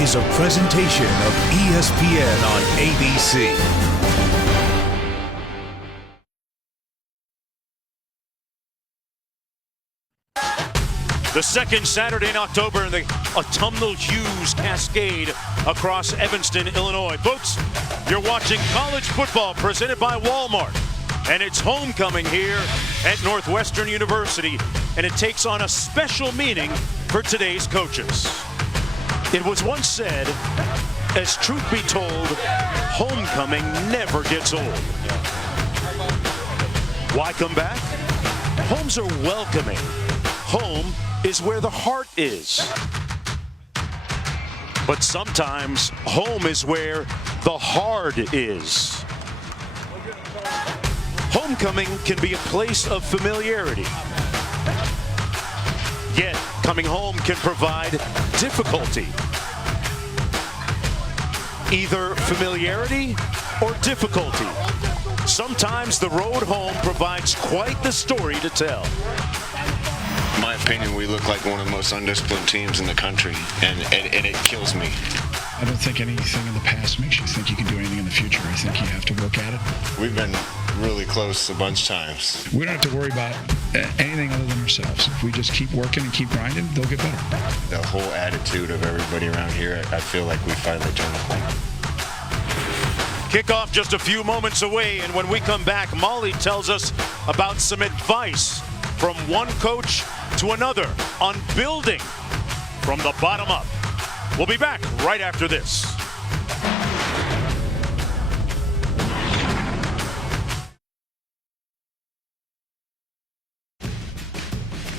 is a presentation of ESPN on ABC. The second Saturday in October in the autumnal hues cascade across Evanston, Illinois. Folks, you're watching college football presented by Walmart. And it's homecoming here at Northwestern University. And it takes on a special meaning for today's coaches. It was once said, as truth be told, homecoming never gets old. Why come back? Homes are welcoming. Home is where the heart is. But sometimes home is where the hard is. Homecoming can be a place of familiarity. Yet, coming home can provide difficulty. Either familiarity or difficulty. Sometimes the road home provides quite the story to tell. In my opinion, we look like one of the most undisciplined teams in the country, and it kills me. I don't think anything in the past makes you think you can do anything in the future. I think you have to work at it. We've been really close a bunch of times. We don't have to worry about anything other than ourselves. If we just keep working and keep grinding, they'll get better. The whole attitude of everybody around here, I feel like we finally turned the corner. Kickoff just a few moments away, and when we come back, Molly tells us about some advice from one coach to another on building from the bottom up. We'll be back right after this.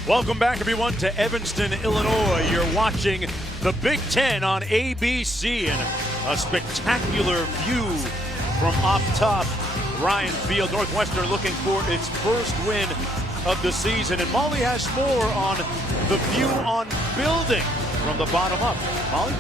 Welcome back, everyone, to Evanston, Illinois. You're watching the Big Ten on ABC, and a spectacular view from up top Ryan Field. Northwestern looking for its first win of the season, and Molly has more on the view on building from the bottom up. Molly?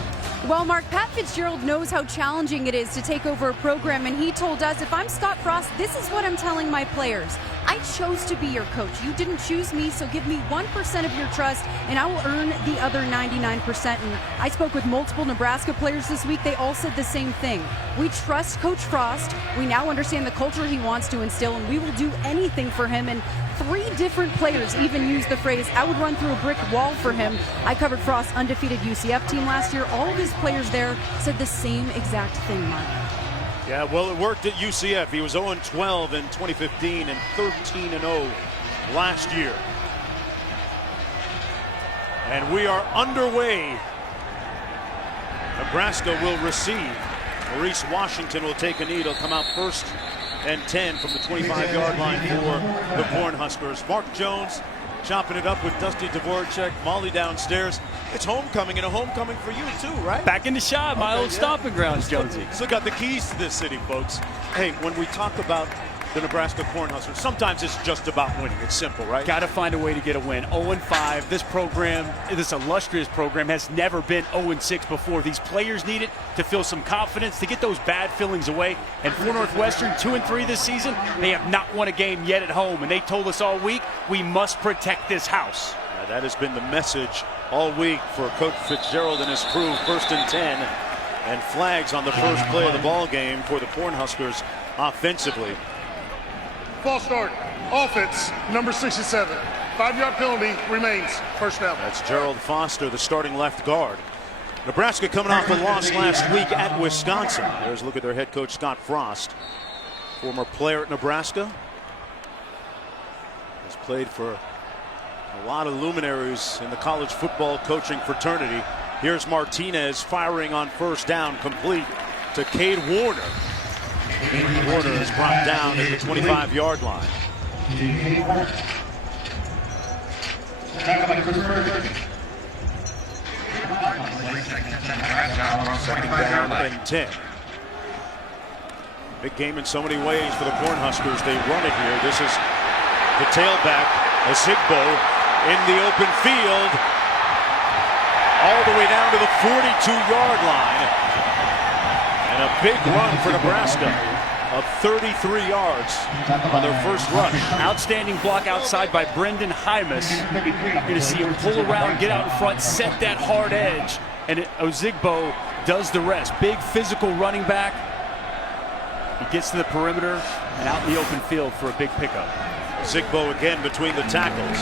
Well, Mark, Pat Fitzgerald knows how challenging it is to take over a program, and he told us, if I'm Scott Frost, this is what I'm telling my players. I chose to be your coach. You didn't choose me, so give me 1% of your trust, and I will earn the other 99%. And I spoke with multiple Nebraska players this week. They all said the same thing. We trust Coach Frost. We now understand the culture he wants to instill, and we will do anything for him. And 3 different players even used the phrase, I would run through a brick wall for him. I covered Frost's undefeated UCF team last year. All of his players there said the same exact thing, Mark. Yeah, well, it worked at UCF. He was 0-12 in 2015 and 13-0 last year. And we are underway. Nebraska will receive. Maurice Washington will take a knee. He'll come out first and 10 from the 25-yard line for the Cornhuskers. Mark Jones chopping it up with Dusty Dvorak. Molly downstairs. It's homecoming, and a homecoming for you too, right? Back in the shop, my old stomping grounds, Jonesy. Still got the keys to this city, folks. Hey, when we talk about the Nebraska Cornhuskers, sometimes it's just about winning. It's simple, right? Got to find a way to get a win. 0-5. This program, this illustrious program, has never been 0-6 before. These players need it to feel some confidence, to get those bad feelings away. And for Northwestern, 2-3 this season, they have not won a game yet at home. And they told us all week, we must protect this house. That has been the message all week for Coach Fitzgerald and his crew. 1st and 10, and flags on the first play of the ball game for the Cornhuskers offensively. False start. Offense, number 67. 5-yard penalty remains. First down. That's Gerald Foster, the starting left guard. Nebraska coming off a loss last week at Wisconsin. There's a look at their head coach, Scott Frost. Former player at Nebraska. Has played for a lot of luminaries in the college football coaching fraternity. Here's Martinez firing on first down, complete to Cade Warner. Warner is brought down at the 25-yard line. Second down and 10. Big game in so many ways for the Cornhuskers. They run it here. This is the tailback, Ezigbo, in the open field, all the way down to the 42-yard line. And a big run for Nebraska of 33 yards on their first rush. Outstanding block outside by Brendan Hymas. You're going to see him pull around, get out in front, set that hard edge. And Ezigbo does the rest. Big physical running back. He gets to the perimeter and out in the open field for a big pickup. Zigbo again between the tackles.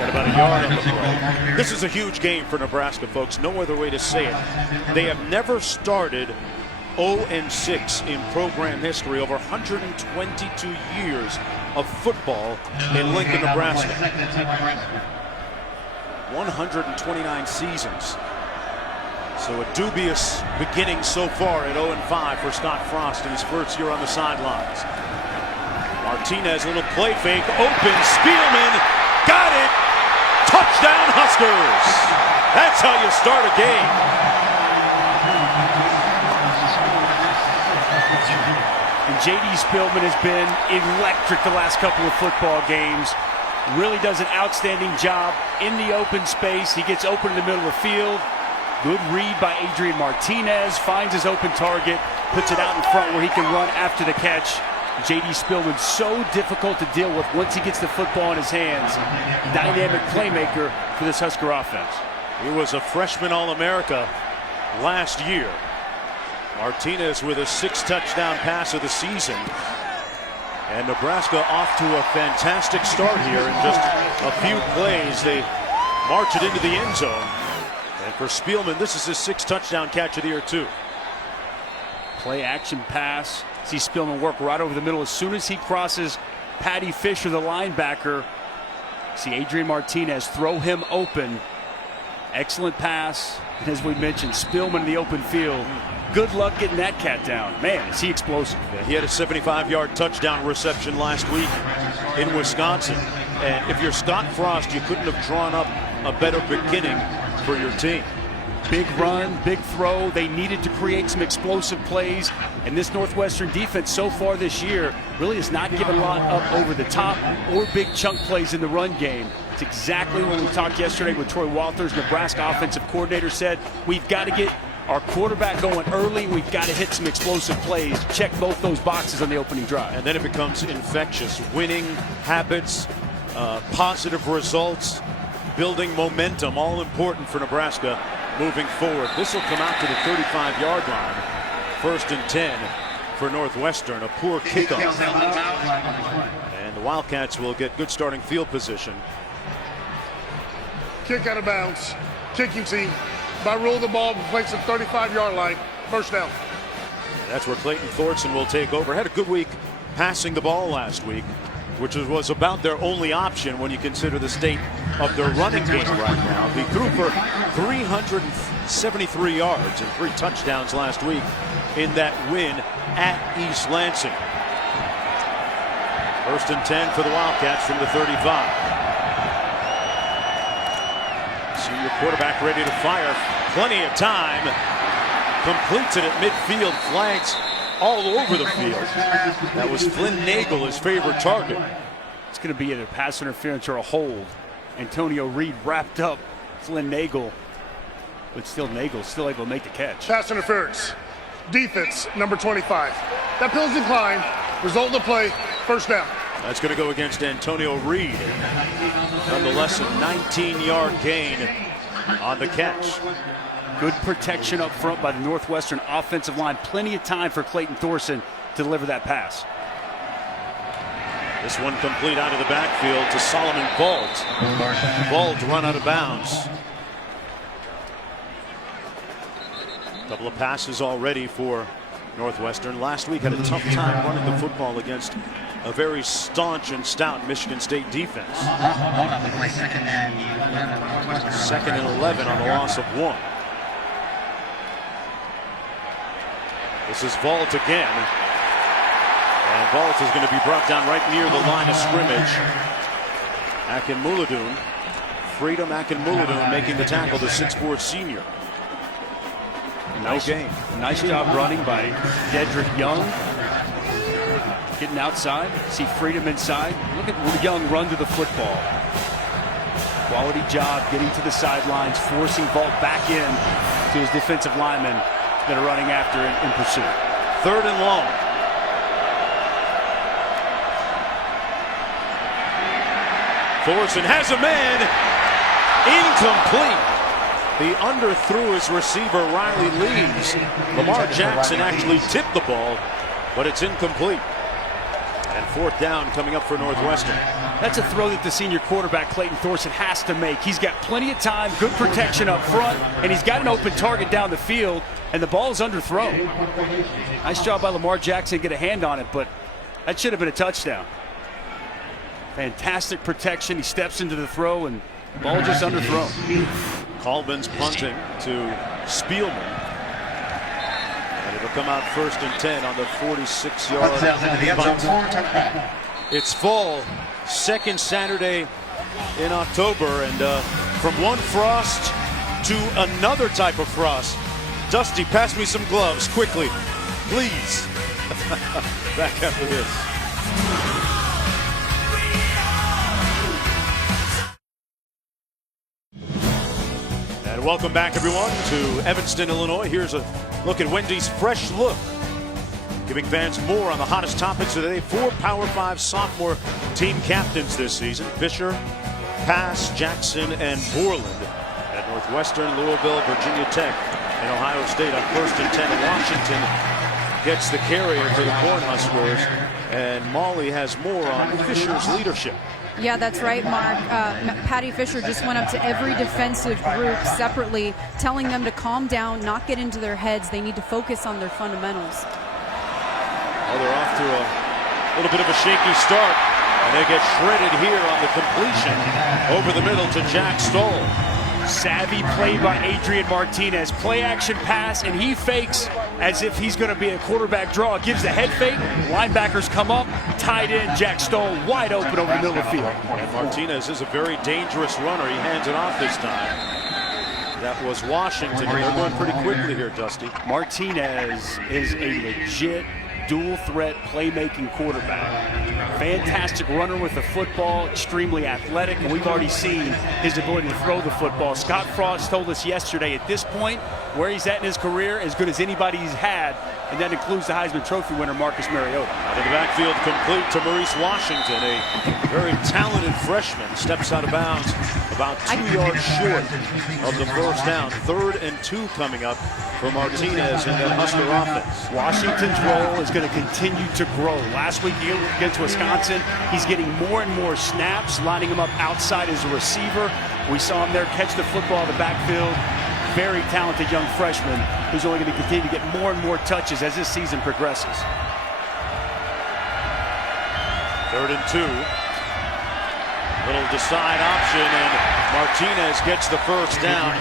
Got about a yard on the play. This is a huge game for Nebraska, folks. No other way to say it. They have never started 0-6 in program history, over 122 years of football in Lincoln, Nebraska. 129 seasons. So a dubious beginning so far at 0-5 for Scott Frost in his first year on the sidelines. Martinez, little play fake, open, Spielman, got it! Touchdown Huskers! That's how you start a game. And J.D. Spielman has been electric the last couple of football games. Really does an outstanding job in the open space. He gets open in the middle of the field. Good read by Adrian Martinez. Finds his open target. Puts it out in front where he can run after the catch. J.D. Spielman, so difficult to deal with once he gets the football in his hands. Dynamic playmaker for this Husker offense. He was a freshman All-America last year. Martinez with a 6-touchdown pass of the season. And Nebraska off to a fantastic start here. In just a few plays, they march it into the end zone. And for Spielman, this is his 6th touchdown catch of the year, too. Play action pass. See Spielman work right over the middle. As soon as he crosses Patty Fisher, the linebacker, see Adrian Martinez throw him open. Excellent pass. And as we mentioned, Spielman in the open field. Good luck getting that cat down. Man, is he explosive. Yeah, he had a 75-yard touchdown reception last week in Wisconsin. And if you're Scott Frost, you couldn't have drawn up a better beginning for your team. Big run, big throw. They needed to create some explosive plays. And this Northwestern defense so far this year really has not given a lot up over the top or big chunk plays in the run game. It's exactly what we talked yesterday with Troy Walters, Nebraska offensive coordinator, said we've got to get our quarterback going early. We've got to hit some explosive plays. Check both those boxes on the opening drive. And then it becomes infectious. Winning habits, positive results, building momentum, all important for Nebraska moving forward. This will come out to the 35-yard line. 1st and 10 for Northwestern. A poor kickoff. And the Wildcats will get good starting field position. Kick out of bounds. Kicking team. By rule of the ball, place the 35-yard line. 1st down. That's where Clayton Thorson will take over. Had a good week passing the ball last week, which was about their only option when you consider the state of their running game right now. He threw for 373 yards and 3 touchdowns last week in that win at East Lansing. 1st and 10 for the Wildcats from the 35. Senior quarterback ready to fire. Plenty of time. Completes it at midfield. Flags all over the field. That was Flynn Nagel, his favorite target. It's going to be a pass interference or a hold. Antonio Reed wrapped up Flynn Nagel, but still Nagel still able to make the catch. Pass interference. Defense, number 25. That penalty decline. Result of the play, 1st down. That's going to go against Antonio Reed. Nonetheless, a 19-yard gain on the catch. Good protection up front by the Northwestern offensive line. Plenty of time for Clayton Thorson to deliver that pass. This one complete out of the backfield to Solomon Vault. Vault run out of bounds. Couple of passes already for Northwestern. Last week had a tough time running the football against a very staunch and stout Michigan State defense. 2nd and 11 on the loss of 1. This is Vault again. And Vault is going to be brought down right near the line of scrimmage. Akinmuladun, Freedom Akinmuladun making the tackle, the 6'4" senior. Nice game. Nice job running by Dedrick Young. Getting outside. See Freedom inside. Look at Young run to the football. Quality job getting to the sidelines, forcing Vault back in to his defensive linemen that are running after in pursuit. 3rd and long. Thorson has a man. Incomplete. He underthrew his receiver, Riley Lees. Lamar Jackson actually tipped the ball, but it's incomplete. And fourth down coming up for Northwestern. That's a throw that the senior quarterback, Clayton Thorson, has to make. He's got plenty of time, good protection up front, and he's got an open target down the field, and the ball is underthrown. Nice job by Lamar Jackson to get a hand on it, but that should have been a touchdown. Fantastic protection. He steps into the throw, and the ball just underthrown. Colvin's punting to Spielman. And it'll come out 1st and 10 on the 46-yard punt. It's fall, second Saturday in October, and from one frost to another type of frost. Dusty, pass me some gloves quickly, please. Back after this. And welcome back, everyone, to Evanston, Illinois. Here's a look at Wendy's Fresh Look, giving fans more on the hottest topics of the day. 4 Power 5 sophomore team captains this season: Fisher, Pass, Jackson, and Borland. At Northwestern, Louisville, Virginia Tech, and Ohio State on 1st and 10. Washington gets the carrier for the Cornhuskers, and Molly has more on Fisher's leadership. Yeah, that's right, Mark. Patty Fisher just went up to every defensive group separately, telling them to calm down, not get into their heads. They need to focus on their fundamentals. Well, they're off to a little bit of a shaky start, and they get shredded here on the completion over the middle to Jack Stoll. Savvy play by Adrian Martinez. Play action pass, and he fakes as if he's going to be a quarterback draw. Gives the head fake. Linebackers come up. Tight end Jack Stoll wide open over the middle of the field. And Martinez is a very dangerous runner. He hands it off this time. That was Washington. They're going pretty quickly here, Dusty. Martinez is a legit dual threat playmaking quarterback. Fantastic runner with the football, extremely athletic, and we've already seen his ability to throw the football. Scott Frost told us yesterday, at this point, where he's at in his career, as good as anybody he's had, and that includes the Heisman Trophy winner, Marcus Mariota. Out of the backfield, complete to Maurice Washington, a very talented freshman, steps out of bounds about 2 yards short of the first down. 3rd and 2 coming up for Martinez and that Husker offense. Washington's role is going to continue to grow. Last week against Wisconsin, he's getting more and more snaps, lining him up outside as a receiver. We saw him there catch the football in the backfield. Very talented young freshman who's only going to continue to get more and more touches as this season progresses. 3rd and 2. Little decide option, and Martinez gets the first down.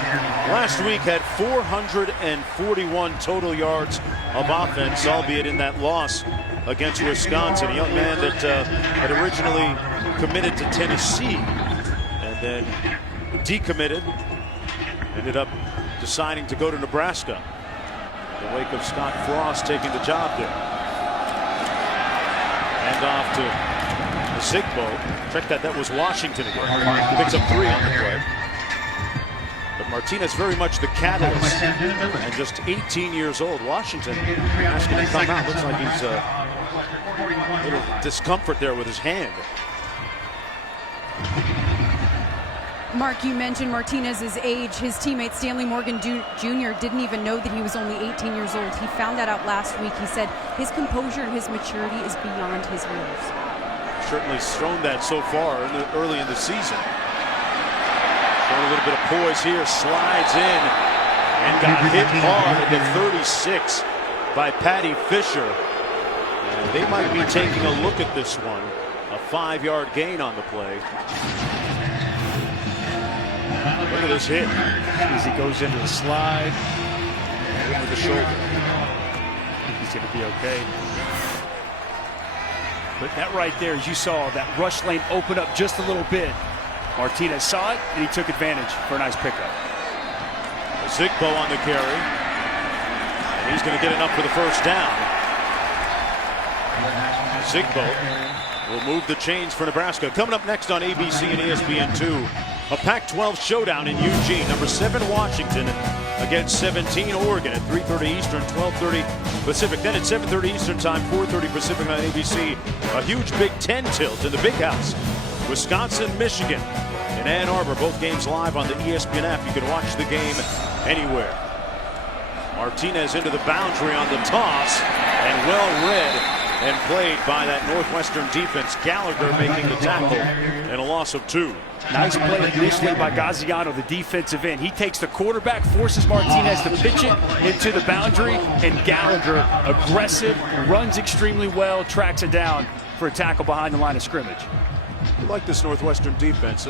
Last week had 441 total yards of offense, albeit in that loss against Wisconsin. A young man that had originally committed to Tennessee and then decommitted. Ended up deciding to go to Nebraska in the wake of Scott Frost taking the job there. Hand off to Zigbo. Check that was Washington again. Picks up 3 on the play. But Martinez very much the catalyst, and just 18 years old. Washington asking him to come out. Looks like he's a little discomfort there with his hand. Mark, you mentioned Martinez's age. His teammate Stanley Morgan Jr. didn't even know that he was only 18 years old. He found that out last week. He said his composure and his maturity is beyond his years. Certainly shown that so far early in the season. Showing a little bit of poise here, slides in and got hit hard at the 36 by Patty Fisher. And they might be taking a look at this one. A 5-yard gain on the play. Look at this hit. As he goes into the slide. With the shoulder. I think he's going to be okay. But that right there, as you saw, that rush lane open up just a little bit. Martinez saw it, and he took advantage for a nice pickup. Zigbo on the carry. And he's going to get enough for the first down. Zigbo will move the chains for Nebraska. Coming up next on ABC and ESPN2, a Pac-12 showdown in Eugene. Number 7 Washington against 17 Oregon at 3:30 Eastern, 12:30 Pacific. Then at 7:30 Eastern time, 4:30 Pacific on ABC. A huge Big Ten tilt in the Big House. Wisconsin, Michigan in Ann Arbor. Both games live on the ESPN app. You can watch the game anywhere. Martinez into the boundary on the toss, and well read and played by that Northwestern defense. Gallagher making the tackle and a loss of 2. Nice play initially by Gaziano, the defensive end. He takes the quarterback, forces Martinez to pitch it into the boundary, and Gallagher, aggressive, runs extremely well, tracks it down for a tackle behind the line of scrimmage. I like this Northwestern defense.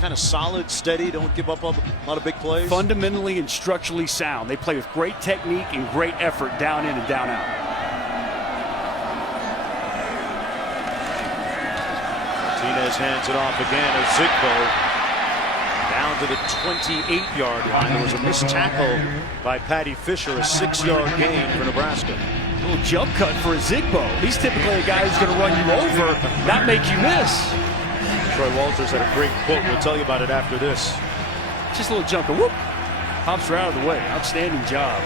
Kind of solid, steady, don't give up a lot of big plays. Fundamentally and structurally sound. They play with great technique and great effort down in and down out. Martinez hands it off again. Zigbo down to the 28-yard line. There was a missed tackle by Patty Fisher, a 6-yard gain for Nebraska. A little jump cut for a Zigbo. He's typically a guy who's going to run you over, not make you miss. Troy Walters had a great quote. We'll tell you about it after this. Just a little jumper. Whoop. Pops right out of the way. Outstanding job.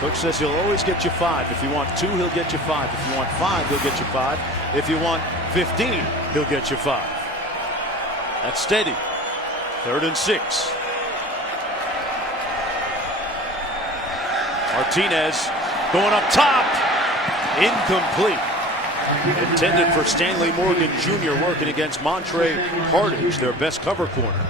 Coach says he'll always get you 5. If you want 2, he'll get you 5. If you want 5, he'll get you 5. If you want 15, he'll get you 5. That's steady. 3rd and 6. Martinez going up top. Incomplete. Intended for Stanley Morgan Jr. working against Montre Hardage, their best cover corner.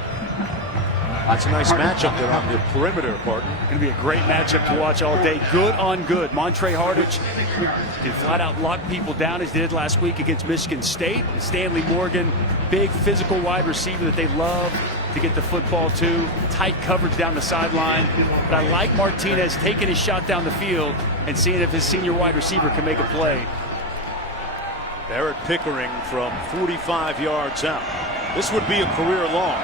That's a nice matchup there on the perimeter, partner. Going to be a great matchup to watch all day. Good on good. Montre Hardage can flat out lock people down as they did last week against Michigan State. And Stanley Morgan, big physical wide receiver that they love to get the football to. Tight coverage down the sideline. But I like Martinez taking his shot down the field and seeing if his senior wide receiver can make a play. Barrett Pickering from 45 yards out. This would be a career long,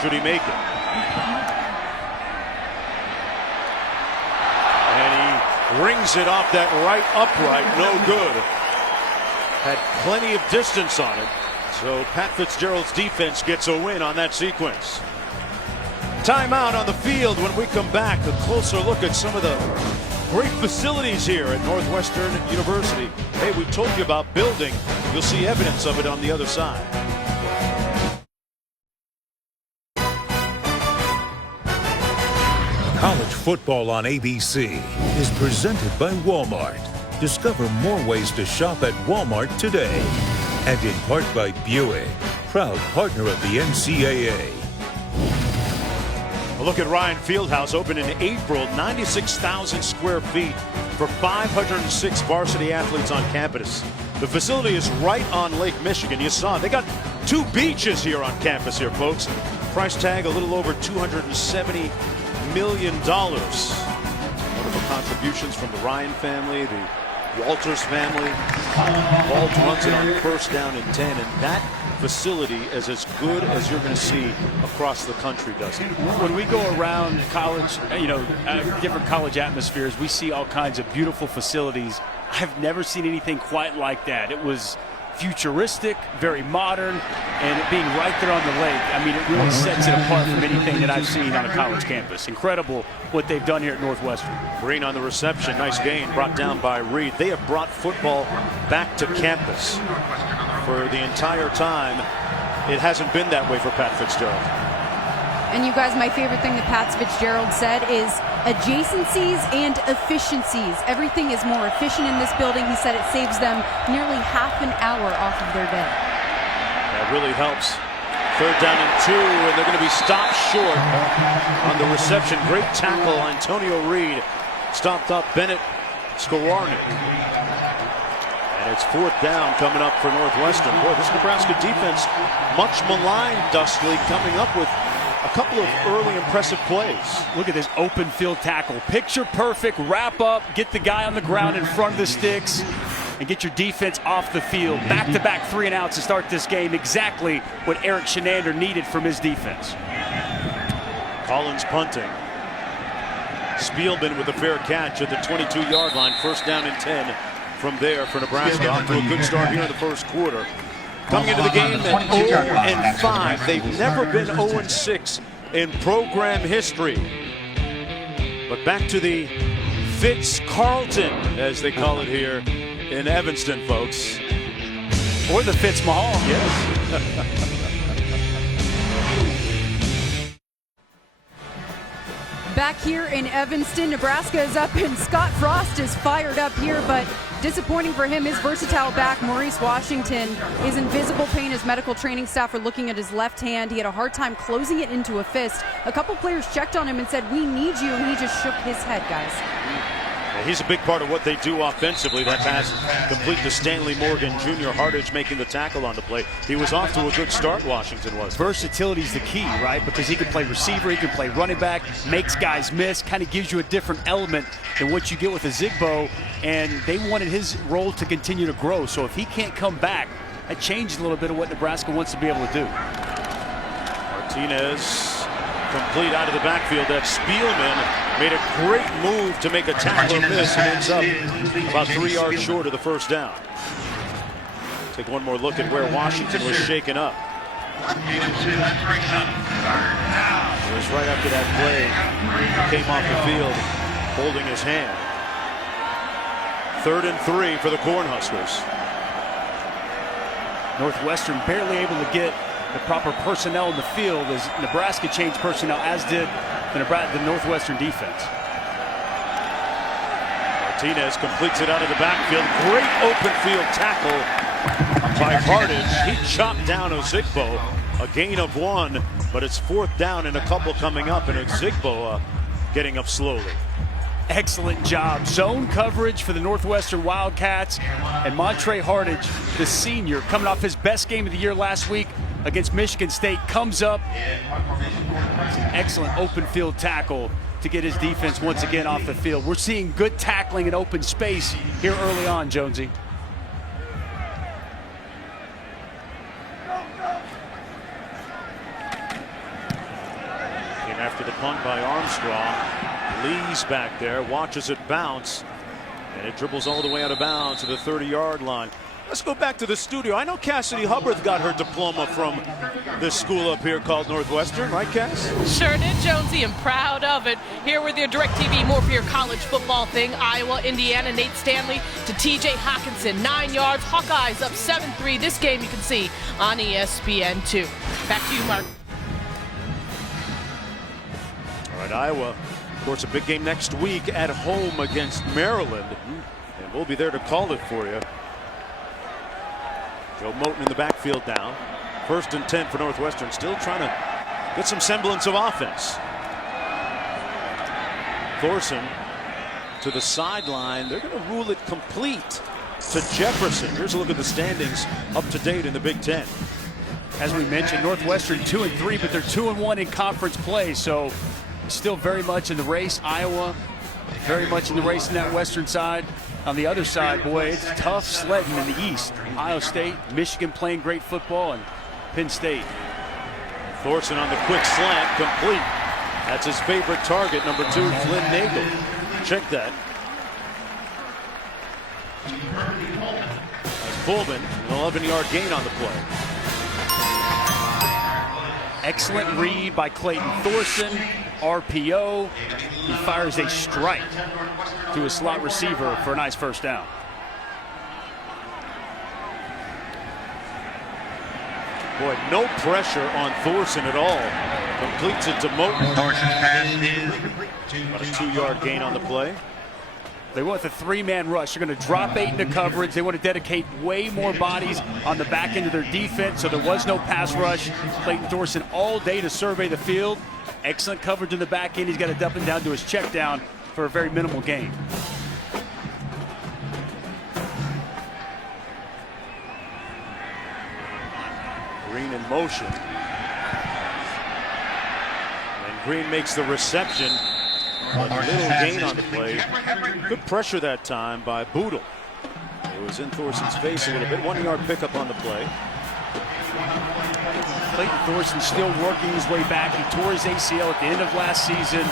should he make it. And he rings it off that right upright, no good. Had plenty of distance on it. So Pat Fitzgerald's defense gets a win on that sequence. Timeout on the field. When we come back, a closer look at some of the great facilities here at Northwestern University. Hey, we told you about building. You'll see evidence of it on the other side. College football on ABC is presented by Walmart. Discover more ways to shop at Walmart today. And in part by Buick, proud partner of the NCAA. A look at Ryan Fieldhouse, opened in April, 96,000 square feet for 506 varsity athletes on campus. The facility is right on Lake Michigan. You saw it. They got 2 beaches here on campus here, folks. Price tag a little over $270 million. Wonderful contributions from the Ryan family, the Walters family. Walt runs it on 1st down and 10, and that facility is as good as you're going to see across the country, doesn't it? When we go around college, different college atmospheres, we see all kinds of beautiful facilities. I've never seen anything quite like that. It was futuristic, very modern, and it being right there on the lake, I mean, it really sets it apart from anything that I've seen on a college campus. Incredible what they've done here at Northwestern. Green on the reception, nice gain, brought down by Reed. They have brought football back to campus. For the entire time, it hasn't been that way for Pat Fitzgerald. And you guys, my favorite thing that Pat Fitzgerald said is adjacencies and efficiencies. Everything is more efficient in this building. He said it saves them nearly half an hour off of their day. That really helps. 3rd down and 2, and they're going to be stopped short on the reception. Great tackle, Antonio Reed. Stopped up Bennett Skowarnik. And it's 4th down coming up for Northwestern. Boy, this Nebraska defense, much maligned, Dustley, coming up with a couple of early impressive plays. Look at this open field tackle. Picture perfect, wrap up, get the guy on the ground in front of the sticks, and get your defense off the field. Back-to-back 3 and outs to start this game. Exactly what Eric Shenander needed from his defense. Collins punting. Spielman with a fair catch at the 22-yard line. 1st down and 10 from there for Nebraska. Off to a good start here in the 1st quarter. Coming into the game at 0-5. They've never been 0-6 in program history. But back to the Fitz-Carlton, as they call it here in Evanston, folks. Or the Fitz-Mahal. Yes. Back here in Evanston, Nebraska is up and Scott Frost is fired up here, but disappointing for him, his versatile back, Maurice Washington, is in visible pain. His medical training staff are looking at his left hand. He had a hard time closing it into a fist. A couple players checked on him and said, "We need you," and he just shook his head, guys. He's a big part of what they do offensively. That pass complete to Stanley Morgan Jr. Hardage making the tackle on the play. He was off to a good start, Washington was. Versatility is the key, right? Because he can play receiver, he can play running back, makes guys miss, kind of gives you a different element than what you get with a Zigbo, and they wanted his role to continue to grow. So if he can't come back, that changes a little bit of what Nebraska wants to be able to do. Martinez complete out of the backfield. That Spielman made a great move to make a tackler miss and ends up about 3 yards short of the first down. Take one more look at where Washington was shaken up. It was right after that play. He came off the field holding his hand. 3rd and 3 for the Cornhuskers. Northwestern barely able to get the proper personnel in the field as Nebraska changed personnel, as did the Northwestern defense. Martinez completes it out of the backfield. Great open field tackle by Hardage. He chopped down Ozigbo. A gain of 1, but it's 4th down and a couple coming up, and Ozigbo getting up slowly. Excellent job. Zone coverage for the Northwestern Wildcats. And Montre Hardage, the senior, coming off his best game of the year last week against Michigan State, comes up. Excellent open field tackle to get his defense once again off the field. We're seeing good tackling in open space here early on, Jonesy. Came after the punt by Armstrong. Lee's back there, watches it bounce, and it dribbles all the way out of bounds to the 30-yard line. Let's go back to the studio. I know Cassidy Hubbard got her diploma from this school up here called Northwestern, right, Cass? Sure did, Jonesy. I'm proud of it. Here with your DirecTV, more for your college football thing. Iowa, Indiana, Nate Stanley to TJ Hawkinson, 9 yards. Hawkeyes up 7-3. This game you can see on ESPN2. Back to you, Mark. All right, Iowa, of course, a big game next week at home against Maryland, and we'll be there to call it for you. Joe Moten in the backfield now. 1st and 10 for Northwestern, still trying to get some semblance of offense. Thorson to the sideline. They're going to rule it complete to Jefferson. Here's a look at the standings up to date in the Big Ten. As we mentioned, Northwestern 2-3, but they're 2-1 in conference play, so still very much in the race. Iowa very much in the race in that western side. On the other side, boy, it's tough sledding in the East. Ohio State, Michigan playing great football, and Penn State. Thorson on the quick slant, complete. That's his favorite target, number 2, Flynn Nagel. Check that. That's Pullman, an 11-yard gain on the play. Excellent read by Clayton Thorson. RPO. He fires a strike to a slot receiver for a nice first down. Boy, no pressure on Thorson at all. Completes it to Moten. About a 2-yard gain on the play. They want the 3-man rush. They're going to drop 8 into coverage. They want to dedicate way more bodies on the back end of their defense, so there was no pass rush. Clayton Thorson all day to survey the field. Excellent coverage in the back end. He's got it up and down to his check down for a very minimal gain. Green in motion. And Green makes the reception. A little gain on the play. Good pressure that time by Boodle. It was in Thorson's face a little bit. 1-yard pickup on the play. Clayton Thorson still working his way back. He tore his ACL at the end of last season.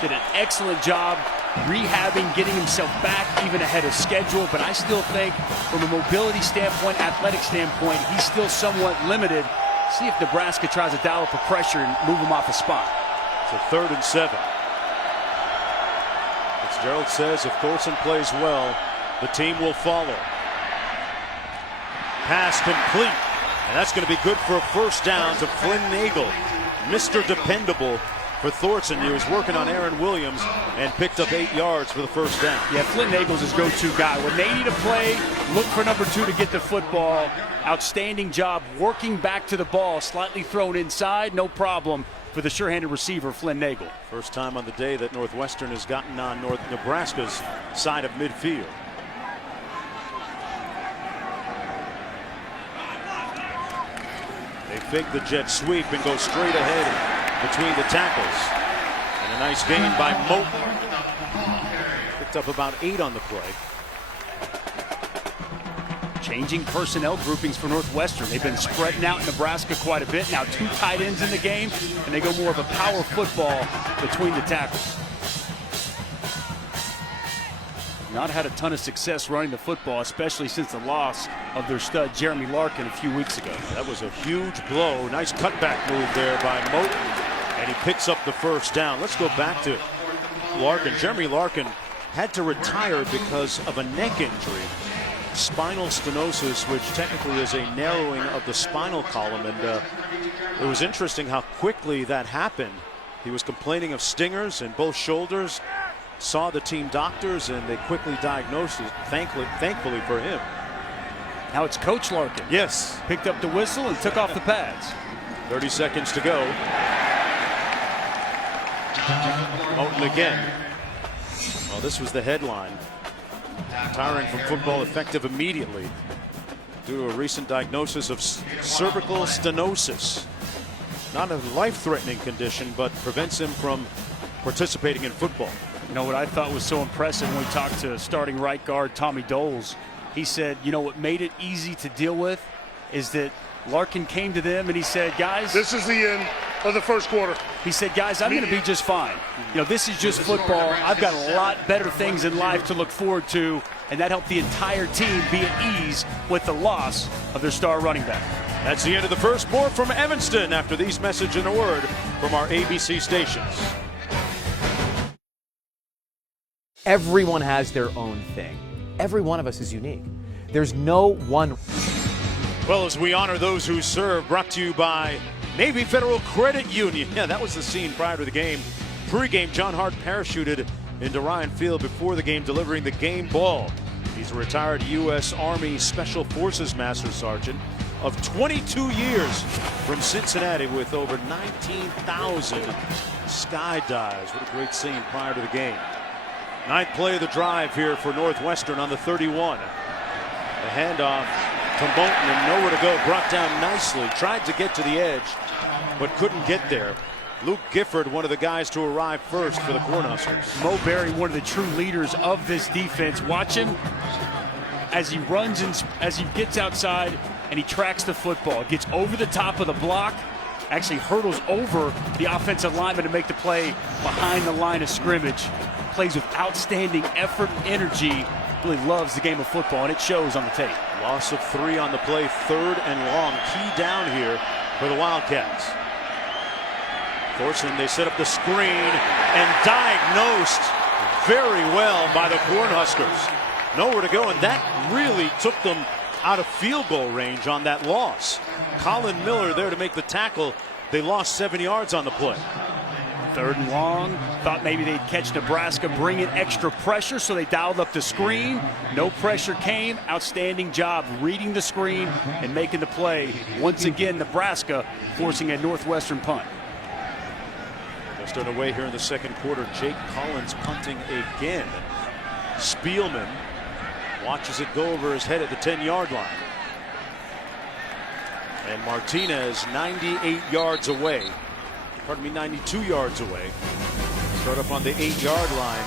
Did an excellent job rehabbing, getting himself back even ahead of schedule. But I still think from a mobility standpoint, athletic standpoint, he's still somewhat limited. See if Nebraska tries to dial up a pressure and move him off the spot. It's a 3rd and 7. Fitzgerald says if Thorson plays well, the team will follow. Pass complete. And that's going to be good for a first down to Flynn Nagel. Mr. Dependable for Thorson. He was working on Aaron Williams and picked up 8 yards for the first down. Yeah, Flint Nagel's his go-to guy. When they need a play, look for number 2 to get the football. Outstanding job working back to the ball, slightly thrown inside, no problem for the sure-handed receiver, Flynn Nagel. First time on the day that Northwestern has gotten on Nebraska's side of midfield. They fake the jet sweep and go straight ahead between the tackles. And a nice gain by Moten. Picked up about 8 on the play. Changing personnel groupings for Northwestern. They've been spreading out Nebraska quite a bit. Now 2 tight ends in the game, and they go more of a power football between the tackles. Not had a ton of success running the football, especially since the loss of their stud Jeremy Larkin a few weeks ago. That was a huge blow. Nice cutback move there by Moten, and he picks up the first down. Let's go back to Larkin. Jeremy Larkin had to retire because of a neck injury. Spinal stenosis, which technically is a narrowing of the spinal column, and it was interesting how quickly that happened. He was complaining of stingers in both shoulders, saw the team doctors, and they quickly diagnosed it, thankfully for him. Now it's Coach Larkin. Yes. Picked up the whistle and took off the pads. 30 seconds to go. Moten again. Well, this was the headline. Retiring from football effective immediately due to a recent diagnosis of cervical stenosis. Not a life-threatening condition, but prevents him from participating in football. You know what I thought was so impressive when we talked to starting right guard Tommy Doles? He said, you know what made it easy to deal with is that Larkin came to them and he said, guys, this is the end of the first quarter. He said, guys, I'm going to be just fine. You know, this is just football. I've got a lot better things in life to look forward to, and that helped the entire team be at ease with the loss of their star running back. That's the end of the first. More from Evanston after these message and a word from our ABC stations. Everyone has their own thing. Every one of us is unique. There's no one. Well, as we honor those who serve, brought to you by Navy Federal Credit Union. Yeah, that was the scene prior to the game. Pre-game, John Hart parachuted into Ryan Field before the game, delivering the game ball. He's a retired U.S. Army Special Forces Master Sergeant of 22 years from Cincinnati with over 19,000 skydives. What a great scene prior to the game. Ninth play of the drive here for Northwestern on the 31. The handoff to Moten and nowhere to go. Brought down nicely. Tried to get to the edge, but couldn't get there. Luke Gifford, one of the guys to arrive first for the Cornhuskers. Mo Berry, one of the true leaders of this defense. Watch him as he runs and as he gets outside and he tracks the football. Gets over the top of the block, actually hurdles over the offensive lineman to make the play behind the line of scrimmage. Plays with outstanding effort and energy. Really loves the game of football, and it shows on the tape. Loss of 3 on the play, 3rd and long. Key down here for the Wildcats. Thorson, they set up the screen and diagnosed very well by the Cornhuskers. Nowhere to go, and that really took them out of field goal range on that loss. Colin Miller there to make the tackle. They lost 7 yards on the play. 3rd and long. Thought maybe they'd catch Nebraska, bring in extra pressure, so they dialed up the screen. No pressure came. Outstanding job reading the screen and making the play. Once again, Nebraska forcing a Northwestern punt. Just underway here in the second quarter. Jake Collins punting again. Spielman watches it go over his head at the 10-yard line. And Martinez 98 yards away. 92 yards away. Start up on the 8-yard line.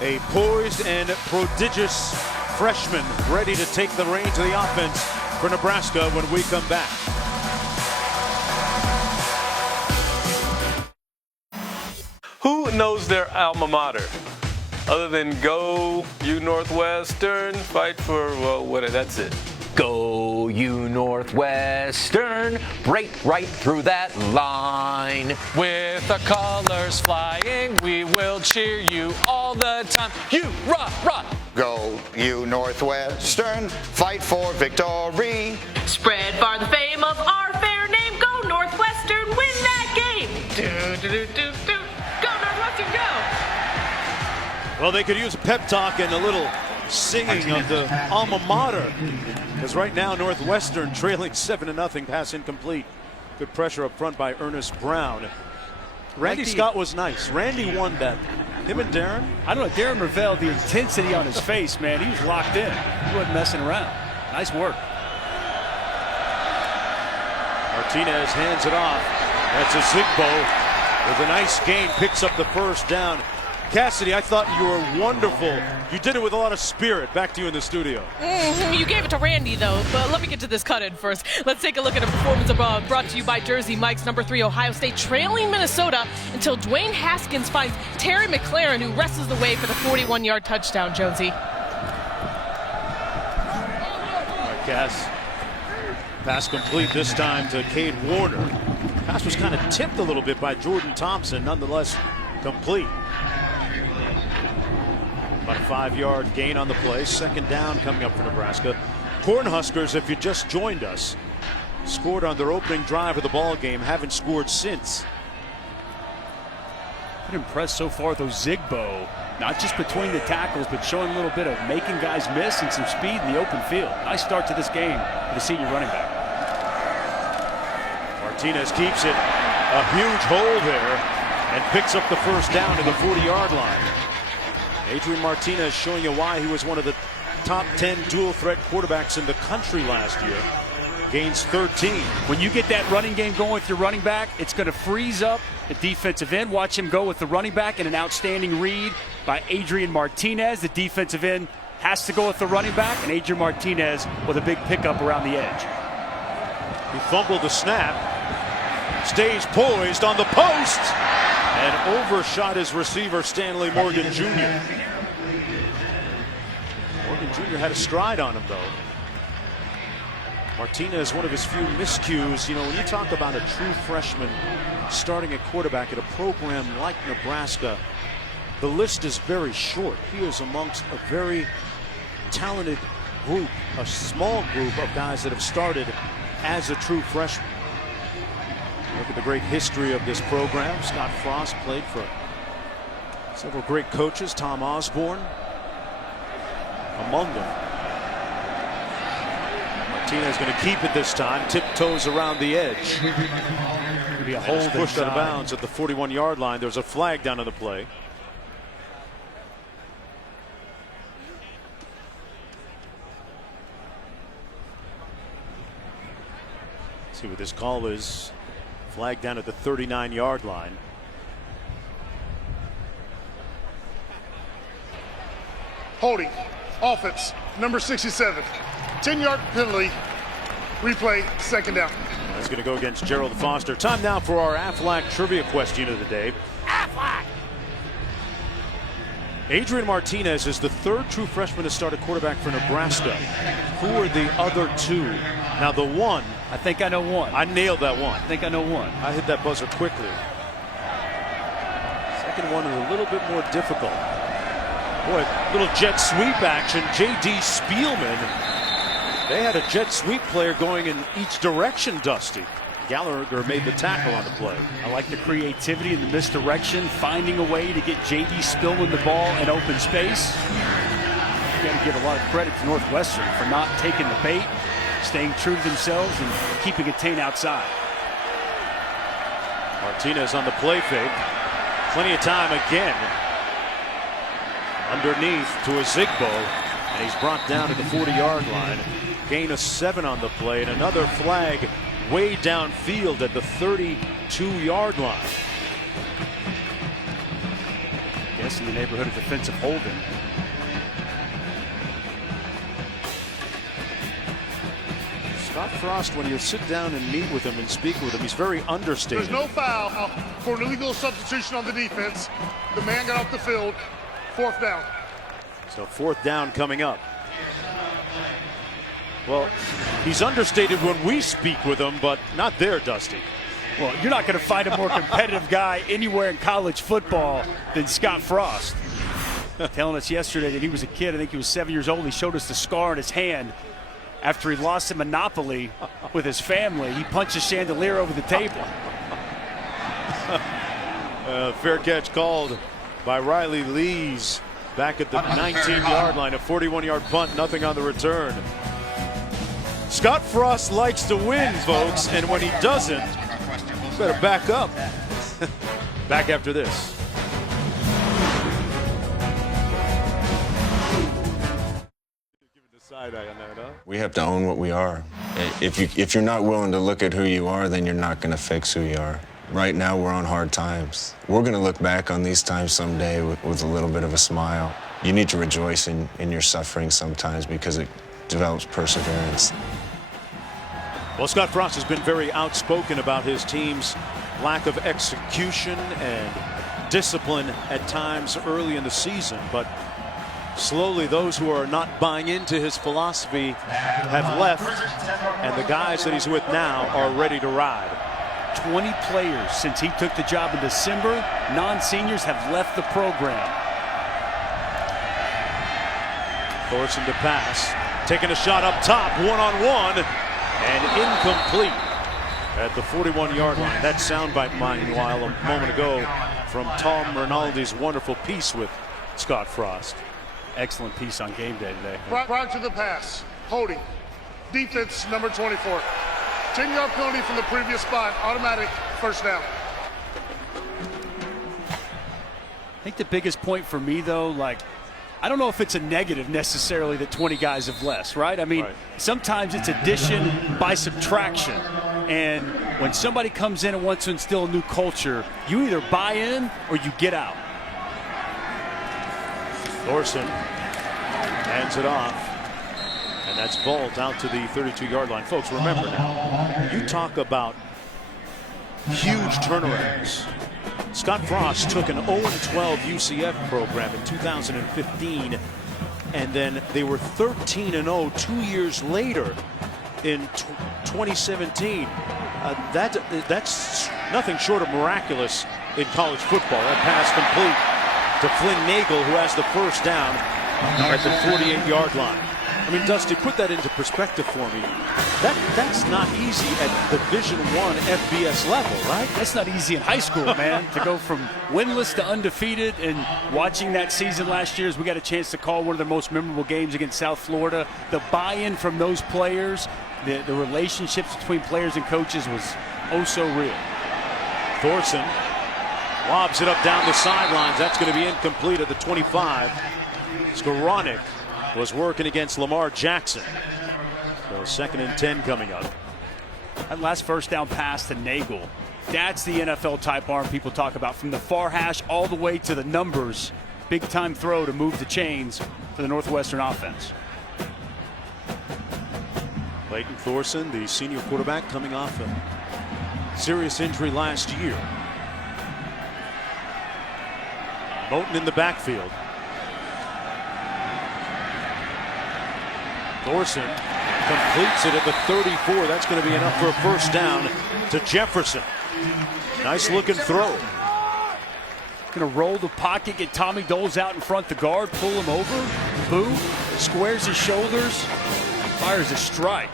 A poised and prodigious freshman ready to take the reins of the offense for Nebraska when we come back. Who knows their alma mater? Other than go, you Northwestern, fight for, well, that's it. Go, you Northwestern, break right through that line. With the colors flying, we will cheer you all the time. You rah, rah. Go, you Northwestern, fight for victory. Spread far the fame of our fair name. Go Northwestern, win that game. Do, do, do, do. Well, they could use a pep talk and a little singing of the alma mater, because right now Northwestern trailing 7-0, pass incomplete. Good pressure up front by Ernest Brown. Randy Scott was nice. Randy won that. Him and Darren? I don't know. Darren Ravel, the intensity on his face, man, he was locked in. He wasn't messing around. Nice work. Martinez hands it off. That's a Zigbo with a nice gain, picks up the first down. Cassidy, I thought you were wonderful. You did it with a lot of spirit. Back to you in the studio. You gave it to Randy, though, but let me get to this cut-in first. Let's take a look at a performance above, brought to you by Jersey Mike's. Number 3, Ohio State trailing Minnesota until Dwayne Haskins finds Terry McLaren, who wrestles the way for the 41-yard touchdown, Jonesy. All right, Cass. Pass complete this time to Cade Warner. Pass was kind of tipped a little bit by Jordan Thompson, nonetheless complete. About a 5-yard gain on the play. Second down coming up for Nebraska. Cornhuskers, if you just joined us, scored on their opening drive of the ball game, haven't scored since. Been impressed so far, though, Zigbo, not just between the tackles, but showing a little bit of making guys miss and some speed in the open field. Nice start to this game for the senior running back. Martinez keeps it. A huge hole there and picks up the first down to the 40-yard line. Adrian Martinez showing you why he was one of the top 10 dual threat quarterbacks in the country last year. Gains 13. When you get that running game going with your running back, it's going to freeze up the defensive end. Watch him go with the running back and an outstanding read by Adrian Martinez. The defensive end has to go with the running back, and Adrian Martinez with a big pickup around the edge. He fumbled the snap, stays poised on the post, and overshot his receiver, Stanley Morgan Jr. Morgan Jr. had a stride on him, though. Martinez, one of his few miscues. You know, when you talk about a true freshman starting at quarterback at a program like Nebraska, the list is very short. He is amongst a very talented group, a small group of guys that have started as a true freshman. Look at the great history of this program. Scott Frost played for several great coaches. Tom Osborne among them. Martinez going to keep it this time. Tiptoes around the edge. Be a hold pushed out of bounds at the 41-yard line. There's a flag down on the play. Let's see what this call is. Flag down at the 39-yard line. Holding. Offense. Number 67. 10-yard penalty. Replay. Second down. That's going to go against Gerald Foster. Time now for our Aflac trivia question of the day. Aflac! Adrian Martinez is the third true freshman to start a quarterback for Nebraska. Who are the other two? Now the one. I think I know one. I nailed that one. I think I know one. I hit that buzzer quickly. Second one is a little bit more difficult. Boy, little jet sweep action. J.D. Spielman. They had a jet sweep player going in each direction, Dusty. Gallagher made the tackle on the play. I like the creativity and the misdirection, finding a way to get J.D. Spielman the ball in open space. You got to give a lot of credit to Northwestern for not taking the bait, staying true to themselves, and keeping it taint outside. Martinez on the play fake. Plenty of time again. Underneath to a Zigbo, and he's brought down at the 40-yard line. Gain of 7 on the play, and another flag way downfield at the 32-yard line. I guess in the neighborhood of defensive holding. Scott Frost, when you sit down and meet with him and speak with him, he's very understated. There's no foul for an illegal substitution on the defense. The man got off the field. Fourth down. So fourth down coming up. Well, he's understated when we speak with him, but not there, Dusty. Well, you're not going to find a more competitive guy anywhere in college football than Scott Frost. Telling us yesterday that he was a kid. I think he was 7 years old. He showed us the scar on his hand after he lost a Monopoly with his family. He punched a chandelier over the table. Fair catch called by Riley Lees. back at the 19-yard line, a 41-yard punt, nothing on the return. Scott Frost likes to win, folks, and when he doesn't, better back up. Back after this. We have to own what we are. If you're not willing to look at who you are, then you're not going to fix who you are. Right now, we're on hard times. We're going to look back on these times someday with a little bit of a smile. You need to rejoice in your suffering sometimes because it develops perseverance. Well, Scott Frost has been very outspoken about his team's lack of execution and discipline at times early in the season, but slowly those who are not buying into his philosophy have left, and the guys that he's with now are ready to ride. 20 players since he took the job in December, non-seniors, have left the program. Thorson to pass, taking a shot up top, one-on-one, and incomplete at the 41-yard line. That soundbite, meanwhile, a moment ago from Tom Rinaldi's wonderful piece with Scott Frost. Excellent piece on game day today. Prior to the pass, holding, defense number 24. 10-yard penalty from the previous spot, automatic first down. I think the biggest point for me, though, I don't know if it's a negative necessarily that 20 guys have less, right? I mean, sometimes it's addition by subtraction. And when somebody comes in and wants to instill a new culture, you either buy in or you get out. Thorson hands it off, and that's Bolt out to the 32-yard line. Folks, remember now, you talk about huge turnarounds. Scott Frost took an 0-12 UCF program in 2015, and then they were 13-0 2 years later in 2017. That's nothing short of miraculous in college football. That pass complete to Flynn Nagel, who has the first down at the 48-yard line. I mean, Dusty, put that into perspective for me. That's not easy at Division I FBS level, right? That's not easy in high school, man. To go from winless to undefeated, and watching that season last year as we got a chance to call one of their most memorable games against South Florida, the buy-in from those players, the relationships between players and coaches was oh so real. Thorson lobs it up down the sidelines. That's going to be incomplete at the 25. Skowronek was working against Lamar Jackson. So 2nd and 10 coming up. That last first down pass to Nagel, that's the NFL type arm people talk about, from the far hash all the way to the numbers. Big time throw to move the chains for the Northwestern offense. Clayton Thorson, the senior quarterback, coming off a serious injury last year. Moten in the backfield. Thorson completes it at the 34. That's going to be enough for a first down to Jefferson. Nice looking throw. Going to roll the pocket, get Tommy Doles out in front, the guard, pull him over. Boo squares his shoulders, fires a strike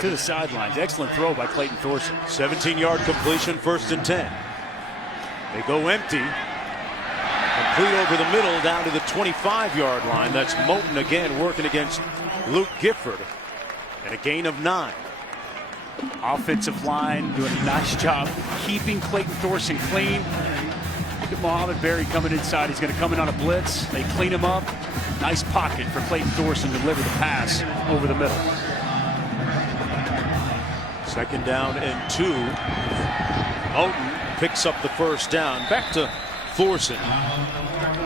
to the sidelines. Excellent throw by Clayton Thorson. 17-yard completion, 1st and 10. They go empty. Complete over the middle down to the 25-yard line. That's Moten again working against Luke Gifford. And a gain of 9. Offensive line doing a nice job keeping Clayton Thorson clean. Look at Mohamed Berry coming inside. He's going to come in on a blitz. They clean him up. Nice pocket for Clayton Thorson to deliver the pass over the middle. 2nd down and 2. Moten picks up the first down. Back to Thorson.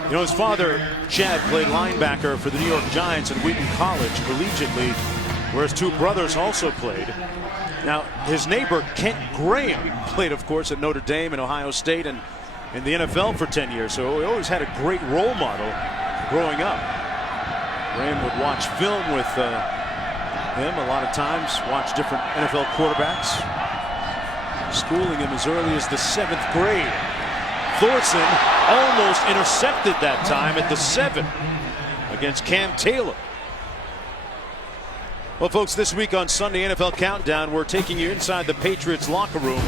You know, his father, Chad, played linebacker for the New York Giants at Wheaton College collegiately, where his 2 brothers also played. Now, his neighbor, Kent Graham, played, of course, at Notre Dame and Ohio State and in the NFL for 10 years, so he always had a great role model growing up. Graham would watch film with him a lot of times, watch different NFL quarterbacks, schooling him as early as the 7th grade. Thorson almost intercepted that time at the 7 against Cam Taylor. Well, folks, this week on Sunday NFL Countdown, we're taking you inside the Patriots locker room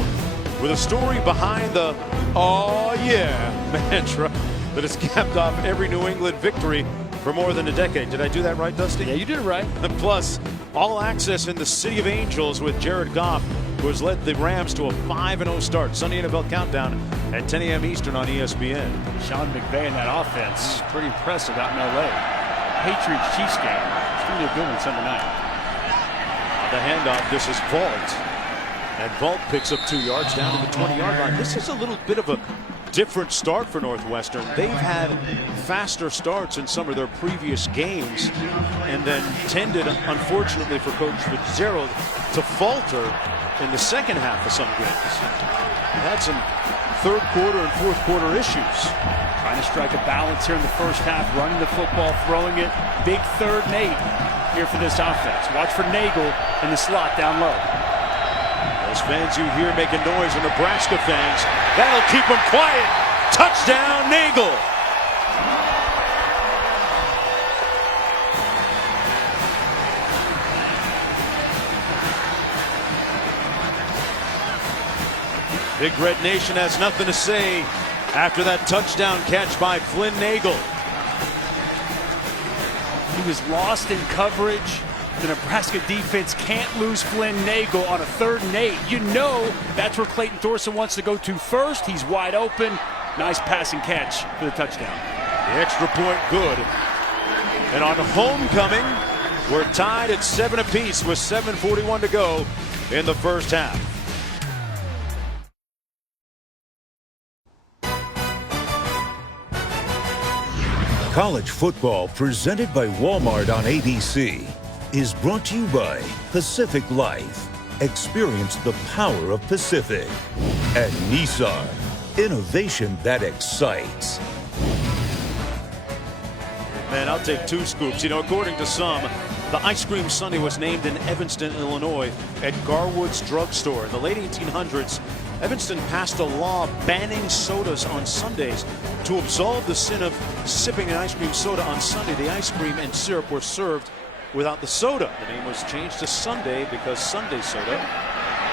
with a story behind the "oh yeah" mantra that has capped off every New England victory for more than a decade. Did I do that right, Dusty? Yeah, you did it right. Plus, all access in the City of Angels with Jared Goff, who has led the Rams to a 5-0 start. Sunday NFL Countdown at 10 a.m. Eastern on ESPN. Sean McVay and that offense is pretty impressive out in L.A. Patriots-Chiefs game. It's going to be a good one Sunday night. On the handoff, this is Vault. And Vault picks up 2 yards down to the 20-yard line. This is a little bit of a different start for Northwestern. They've had faster starts in some of their previous games and then tended, unfortunately for Coach Fitzgerald, to falter in the second half of some games. They had some third quarter and fourth quarter issues. Trying to strike a balance here in the first half, running the football, throwing it. Big 3rd and 8 here for this offense. Watch for Nagel in the slot down low. Those fans you hear making noise are Nebraska fans. That'll keep them quiet. Touchdown, Nagel. Big Red Nation has nothing to say after that touchdown catch by Flynn Nagel. He was lost in coverage. The Nebraska defense can't lose Flynn Nagel on a 3rd and 8. You know that's where Clayton Thorson wants to go to first. He's wide open. Nice passing catch for the touchdown. The extra point good. And on homecoming, we're tied at 7 apiece with 7:41 to go in the first half. College football presented by Walmart on ABC is brought to you by Pacific Life. Experience the power of Pacific. And Nissan, innovation that excites. Man, I'll take 2 scoops. You know, according to some, the ice cream sundae was named in Evanston, Illinois at Garwood's drugstore. In the late 1800s, Evanston passed a law banning sodas on Sundays. To absolve the sin of sipping an ice cream soda on Sunday, the ice cream and syrup were served without the soda. The name was changed to Sunday because Sunday soda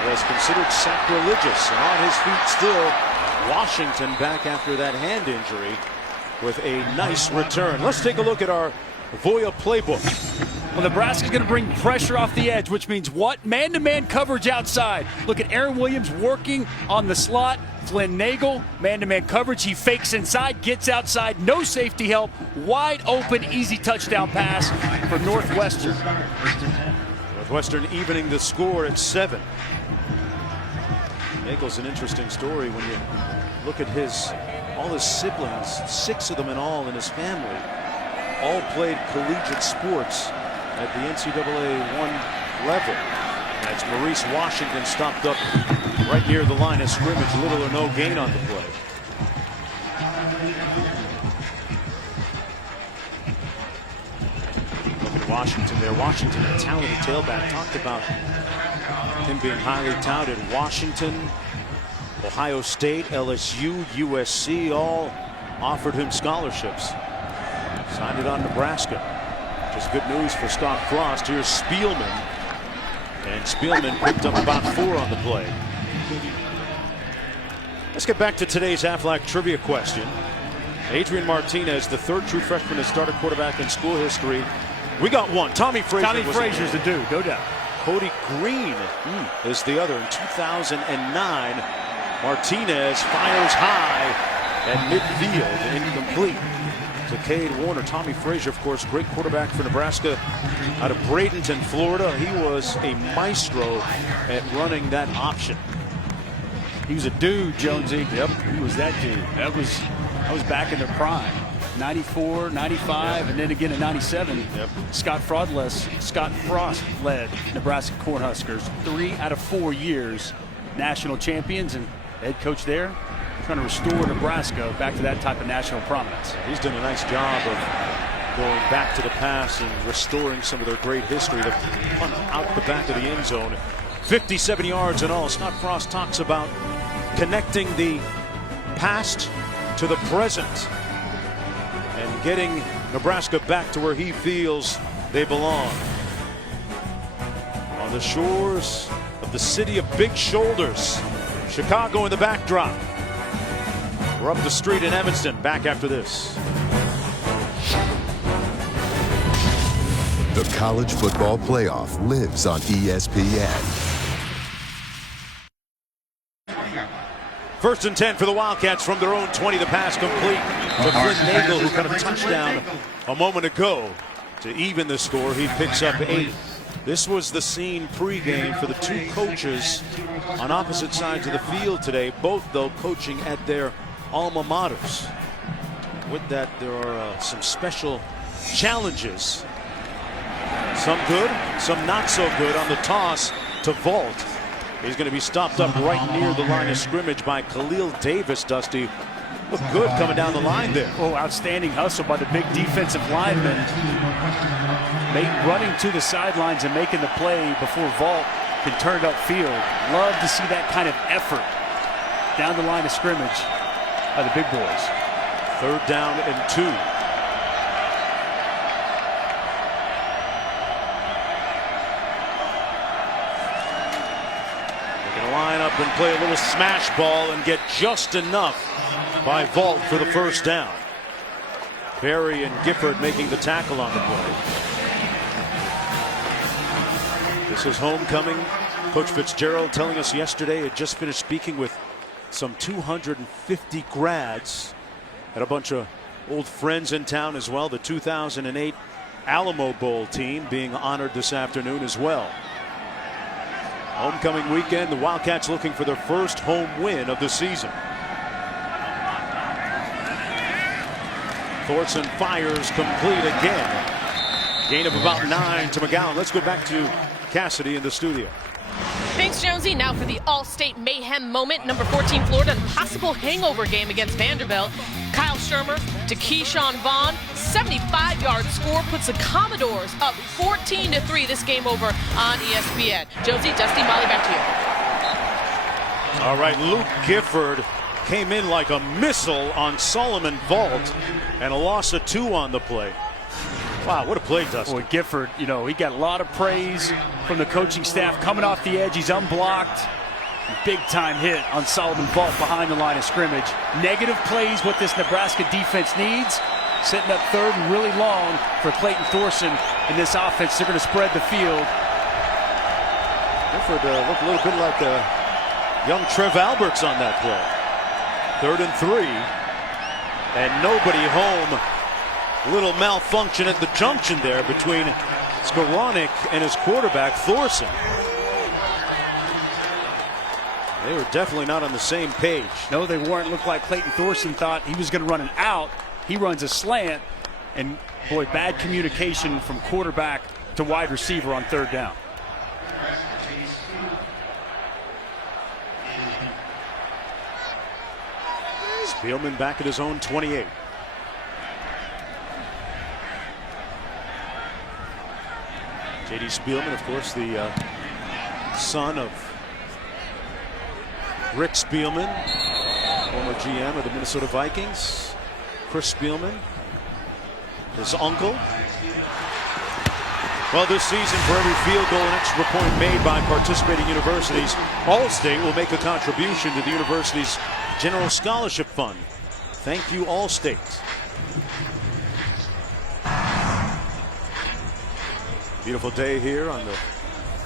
was considered sacrilegious. And on his feet still, Washington back after that hand injury with a nice return. Let's take a look at our Voya playbook. Well, Nebraska's going to bring pressure off the edge, which means what? Man-to-man coverage outside. Look at Aaron Williams working on the slot. Flynn Nagel, man-to-man coverage. He fakes inside, gets outside, no safety help. Wide open, easy touchdown pass for Northwestern. Northwestern evening the score at 7. Nagel's an interesting story when you look at all his siblings, 6 of them in all in his family, all played collegiate sports at the NCAA 1 level. That's Maurice Washington stopped up right near the line of scrimmage, little or no gain on the play. Look at Washington there. Washington, a talented tailback. Talked about him being highly touted. Washington, Ohio State, LSU, USC all offered him scholarships. Signed it on Nebraska. Just good news for Scott Frost. Here's Spielman. And Spielman picked up about 4 on the play. Let's get back to today's Aflac trivia question. Adrian Martinez, the 3rd true freshman to start a quarterback in school history. We got 1. Tommy Frazier. Tommy Frazier's the dude, no doubt. Cody Green is the other. In 2009, Martinez fires high at midfield, incomplete to Cade Warner. Tommy Frazier, of course, great quarterback for Nebraska out of Bradenton, Florida. He was a maestro at running that option. He was a dude, Jonesy. Yep, he was that dude. That was back in their prime. 94, 95, and then again in 97. Yep. Scott Frost led Nebraska Cornhuskers 3 out of 4 years national champions, and head coach there trying to restore Nebraska back to that type of national prominence. He's done a nice job of going back to the past and restoring some of their great history. The punt out the back of the end zone. 57 yards in all. Scott Frost talks about connecting the past to the present and getting Nebraska back to where he feels they belong. On the shores of the city of big shoulders, Chicago in the backdrop. We're up the street in Evanston. Back after this. The college football playoff lives on ESPN. First and 10 for the Wildcats from their own 20. The pass complete to Flynn Nagel, who got a touchdown a moment ago to even the score. He picks up 8. This was the scene pregame for the two coaches on opposite sides of the field today, both though coaching at their alma maters. With that, there are some special challenges. Some good, some not so good on the toss to Vault. He's going to be stopped up right near the line of scrimmage by Khalil Davis. Dusty, look good coming down the line there. Oh, outstanding hustle by the big defensive lineman. Running to the sidelines and making the play before Vault can turn it upfield. Love to see that kind of effort down the line of scrimmage by the big boys. 3rd down and 2. Line up and play a little smash ball and get just enough by Vault for the first down. Berry and Gifford making the tackle on the play. This is homecoming. Coach Fitzgerald telling us yesterday had just finished speaking with some 250 grads and a bunch of old friends in town as well. The 2008 Alamo Bowl team being honored this afternoon as well. Homecoming weekend, the Wildcats looking for their first home win of the season. Thorson fires complete again. Gain of about 9 to McGowan. Let's go back to Cassidy in the studio. Thanks, Jonesy. Now for the All-State Mayhem moment. Number 14, Florida, possible hangover game against Vanderbilt. Kyle Shermer to Keyshawn Vaughn. 75-yard score puts the Commodores up 14-3. This game over on ESPN. Jonesy, Dusty, Molly, back to you. All right, Luke Gifford came in like a missile on Solomon Vault and a loss of 2 on the play. Wow, what a play, Dusty. Boy, Gifford, you know, he got a lot of praise from the coaching staff coming off the edge. He's unblocked. Big time hit on Solomon Vault behind the line of scrimmage. Negative plays, what this Nebraska defense needs. Setting up 3rd and really long for Clayton Thorson in this offense. They're going to spread the field. Gifford looked a little bit like young Trev Alberts on that play. 3rd and 3. And nobody home. Little malfunction at the junction there between Skowronek and his quarterback Thorson. They were definitely not on the same page. No, they weren't. Looked like Clayton Thorson thought he was going to run an out. He runs a slant, and boy, bad communication from quarterback to wide receiver on 3rd down. Spielman back at his own 28. J.D. Spielman, of course, the son of Rick Spielman, former GM of the Minnesota Vikings. Chris Spielman, his uncle. Well, this season, for every field goal and extra point made by participating universities, Allstate will make a contribution to the university's General Scholarship Fund. Thank you, Allstate. Beautiful day here on the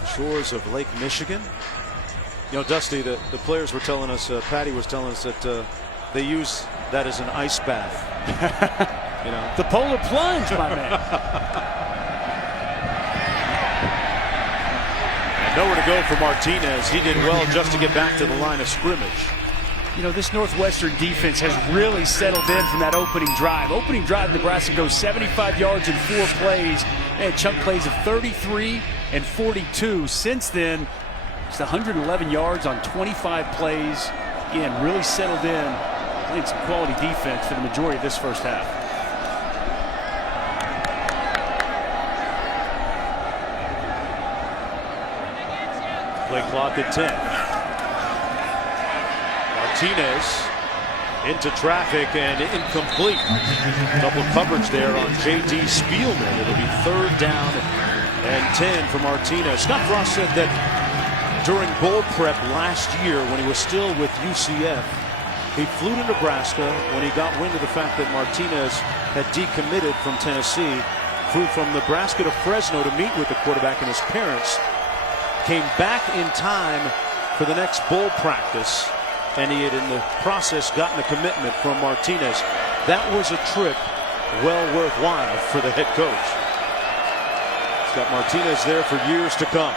shores of Lake Michigan. You know, Dusty, the players were telling us, Patty was telling us that they use that as an ice bath. You know, the polar plunge, my man. And nowhere to go for Martinez. He did well just to get back to the line of scrimmage. You know, this Northwestern defense has really settled in from that opening drive. Opening drive, Nebraska goes 75 yards in 4 plays. They had chunk plays of 33 and 42. Since then, it's 111 yards on 25 plays. Again, really settled in. Played some quality defense for the majority of this first half. Play clock at 10. Martinez into traffic and incomplete. Double coverage there on J.D. Spielman. It'll be 3rd down and 10 for Martinez. Scott Frost said that during bowl prep last year when he was still with UCF, He flew to Nebraska when he got wind of the fact that Martinez had decommitted from Tennessee. Flew from Nebraska to Fresno to meet with the quarterback and his parents. Came back in time for the next bowl practice, and he had in the process gotten a commitment from Martinez. That was a trip well worthwhile for the head coach. He's got Martinez there for years to come.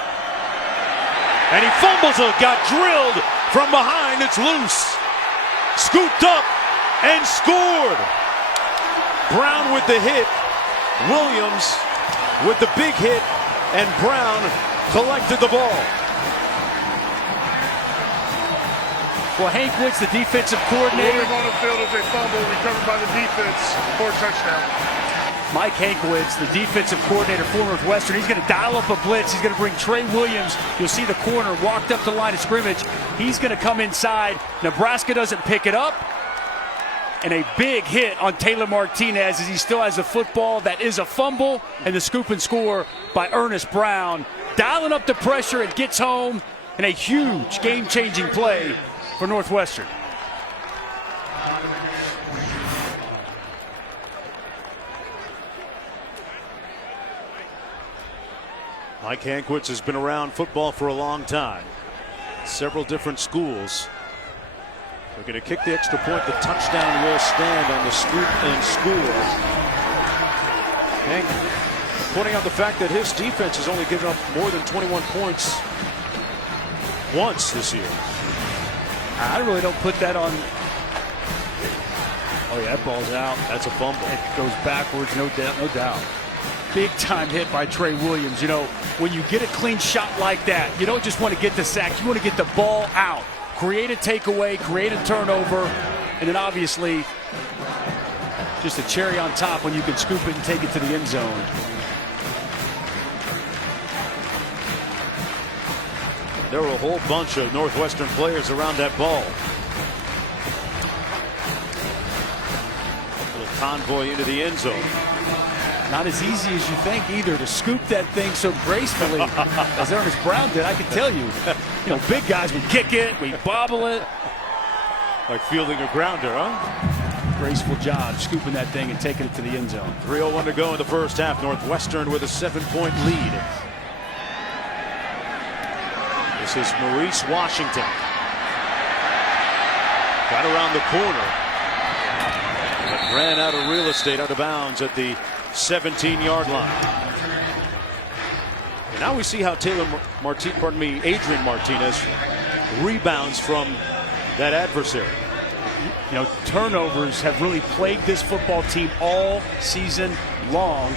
And he fumbles it, got drilled from behind. It's loose. Scooped up and scored. Brown with the hit. Williams with the big hit, and Brown collected the ball. Well, Hank Woods, the defensive coordinator. Moving on the field as a fumble recovered by the defense for a touchdown. Mike Hankwitz, the defensive coordinator for Northwestern, he's going to dial up a blitz. He's going to bring Trey Williams. You'll see the corner walked up the line of scrimmage. He's going to come inside. Nebraska doesn't pick it up. And a big hit on Taylor Martinez as he still has the football. That is a fumble, and the scoop and score by Ernest Brown. Dialing up the pressure, it gets home, and a huge game-changing play for Northwestern. Mike Hankwitz has been around football for a long time. Several different schools. They're going to kick the extra point. The touchdown will stand on the scoop and score. Hank pointing out the fact that his defense has only given up more than 21 points once this year. I really don't put that on. Oh yeah, that ball's out. That's a fumble. It goes backwards, no doubt. Big time hit by Trey Williams. You know, when you get a clean shot like that, you don't just want to get the sack. You want to get the ball out. Create a takeaway, create a turnover, and then obviously just a cherry on top when you can scoop it and take it to the end zone. There were a whole bunch of Northwestern players around that ball. A little convoy into the end zone. Not as easy as you think either to scoop that thing so gracefully as Ernest Brown did. I can tell you, big guys, we kick it, we bobble it. Like fielding a grounder, huh? Graceful job scooping that thing and taking it to the end zone. 3:01 to go in the first half. Northwestern with a 7-point lead. This is Maurice Washington. Got around the corner, but ran out of real estate, out of bounds at the 17-yard line. And now we see how Adrian Martinez rebounds from that adversary. Turnovers have really plagued this football team all season long.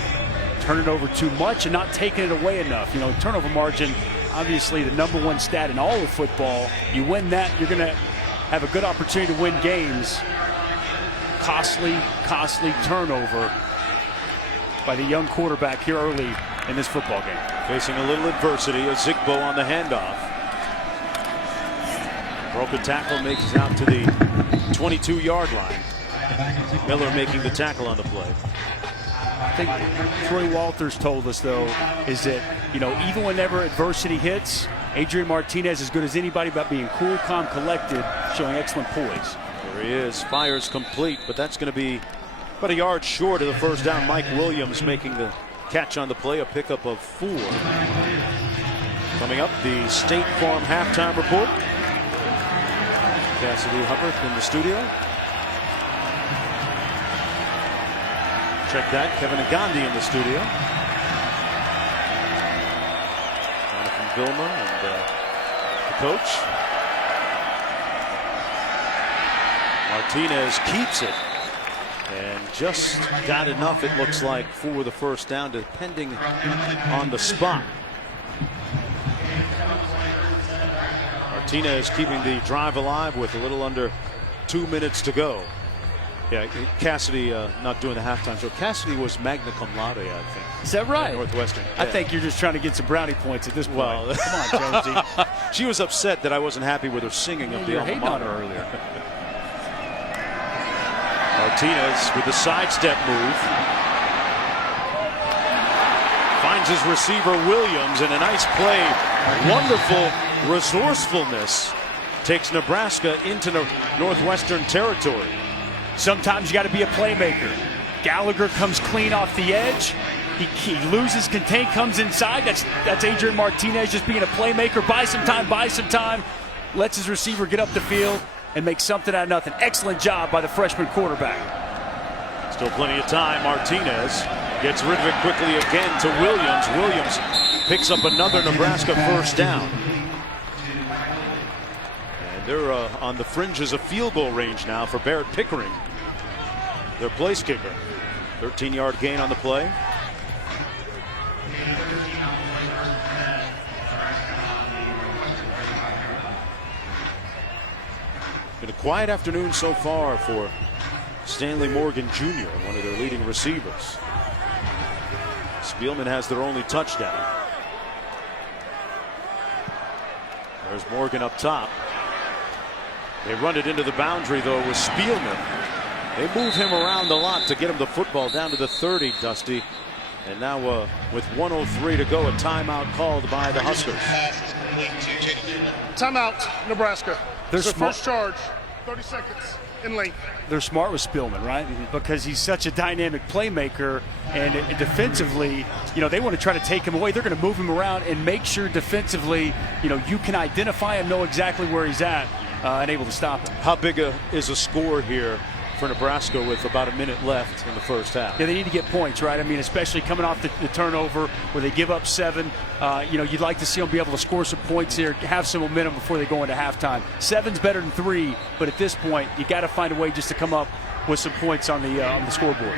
Turning over too much and not taking it away enough. Turnover margin, obviously the #1 stat in all of football. You win that, you're going to have a good opportunity to win games. Costly turnover by the young quarterback here early in this football game. Facing a little adversity, a Zigbo on the handoff. Broken tackle makes it out to the 22-yard line. Miller making the tackle on the play. I think Troy Walters told us, though, is that, even whenever adversity hits, Adrian Martinez is as good as anybody about being cool, calm, collected, showing excellent poise. There he is. Fires complete, but that's going to be about a yard short of the first down. Mike Williams making the catch on the play, a pickup of 4. Coming up, the State Farm halftime report. Cassidy Hubbard in the studio. Check that. Kevin Gandhi in the studio. Jonathan Vilma and the coach. Martinez keeps it and just got enough, it looks like, for the first down, depending on the spot. Martinez keeping the drive alive with a little under 2 minutes to go. Yeah, Cassidy not doing the halftime show. Cassidy was magna cum laude, I think. Is that right? Northwestern. I think you're just trying to get some brownie points at this point. Well, come on, Jonesy. She was upset that I wasn't happy with her singing of the alma mater earlier. Martinez with the sidestep move. Finds his receiver Williams, and a nice play. Wonderful resourcefulness takes Nebraska into Northwestern territory. Sometimes you got to be a playmaker. Gallagher comes clean off the edge. He loses contain, comes inside. That's Adrian Martinez just being a playmaker. Buy some time. Lets his receiver get up the field and make something out of nothing. Excellent job by the freshman quarterback. Still plenty of time. Martinez gets rid of it quickly again to Williams. Williams picks up another Nebraska first down. And they're on the fringes of field goal range now for Barrett Pickering, their place kicker. 13-yard gain on the play. Been a quiet afternoon so far for Stanley Morgan Jr., one of their leading receivers. Spielman has their only touchdown. There's Morgan up top. They run it into the boundary, though, with Spielman. They move him around a lot to get him the football down to the 30, Dusty. And now with 1:03 to go, a timeout called by the Huskers. Timeout, Nebraska. Their first charge, 30 seconds in length. They're smart with Spielman, right? Because he's such a dynamic playmaker, and defensively, they want to try to take him away. They're going to move him around and make sure defensively, you can identify him, know exactly where he's at, and able to stop him. How big is a score here for Nebraska with about a minute left in the first half? Yeah, they need to get points, right? I mean, especially coming off the turnover where they give up 7. You'd like to see them be able to score some points here, have some momentum before they go into halftime. 7's better than 3, but at this point, you got to find a way just to come up with some points on the scoreboard.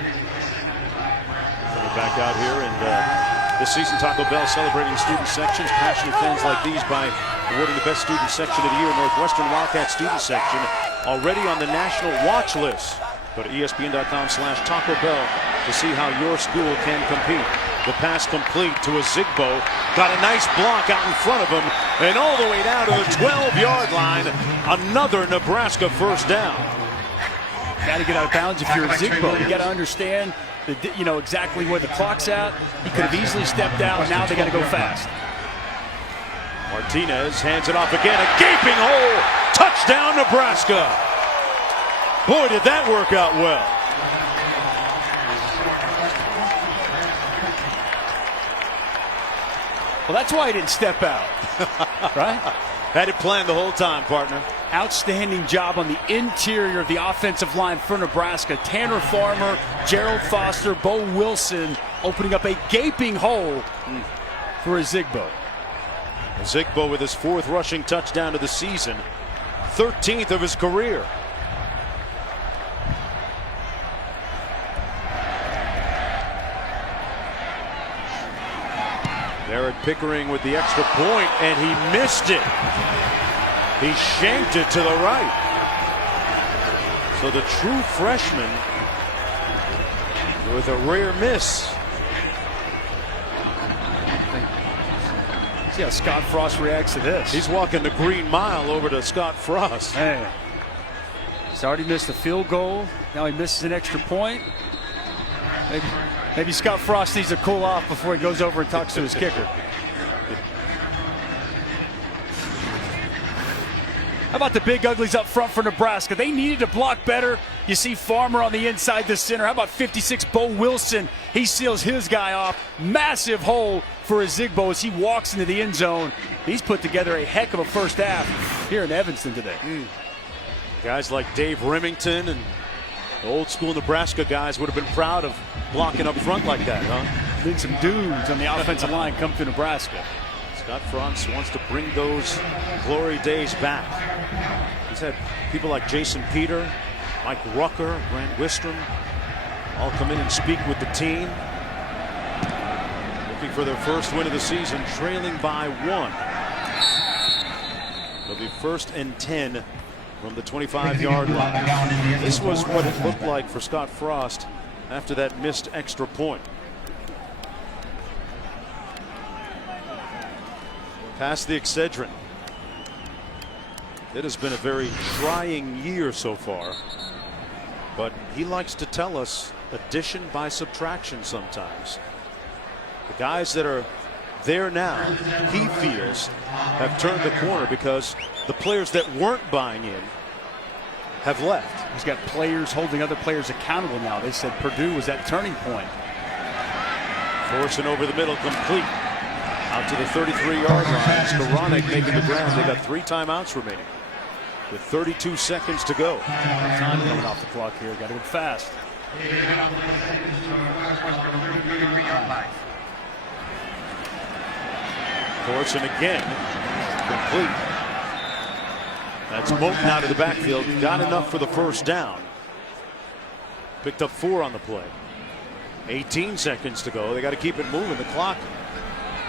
Coming back out here, and this season Taco Bell celebrating student sections. Passionate fans like these by awarding the best student section of the year. Northwestern Wildcat student section already on the national watch list. Go to ESPN.com/Taco Bell to see how your school can compete. The pass complete to a Zigbo. Got a nice block out in front of him, and all the way down to the 12-yard line. Another Nebraska first down. Got to get out of bounds if you're a Zigbo. You got to understand exactly where the clock's at. He could have easily stepped out. Now they got to go fast. Martinez hands it off again. A gaping hole. Touchdown, Nebraska. Boy, did that work out well. Well, that's why he didn't step out, right? Had it planned the whole time, partner. Outstanding job on the interior of the offensive line for Nebraska. Tanner Farmer, Gerald Foster, Bo Wilson opening up a gaping hole for a Zigbo. Zigbo with his 4th rushing touchdown of the season, 13th of his career. Barrett Pickering with the extra point, and he missed it. He shanked it to the right. So the true freshman with a rare miss. See how Scott Frost reacts to this. He's walking the green mile over to Scott Frost. Man. He's already missed a field goal. Now he misses an extra point. Maybe Scott Frost needs to cool off before he goes over and talks to his kicker. How about the big uglies up front for Nebraska? They needed to block better. You see Farmer on the inside the center. How about 56 Bo Wilson? He seals his guy off. Massive hole for a Zigbo as he walks into the end zone. He's put together a heck of a first half here in Evanston today. Guys like Dave Remington and the old school Nebraska guys would have been proud of blocking up front like that, huh? Then some dudes on the offensive line come to Nebraska. Scott Frost wants to bring those glory days back. He's had people like Jason Peter, Mike Rucker, Grant Wistrom all come in and speak with the team. Looking for their first win of the season, trailing by 1. It'll be 1st and 10 from the 25-yard line. This was what it looked like for Scott Frost after that missed extra point. Past the Excedrin. It has been a very trying year so far, but he likes to tell us addition by subtraction sometimes. The guys that are there now, he feels, have turned the corner because the players that weren't buying in have left. He's got players holding other players accountable now. They said Purdue was that turning point. Forcing over the middle, complete. Out to the 33-yard line. Skowronek making the ground. They got 3 timeouts remaining with 32 seconds to go. Time coming off the clock here. Got to go fast. Thorson again, complete. That's Moten out of the backfield. Got enough for the first down. Picked up 4 on the play. 18 seconds to go. They got to keep it moving. The clock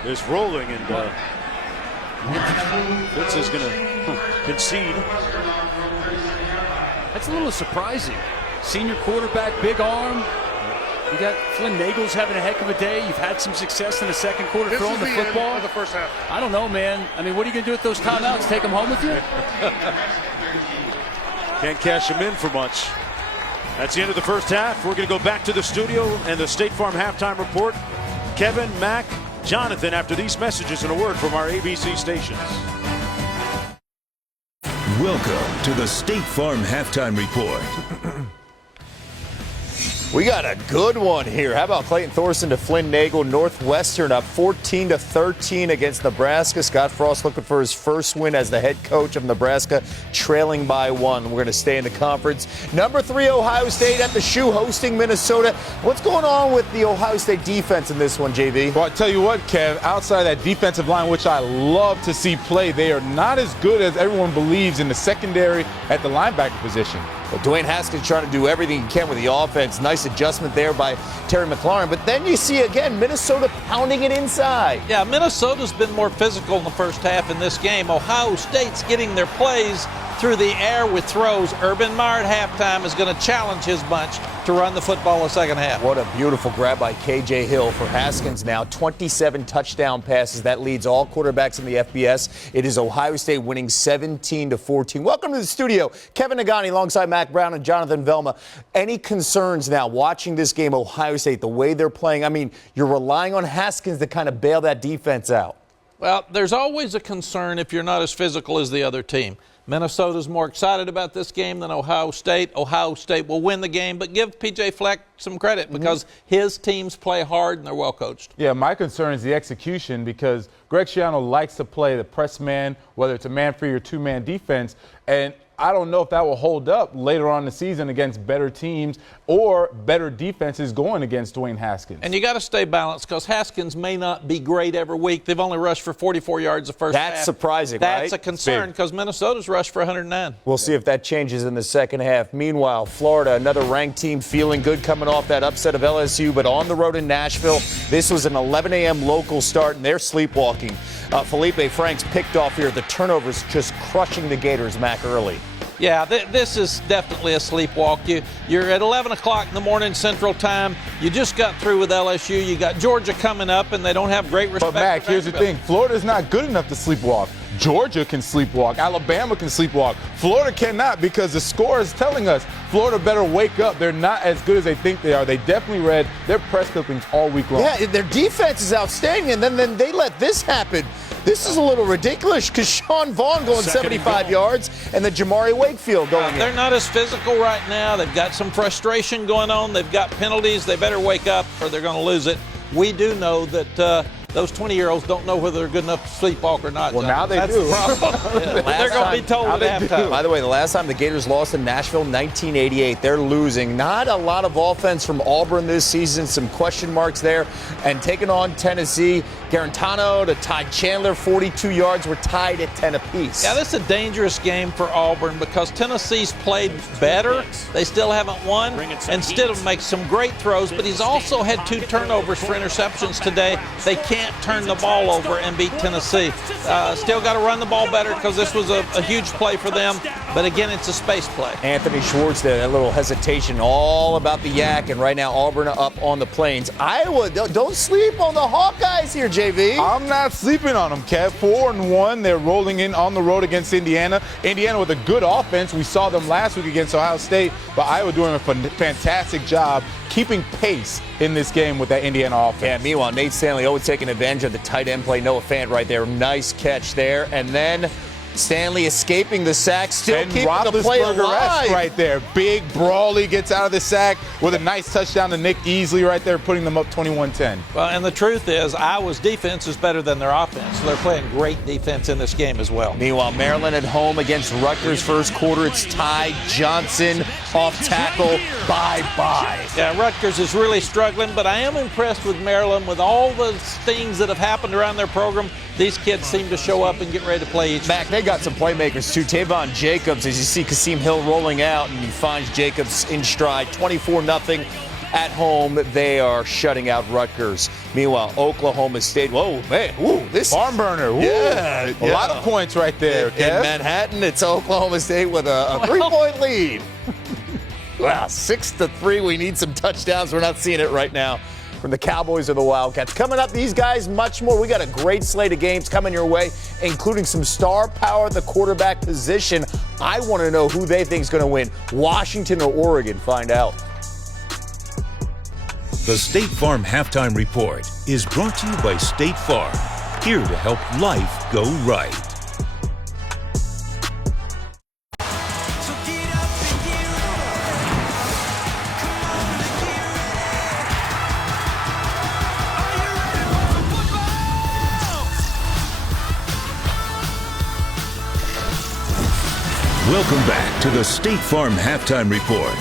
is rolling, and Fitz is going to concede. That's a little surprising. Senior quarterback, big arm. You got Flynn Nagel's having a heck of a day. You've had some success in the second quarter throwing the football. Of the first half. I don't know, man. I mean, what are you going to do with those timeouts? Take them home with you? Can't cash them in for much. That's the end of the first half. We're going to go back to the studio and the State Farm halftime report. Kevin, Mac, Jonathan, after these messages and a word from our ABC stations. Welcome to the State Farm halftime report. We got a good one here. How about Clayton Thorson to Flynn Nagel? Northwestern up 14-13 against Nebraska. Scott Frost looking for his first win as the head coach of Nebraska, trailing by 1. We're going to stay in the conference. Number 3, Ohio State at the Shoe hosting Minnesota. What's going on with the Ohio State defense in this one, JV? Well, I tell you what, Kev, outside that defensive line, which I love to see play, they are not as good as everyone believes in the secondary at the linebacker position. Well, Dwayne Haskins trying to do everything he can with the offense. Nice adjustment there by Terry McLaurin. But then you see, again, Minnesota pounding it inside. Yeah, Minnesota's been more physical in the first half in this game. Ohio State's getting their plays through the air with throws. Urban Meyer at halftime is going to challenge his bunch to run the football in the second half. What a beautiful grab by K.J. Hill for Haskins now. 27 touchdown passes. That leads all quarterbacks in the FBS. It is Ohio State winning 17-14. Welcome to the studio. Kevin Nagani alongside Mac Brown and Jonathan Velma. Any concerns now watching this game, Ohio State, the way they're playing? I mean, you're relying on Haskins to kind of bail that defense out. Well, there's always a concern if you're not as physical as the other team. Minnesota's more excited about this game than Ohio State. Ohio State will win the game, but give P.J. Fleck some credit because his teams play hard and they're well coached. Yeah, my concern is the execution because Greg Schiano likes to play the press man, whether it's a man-free or two-man defense, and I don't know if that will hold up later on in the season against better teams or better defenses going against Dwayne Haskins. And you got to stay balanced because Haskins may not be great every week. They've only rushed for 44 yards the first half. That's surprising, right? That's a concern because Minnesota's rushed for 109. We'll see if that changes in the second half. Meanwhile, Florida, another ranked team feeling good coming off that upset of LSU, but on the road in Nashville. This was an 11 a.m. local start, and they're sleepwalking. Felipe Franks picked off here. The turnovers just crushing the Gators, Mac, early. Yeah, this is definitely a sleepwalk. You're at 11 o'clock in the morning Central Time. You just got through with LSU. You got Georgia coming up, and they don't have great respect. But, Mac, here's the thing. Florida's not good enough to sleepwalk. Georgia can sleepwalk. Alabama can sleepwalk. Florida cannot because the score is telling us Florida better wake up. They're not as good as they think they are. They definitely read their press clippings all week long. Yeah, their defense is outstanding, and then they let this happen. This is a little ridiculous because Sean Vaughn going 75 yards and the Jamari Wakefield going in. They're not as physical right now. They've got some frustration going on. They've got penalties. They better wake up or they're going to lose it. We do know that those 20-year-olds don't know whether they're good enough to sleepwalk or not. Well, now they do. They're going to be told at halftime. By the way, the last time the Gators lost in Nashville, 1988, they're losing. Not a lot of offense from Auburn this season. Some question marks there. And taking on Tennessee, Garantano to Ty Chandler, 42 yards. We're tied at 10 apiece. Yeah, this is a dangerous game for Auburn because Tennessee's played better. They still haven't won. And Stidham makes some great throws, but he's also had 2 turnovers for interceptions today. They can't turn the ball over and beat Tennessee. Still got to run the ball better because this was a huge play for them. But again, it's a space play. Anthony Schwartz there, that little hesitation, all about the yak. And right now, Auburn up on the Plains. Iowa, don't sleep on the Hawkeyes here, JV. I'm not sleeping on them, Kev. 4-1. They're rolling in on the road against Indiana. Indiana with a good offense. We saw them last week against Ohio State. But Iowa doing a fantastic job keeping pace in this game with that Indiana offense. Yeah, meanwhile, Nate Stanley always taking advantage of the tight end play. Noah Fant right there. Nice catch there. And then Stanley escaping the sack, still keeping the play alive. Right there. Big Brawley gets out of the sack with a nice touchdown to Nick Easley right there, putting them up 21-10. Well, and the truth is, Iowa's defense is better than their offense. So they're playing great defense in this game as well. Meanwhile, Maryland at home against Rutgers first quarter. It's Ty Johnson off tackle. Bye-bye. Yeah, Rutgers is really struggling, but I am impressed with Maryland with all the things that have happened around their program. These kids seem to show up and get ready to play each Mac, they got some playmakers too. Tavon Jacobs, as you see Kasim Hill rolling out, and he finds Jacobs in stride. 24-0 at home. They are shutting out Rutgers. Meanwhile, Oklahoma State. Whoa, man. Ooh, this barn burner. Ooh. Yeah. A lot of points right there. In Manhattan, it's Oklahoma State with a 3-point lead. Wow, 6-3. We need some touchdowns. We're not seeing it right now from the Cowboys or the Wildcats. Coming up, these guys, much more. We got a great slate of games coming your way, including some star power at the quarterback position. I want to know who they think is going to win, Washington or Oregon. Find out. The State Farm Halftime Report is brought to you by State Farm, here to help life go right. Welcome back to the State Farm Halftime Report.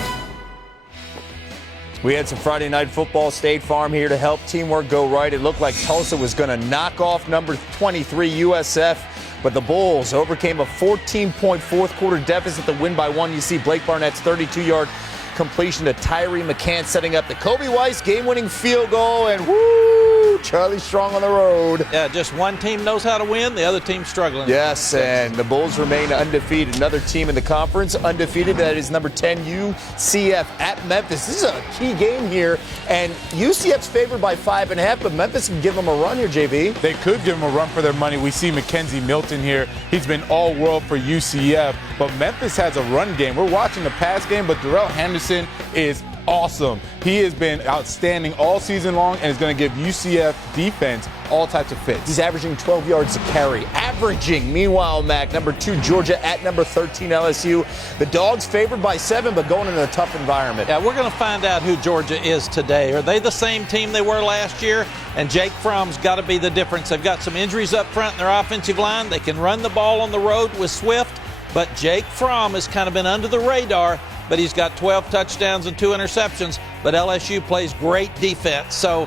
We had some Friday Night Football. State Farm here to help teamwork go right. It looked like Tulsa was going to knock off number 23 USF, but the Bulls overcame a 14-point fourth quarter deficit to win by one. You see Blake Barnett's 32-yard completion to Tyree McCann, setting up the Kobe Weiss game-winning field goal, and woo, Charlie Strong on the road. Yeah, just one team knows how to win, the other team's struggling. Yes, and the Bulls remain undefeated. Another team in the conference undefeated, that is number 10 UCF at Memphis. This is a key game here, and UCF's favored by 5.5, but Memphis can give them a run here, JB. They could give them a run for their money. We see Mackenzie Milton here. He's been all-world for UCF, but Memphis has a run game. We're watching the pass game, but Darrell Henderson is awesome. He has been outstanding all season long and is going to give UCF defense all types of fits. He's averaging 12 yards a carry. Meanwhile, Mac, number 2 Georgia at number 13 LSU. The Dogs favored by 7, but going in a tough environment. Yeah, we're going to find out who Georgia is today. Are they the same team they were last year? And Jake Fromm's got to be the difference. They've got some injuries up front in their offensive line. They can run the ball on the road with Swift, but Jake Fromm has kind of been under the radar. But he's got 12 touchdowns and 2 interceptions. But LSU plays great defense. So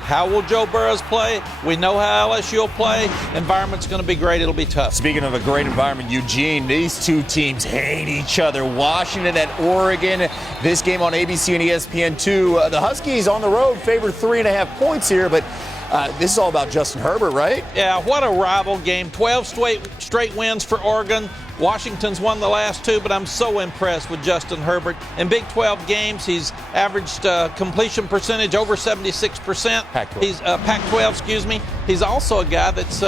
how will Joe Burrows play? We know how LSU will play. Environment's going to be great. It'll be tough. Speaking of a great environment, Eugene, these two teams hate each other. Washington at Oregon. This game on ABC and ESPN2. The Huskies on the road favored 3.5 points here, but this is all about Justin Herbert, right? Yeah, what a rival game. 12 straight wins for Oregon. Washington's won the last 2, but I'm so impressed with Justin Herbert. In Big 12 games, he's averaged completion percentage over 76%. Pac-12. He's Pac-12, excuse me. He's also a guy that's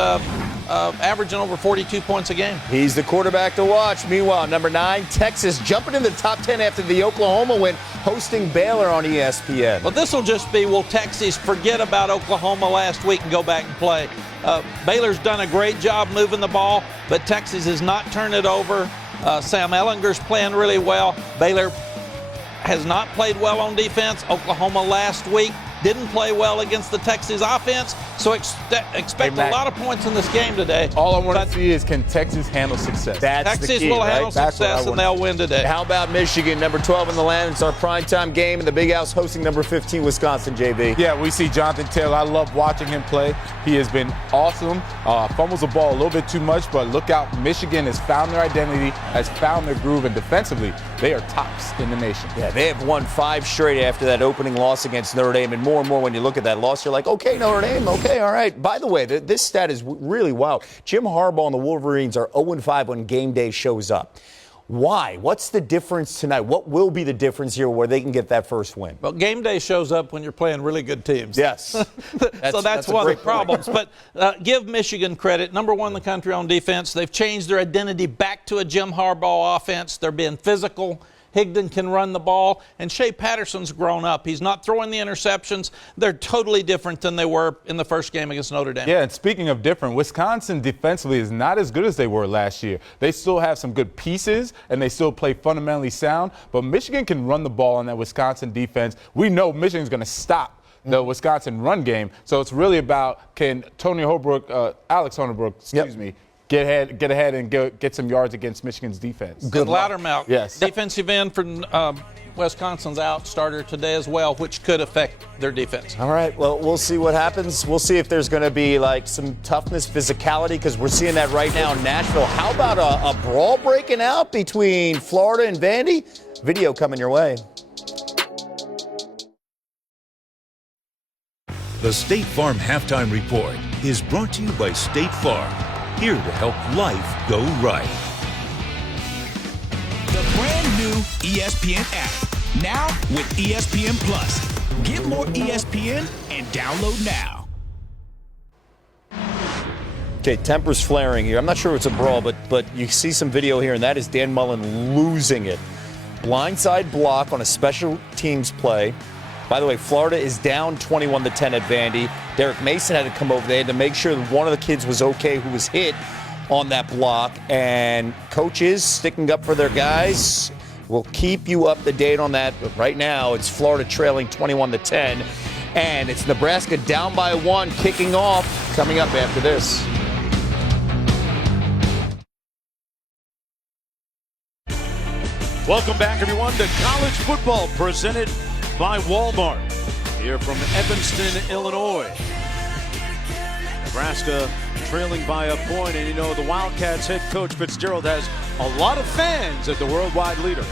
averaging over 42 points a game. He's the quarterback to watch. Meanwhile, number 9, Texas, jumping into the top 10 after the Oklahoma win, hosting Baylor on ESPN. Well, this will just be, will Texas forget about Oklahoma last week and go back and play? Baylor's done a great job moving the ball, but Texas has not turned it over. Sam Ehlinger's playing really well. Baylor has not played well on defense. Oklahoma last week didn't play well against the Texas offense, so expect a lot of points in this game today. All I want to see is, can Texas handle success? That's Texas the key, will right? handle success, and they'll win today. How about Michigan, number 12 in the land? It's our primetime game in the Big House, hosting number 15 Wisconsin, JB. Yeah, we see Jonathan Taylor. I love watching him play. He has been awesome. Fumbles the ball a little bit too much, but look out. Michigan has found their identity, has found their groove, and defensively, they are tops in the nation. Yeah, they have won 5 straight after that opening loss against Notre Dame, and more when you look at that loss, you're like, okay, Notre Dame, okay, all right. By the way, this stat is really wild. Jim Harbaugh and the Wolverines are 0-5 when game day shows up. Why? What's the difference tonight? What will be the difference here where they can get that first win? Well, game day shows up when you're playing really good teams. Yes. So that's one of the problems. But give Michigan credit. Number 1 in the country on defense. They've changed their identity back to a Jim Harbaugh offense. They're being physical. Higdon can run the ball, and Shea Patterson's grown up. He's not throwing the interceptions. They're totally different than they were in the first game against Notre Dame. Yeah, and speaking of different, Wisconsin defensively is not as good as they were last year. They still have some good pieces, and they still play fundamentally sound, but Michigan can run the ball on that Wisconsin defense. We know Michigan's going to stop the Wisconsin run game, so it's really about can Alex Honeyberg, get ahead and get some yards against Michigan's defense. Good Loudermilk. Yes. Defensive end for Wisconsin's out, starter today as well, which could affect their defense. All right, well, we'll see what happens. We'll see if there's going to be like some toughness, physicality, because we're seeing that right now in Nashville. How about a brawl breaking out between Florida and Vandy? Video coming your way. The State Farm Halftime Report is brought to you by State Farm, here to help life go right. The brand new ESPN app, now with ESPN Plus. Get more ESPN and download now. Okay, tempers flaring here. I'm not sure if it's a brawl, but you see some video here, and that is Dan Mullen losing it. Blindside block on a special teams play. By the way, Florida is down 21-10 at Vandy. Derek Mason had to come over. They had to make sure that one of the kids was okay who was hit on that block. And coaches sticking up for their guys. We'll keep you up to date on that. But right now, it's Florida trailing 21-10. And it's Nebraska down by 1, kicking off, coming up after this. Welcome back, everyone, to college football presented by Walmart. Here from Evanston, Illinois. Nebraska trailing by a point, and you know the Wildcats head coach Fitzgerald has a lot of fans at the worldwide leader.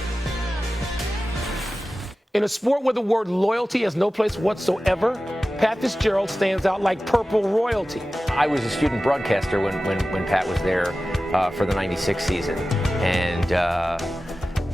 In a sport where the word loyalty has no place whatsoever, Pat Fitzgerald stands out like purple royalty. I was a student broadcaster when Pat was there for the '96 season, and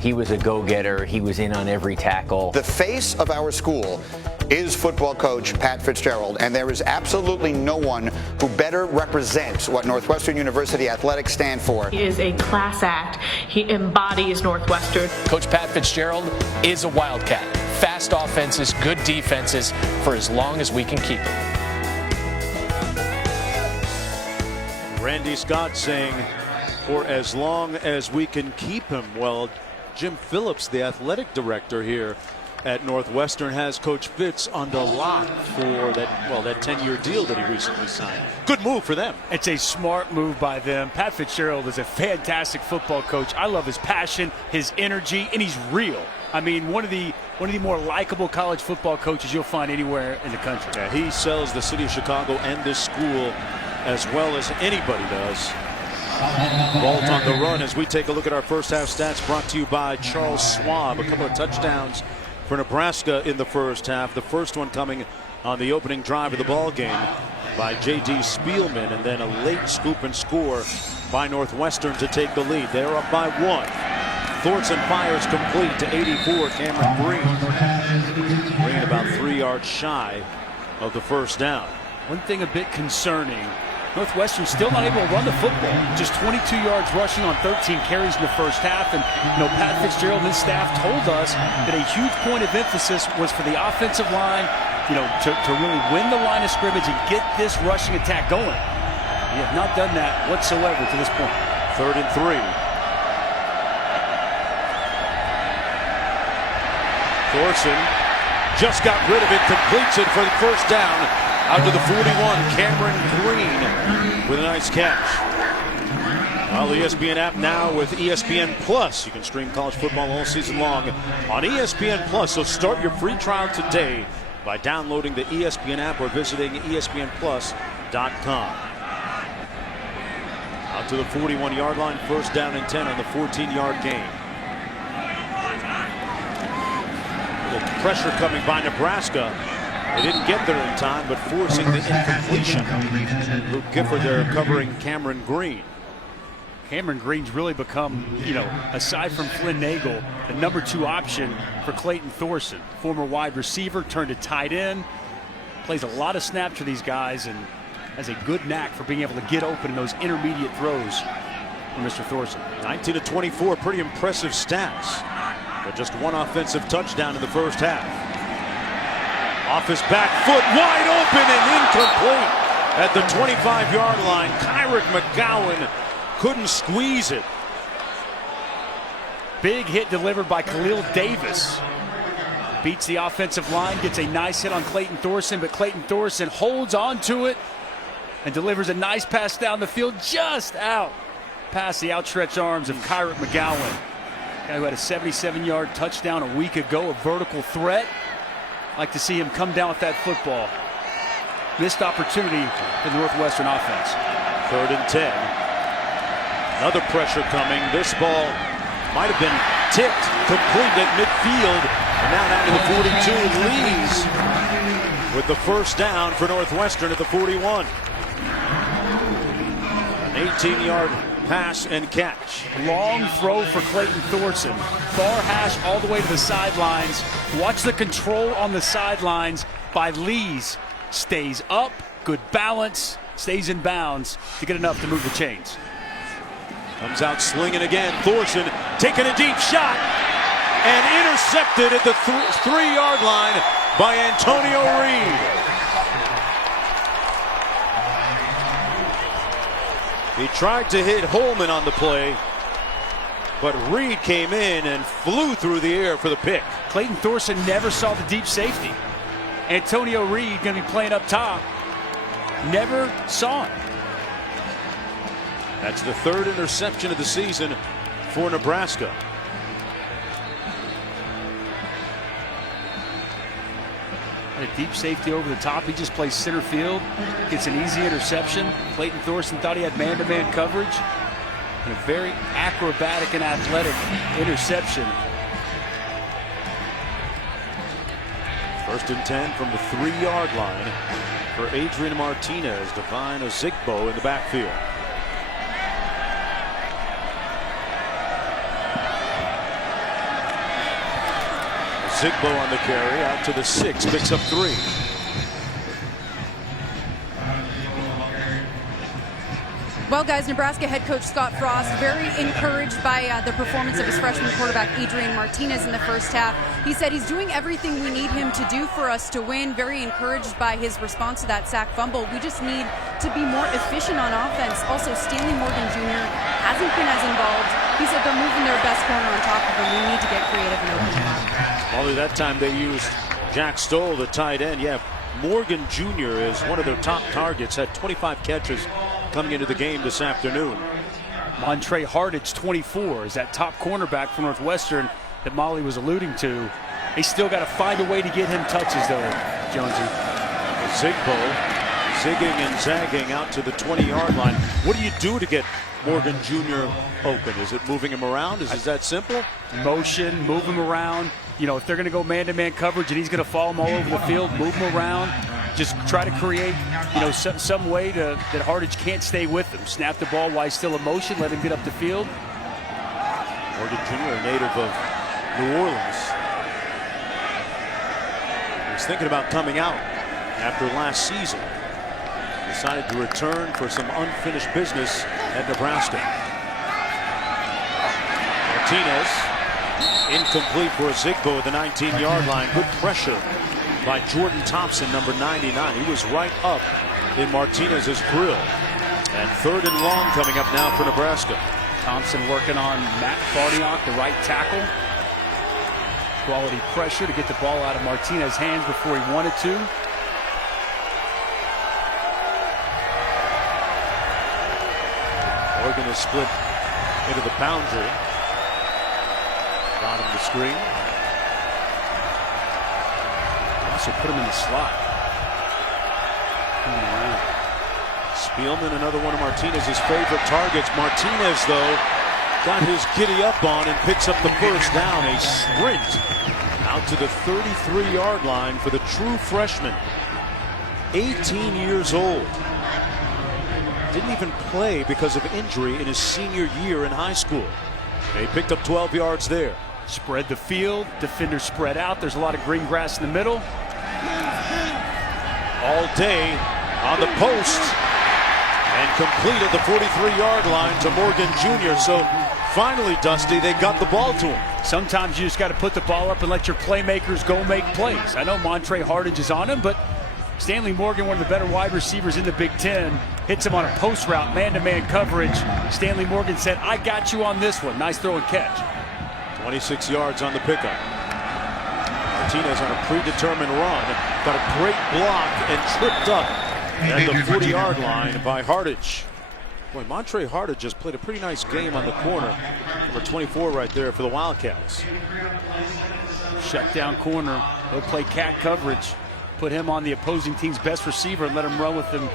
he was a go-getter. He was in on every tackle. The face of our school is football coach Pat Fitzgerald, and there is absolutely no one who better represents what Northwestern University athletics stand for. He is a class act. He embodies Northwestern. Coach Pat Fitzgerald is a Wildcat. Fast offenses, good defenses for as long as we can keep them. Randy Scott saying, for as long as we can keep him. Well, Jim Phillips, the athletic director here at Northwestern, has Coach Fitz under lock for that 10-year deal that he recently signed. Good move for them. It's a smart move by them. Pat Fitzgerald is a fantastic football coach. I love his passion, his energy, and he's real. I mean, one of the more likable college football coaches you'll find anywhere in the country. Yeah, he sells the city of Chicago and this school as well as anybody does. Bolt on the run as we take a look at our first half stats, brought to you by Charles Schwab. A couple of touchdowns for Nebraska in the first half. The first one coming on the opening drive of the ball game by J.D. Spielman, and then a late scoop and score by Northwestern to take the lead. They're up by 1. Thornton fires complete to 84, Cameron Green. Green about 3 yards shy of the first down. One thing a bit concerning, Northwestern still not able to run the football. Just 22 yards rushing on 13 carries in the first half. And Pat Fitzgerald and his staff told us that a huge point of emphasis was for the offensive line, to really win the line of scrimmage and get this rushing attack going. We have not done that whatsoever to this point. 3rd and 3. Thorson just got rid of it, completes it for the first down. Out to the 41, Cameron Green with a nice catch. Well, the ESPN app now with ESPN Plus. You can stream college football all season long on ESPN Plus. So start your free trial today by downloading the ESPN app or visiting ESPNplus.com. Out to the 41-yard line, first down and 10 on the 14-yard gain. A little pressure coming by Nebraska. They didn't get there in time, but forcing the incompletion. Luke Gifford there covering Cameron Green. Cameron Green's really become, aside from Flynn Nagel, the number 2 option for Clayton Thorson. Former wide receiver, turned to tight end. Plays a lot of snaps for these guys and has a good knack for being able to get open in those intermediate throws for Mr. Thorson. 19-24, pretty impressive stats. But just one offensive touchdown in the first half. Off his back foot, wide open and incomplete at the 25-yard line. Kyrick McGowan couldn't squeeze it. Big hit delivered by Khalil Davis. Beats the offensive line, gets a nice hit on Clayton Thorson, but Clayton Thorson holds on to it and delivers a nice pass down the field, just out past the outstretched arms of Kyrick McGowan. Guy who had a 77-yard touchdown a week ago, a vertical threat. Like to see him come down with that football. Missed opportunity for the Northwestern offense. 3rd and 10. Another pressure coming. This ball might have been tipped, complete at midfield, and now down to the 42. Lees with the first down for Northwestern at the 41. An 18-yard pass and catch. Long throw for Clayton Thorson. Far hash all the way to the sidelines. Watch the control on the sidelines by Lees. Stays up, good balance, stays in bounds to get enough to move the chains. Comes out slinging again. Thorson taking a deep shot and intercepted at the 3-yard line by Antonio Reed. He tried to hit Holman on the play, but Reed came in and flew through the air for the pick. Clayton Thorson never saw the deep safety. Antonio Reed going to be playing up top. Never saw it. That's the 3rd interception of the season for Nebraska. A deep safety over the top. He just plays center field. Gets an easy interception. Clayton Thorson thought he had man-to-man coverage. And a very acrobatic and athletic interception. 1st and 10 from the 3-yard line for Adrian Martinez. Divine Ozigbo in the backfield. Ozigbo on the carry, out to the 6, picks up 3. Well, guys, Nebraska head coach Scott Frost very encouraged by the performance of his freshman quarterback Adrian Martinez in the first half. He said he's doing everything we need him to do for us to win. Very encouraged by his response to that sack fumble. We just need to be more efficient on offense. Also, Stanley Morgan Jr. hasn't been as involved. He said they're moving their best corner on top of him. We need to get creative and open him up. Only that time they used Jack Stoll, the tight end. Yeah, Morgan Jr. is one of their top targets. Had 25 catches coming into the game this afternoon. Montre Hardage, 24, is that top cornerback for Northwestern that Molly was alluding to. They still got to find a way to get him touches, though, Jonesy. Zigbo zigging and zagging out to the 20-yard line. What do you do to get Morgan Jr. open? Is it moving him around? Is it that simple? Motion, move him around. You know, if they're going to go man-to-man coverage and he's going to follow him all over the field, move him around. Just try to create, you know, some way that Hardage can't stay with him. Snap the ball while he's still in motion, let him get up the field. Morgan Jr., a native of New Orleans. He's thinking about coming out after last season. Decided to return for some unfinished business at Nebraska. Martinez, incomplete for Ozigbo at the 19-yard line. Good pressure by Jordan Thompson, number 99. He was right up in Martinez's grill. And 3rd and long coming up now for Nebraska. Thompson working on Matt Farniok, the right tackle. Quality pressure to get the ball out of Martinez's hands before he wanted to. Oregon is split into the boundary. Bottom of the screen. Also put him in the slot. Spielman, another one of Martinez's favorite targets. Martinez, though, got his giddy up on and picks up the first down. A sprint out to the 33-yard line for the true freshman. 18 years old. Didn't even play because of injury in his senior year in high school. He picked up 12 yards there. Spread the field, defenders spread out. There's a lot of green grass in the middle. All day on the post and completed the 43-yard line to Morgan Jr. So Finally, Dusty, they got the ball to him. Sometimes you just got to put the ball up and let your playmakers go make plays. I know Montre Hardage is on him, but Stanley Morgan, one of the better wide receivers in the Big Ten, hits him on a post route, man-to-man coverage. Stanley Morgan said, I got you on this one. Nice throw and catch. 26 yards on the pickup. Martinez on a predetermined run. Got a great block and tripped up at the 40-yard line by Hardage. Boy, Montre Hardage just played a pretty nice game on the corner. Number 24 right there for the Wildcats. Shut down corner. They'll play cat coverage. Put him on the opposing team's best receiver and let him run with him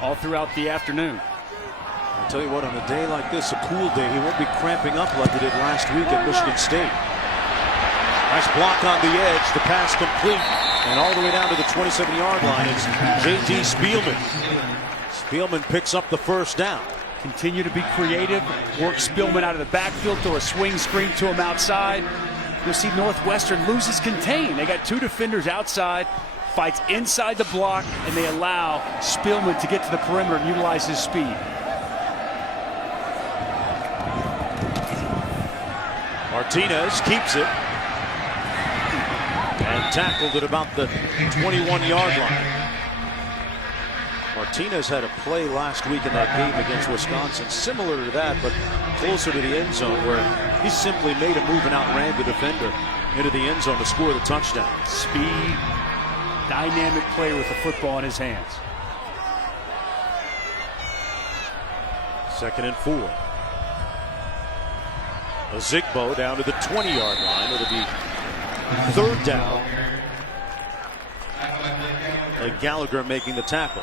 all throughout the afternoon. I'll tell you what, on a day like this, a cool day, he won't be cramping up like he did last week at Michigan State. Nice block on the edge, the pass complete, and all the way down to the 27-yard line. It's J.D. Spielman. Spielman picks up the first down. Continue to be creative. Work Spielman out of the backfield, throw a swing screen to him outside. You'll see Northwestern loses contain. They got two defenders outside, fights inside the block, and they allow Spielman to get to the perimeter and utilize his speed. Martinez keeps it and tackled at about the 21-yard line. Martinez had a play last week in that game against Wisconsin, similar to that, but closer to the end zone, where he simply made a move and outran the defender into the end zone to score the touchdown. Speed, dynamic player with the football in his hands. 2nd and 4. Ozigbo down to the 20-yard line. It'll be 3rd down. Gallagher making the tackle.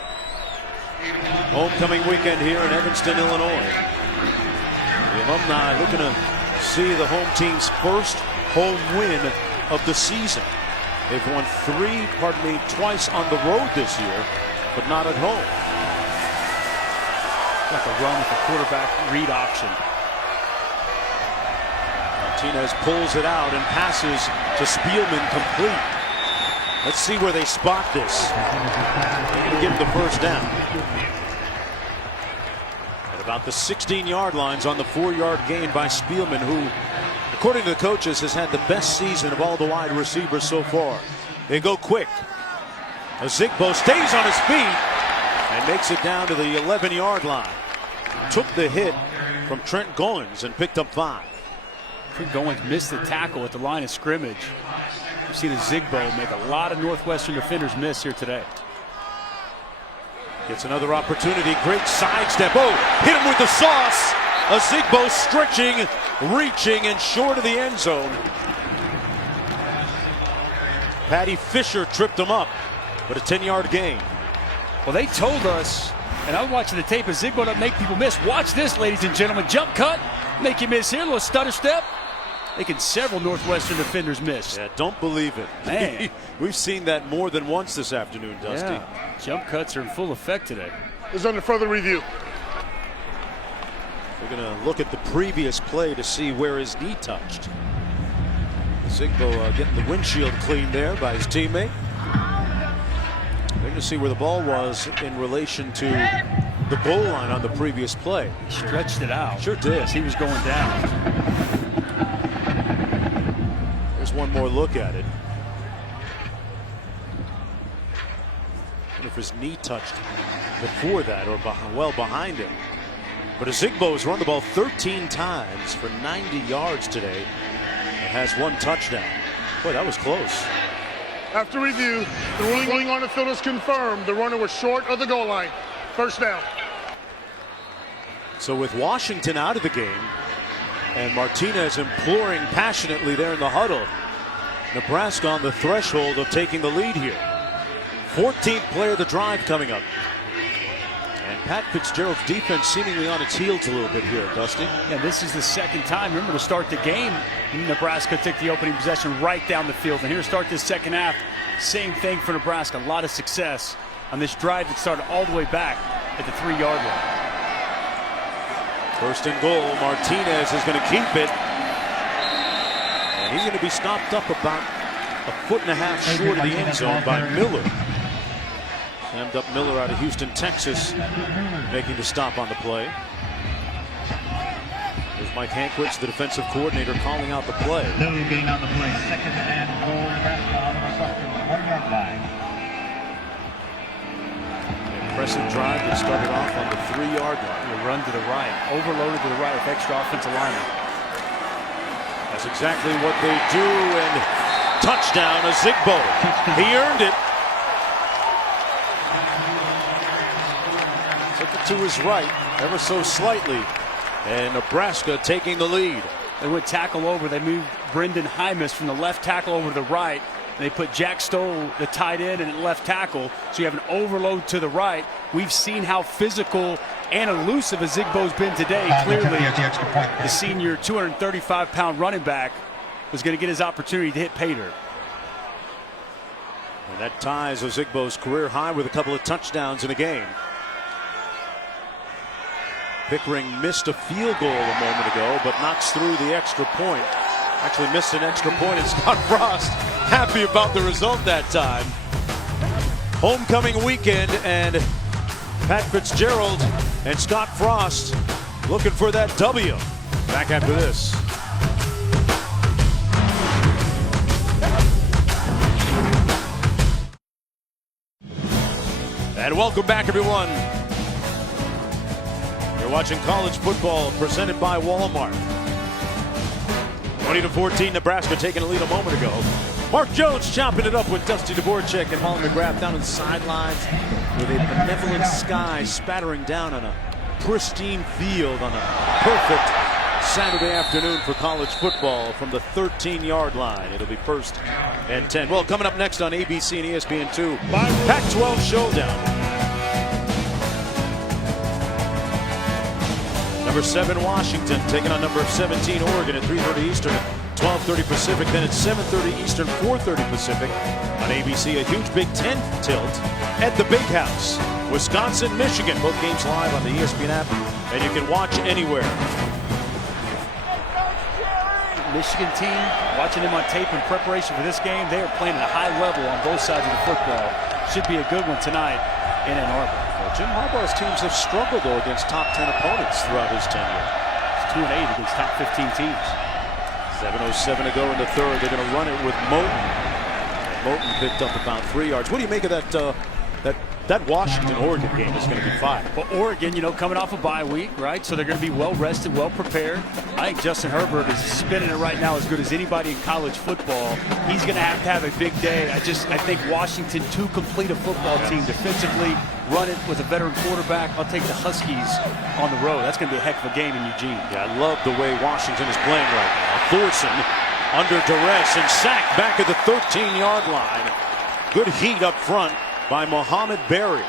Homecoming weekend here in Evanston, Illinois. The alumni looking to see the home team's first home win of the season. They've won twice on the road this year, but not at home. Like a run with the quarterback read option. Martinez pulls it out and passes to Spielman complete. Let's see where they spot this. They're going to give him the first down. At about the 16-yard lines on the 4-yard gain by Spielman, who, according to the coaches, has had the best season of all the wide receivers so far. They go quick. Ozigbo stays on his feet and makes it down to the 11-yard line. Took the hit from Trent Goins and picked up 5. Trent Goins missed the tackle at the line of scrimmage. You've seen Ozigbo make a lot of Northwestern defenders miss here today. Gets another opportunity. Great sidestep. Oh, hit him with the sauce. Ozigbo stretching, reaching, and short of the end zone. Patty Fisher tripped him up, but a 10-yard gain. Well, they told us, and I'm watching the tape, Ozigbo doesn't make people miss. Watch this, ladies and gentlemen. Jump cut, make you miss here. A little stutter step. Making several Northwestern defenders miss. Yeah, don't believe it. Man. We've seen that more than once this afternoon, Dusty. Yeah. Jump cuts are in full effect today. Is under further review. We're going to look at the previous play to see where his knee touched. Ozigbo getting the windshield cleaned there by his teammate. We're going to see where the ball was in relation to the goal line on the previous play. He stretched it out. Sure did. As he was going down. One more look at it. If his knee touched before that or well behind him. But Ozigbo has run the ball 13 times for 90 yards today and has 1 touchdown. Boy, that was close. After review, the ruling on the field is confirmed. The runner was short of the goal line. First down. So with Washington out of the game and Martinez imploring passionately there in the huddle, Nebraska on the threshold of taking the lead here. 14th play of the drive coming up. And Pat Fitzgerald's defense seemingly on its heels a little bit here, Dusty. Yeah, this is the second time. Remember, to start the game, Nebraska took the opening possession right down the field. And here to start this second half, same thing for Nebraska. A lot of success on this drive that started all the way back at the 3-yard line. 1st and goal. Martinez is going to keep it. And he's going to be stopped up about 1.5 feet short of the end zone by Miller. Slammed up Miller out of Houston, Texas, making the stop on the play. There's Mike Hankwitz, the defensive coordinator, calling out the play. No gain on the play. Second and goal, Nebraska on the Northwestern 1-yard line. Impressive drive that started off on the 3-yard line. A run to the right, overloaded to the right with extra offensive linemen. That's exactly what they do, and touchdown, Ozigbo. He earned it. Took it to his right, ever so slightly, and Nebraska taking the lead. They went tackle over. They moved Brendan Hymas from the left tackle over to the right. They put Jack Stoll, the tight end, in left tackle. So you have an overload to the right. We've seen how physical and elusive Ozigbo's been today. Clearly, the senior 235-pound running back was going to get his opportunity to hit Pater. And that ties Ozigbo's career high with a couple of touchdowns in a game. Pickering missed a field goal a moment ago, but knocks through the extra point. Actually missed an extra point, and Scott Frost happy about the result that time. Homecoming weekend, and Pat Fitzgerald and Scott Frost looking for that W. Back after this. And welcome back, everyone. You're watching college football presented by Walmart. 20-14, Nebraska taking a lead a moment ago. Mark Jones chopping it up with Dusty Dvorak and Holland McGrath down on the sidelines with a benevolent sky spattering down on a pristine field on a perfect Saturday afternoon for college football from the 13-yard line. It'll be 1st and 10. Well, coming up next on ABC and ESPN2, Pac-12 Showdown. Number 7 Washington taking on number 17 Oregon at 3:30 Eastern, 12:30 Pacific. Then at 7:30 Eastern, 4:30 Pacific on ABC. A huge Big Ten tilt at the Big House. Wisconsin, Michigan. Both games live on the ESPN app, and you can watch anywhere. Michigan team, watching them on tape in preparation for this game, they are playing at a high level on both sides of the football. Should be a good one tonight in Ann Arbor. Jim Harbaugh's teams have struggled, though, against top 10 opponents throughout his tenure. It's 2-8 against top 15 teams. 7:07 to go in the third. They're going to run it with Moton. Moton picked up about 3 yards. What do you make of that Washington-Oregon game is going to be fire? Well, Oregon, coming off a bye week, right? So they're going to be well-rested, well-prepared. I think Justin Herbert is spinning it right now as good as anybody in college football. He's going to have a big day. I think Washington, too complete a football team defensively, run it with a veteran quarterback. I'll take the Huskies on the road. That's going to be a heck of a game in Eugene. Yeah, I love the way Washington is playing right now. Thorson under duress and sacked back at the 13-yard line. Good heat up front by Mohamed Berry.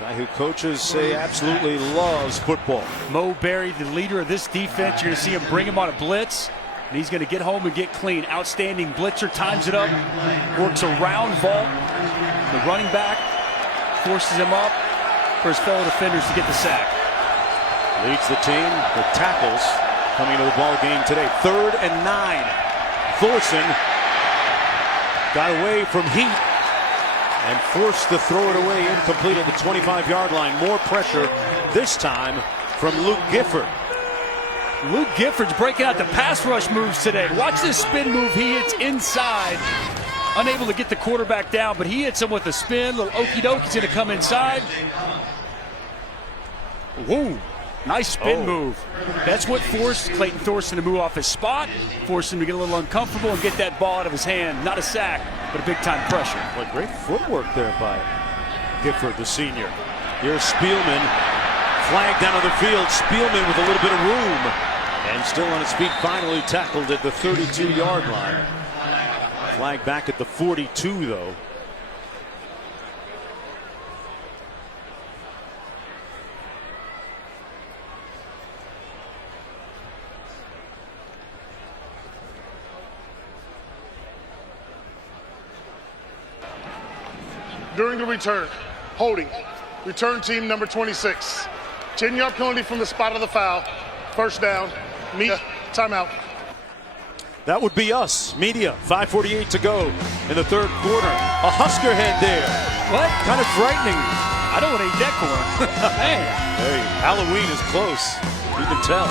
Guy who coaches say absolutely loves football. Mo Berry, the leader of this defense. You're going to see him bring him on a blitz, and he's going to get home and get clean. Outstanding blitzer, times it up, works a round vault. The running back forces him up for his fellow defenders to get the sack. Leads the team with tackles coming into the ball game today. 3rd and 9. Thorson got away from heat and forced to throw it away, incomplete at the 25-yard line. More pressure this time from Luke Gifford. Luke Gifford's breaking out the pass rush moves today. Watch this spin move. He hits inside. Unable to get the quarterback down, but he hits him with a spin. Little okey doke. He's going to come inside. Whoa. Nice spin move. That's what forced Clayton Thorson to move off his spot, forced him to get a little uncomfortable and get that ball out of his hand. Not a sack, but a big-time pressure. What great footwork there by Gifford, the senior. Here's Spielman, flag down on the field. Spielman with a little bit of room, and still on his feet, finally tackled at the 32-yard line. Flag back at the 42, though. During the return, holding, return team number 26. 10-yard penalty from the spot of the foul. First down, media, timeout. That would be us, media. 5:48 to go in the third quarter. A Husker head there. What? Kind of frightening. I don't want to eat that corn. Man. Hey, Halloween is close. You can tell.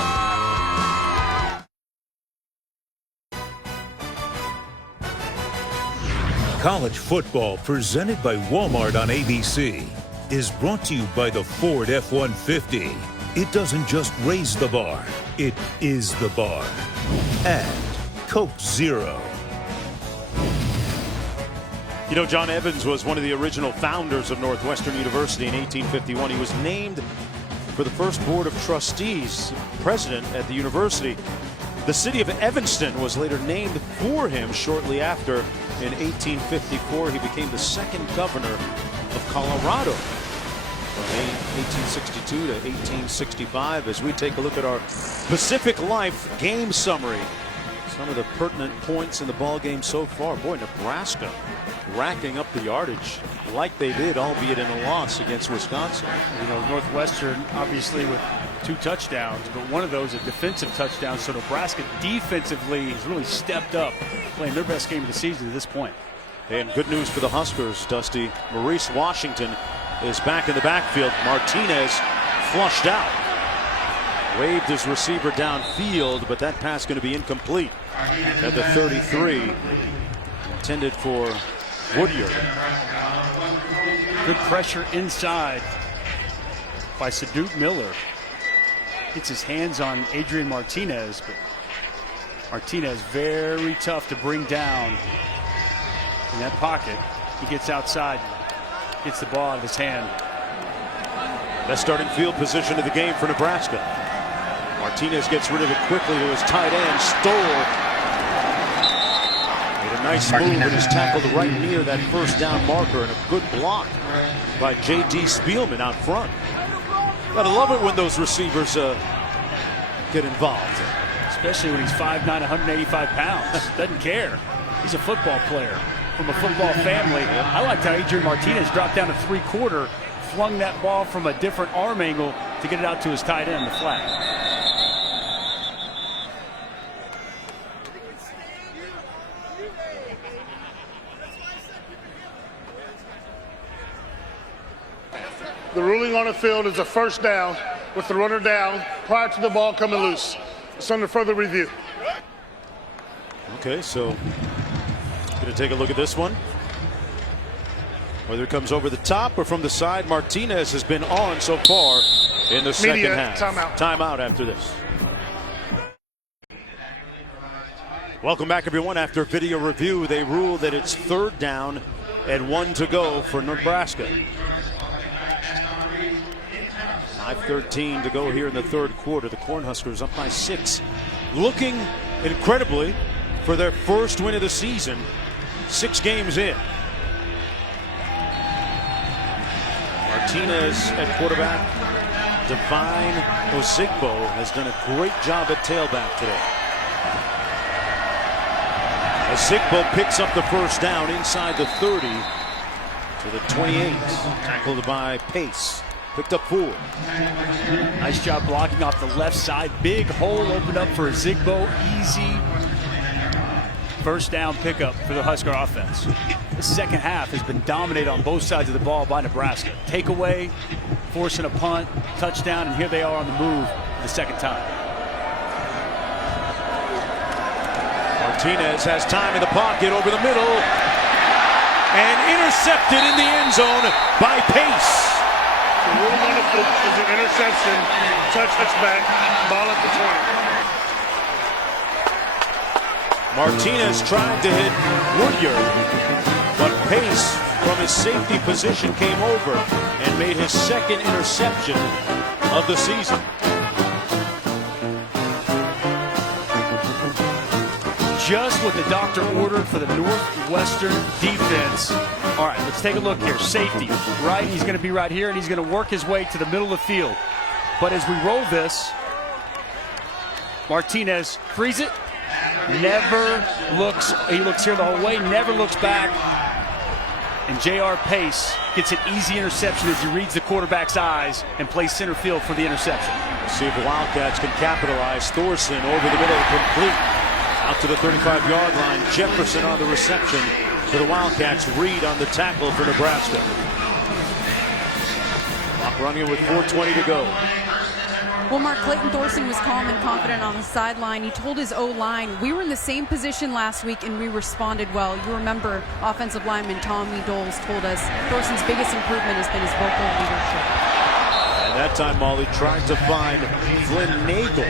College football presented by Walmart on ABC is brought to you by the Ford F-150. It doesn't just raise the bar, it is the bar. And Coke Zero. You know, John Evans was one of the original founders of Northwestern University in 1851. He was named for the first board of trustees, president at the university. The city of Evanston was later named for him shortly after. In 1854, he became the second governor of Colorado from 1862 to 1865. As we take a look at our Pacific Life game summary, some of the pertinent points in the ball game so far. Boy, Nebraska racking up the yardage like they did, albeit in a loss against Wisconsin. You know, Northwestern obviously with 2 touchdowns, but one of those a defensive touchdown. So Nebraska defensively has really stepped up, playing their best game of the season to this point. And good news for the Huskers, Dusty. Maurice Washington is back in the backfield. Martinez flushed out. Waved his receiver downfield, but that pass going to be incomplete at the 33. Intended for Woodyard. Good pressure inside by Sadute Miller. Gets his hands on Adrian Martinez, but Martinez very tough to bring down in that pocket. He gets outside, gets the ball out of his hand. Best starting field position of the game for Nebraska. Martinez gets rid of it quickly to his tight end. Stoll made a nice move and is tackled right near that first down marker, and a good block by J.D. Spielman out front. Gotta love it when those receivers get involved. Especially when he's 5'9", 185 pounds. Doesn't care. He's a football player from a football family. I liked how Adrian Martinez dropped down to 3/4, flung that ball from a different arm angle to get it out to his tight end, the flat. The ruling on the field is a first down with the runner down prior to the ball coming loose. It's under further review. Okay, so going to take a look at this one. Whether it comes over the top or from the side, Martinez has been on so far in the second half. Timeout. Timeout after this. Welcome back, everyone. After video review, they rule that it's 3rd down and 1 to go for Nebraska. 5:13 to go here in the 3rd quarter. The Cornhuskers up by 6. Looking incredibly for their first win of the season, 6 games in. Martinez at quarterback. Divine Ozigbo has done a great job at tailback today. Ozigbo picks up the first down inside the 30 to the 28. Tackled by Pace. Picked up 4. Nice job blocking off the left side. Big hole opened up for Ozigbo. Easy first down pickup for the Husker offense. The second half has been dominated on both sides of the ball by Nebraska. Takeaway, forcing a punt, touchdown, and here they are on the move for the second time. Martinez has time in the pocket over the middle and intercepted in the end zone by Pace. The ruling on the field is an interception, touchback, ball at the 20. Martinez tried to hit Woodyard, but Pace from his safety position came over and made his 2nd interception of the season. Just what the doctor ordered for the Northwestern defense. All right, let's take a look here. Safety, right? He's going to be right here, and he's going to work his way to the middle of the field. But as we roll this, Martinez frees it. Never looks. He looks here the whole way. Never looks back. And J.R. Pace gets an easy interception as he reads the quarterback's eyes and plays center field for the interception. See if the Wildcats can capitalize. Thorson over the middle, complete. Out to the 35-yard line. Jefferson on the reception for the Wildcats. Reed on the tackle for Nebraska. Clock running with 4:20 to go. Well, Mark, Clayton Thorson was calm and confident on the sideline. He told his O-line, we were in the same position last week and we responded well. You remember offensive lineman Tommy Doles told us Thorson's biggest improvement has been his vocal leadership. And that time, Molly tried to find Flynn Nagel.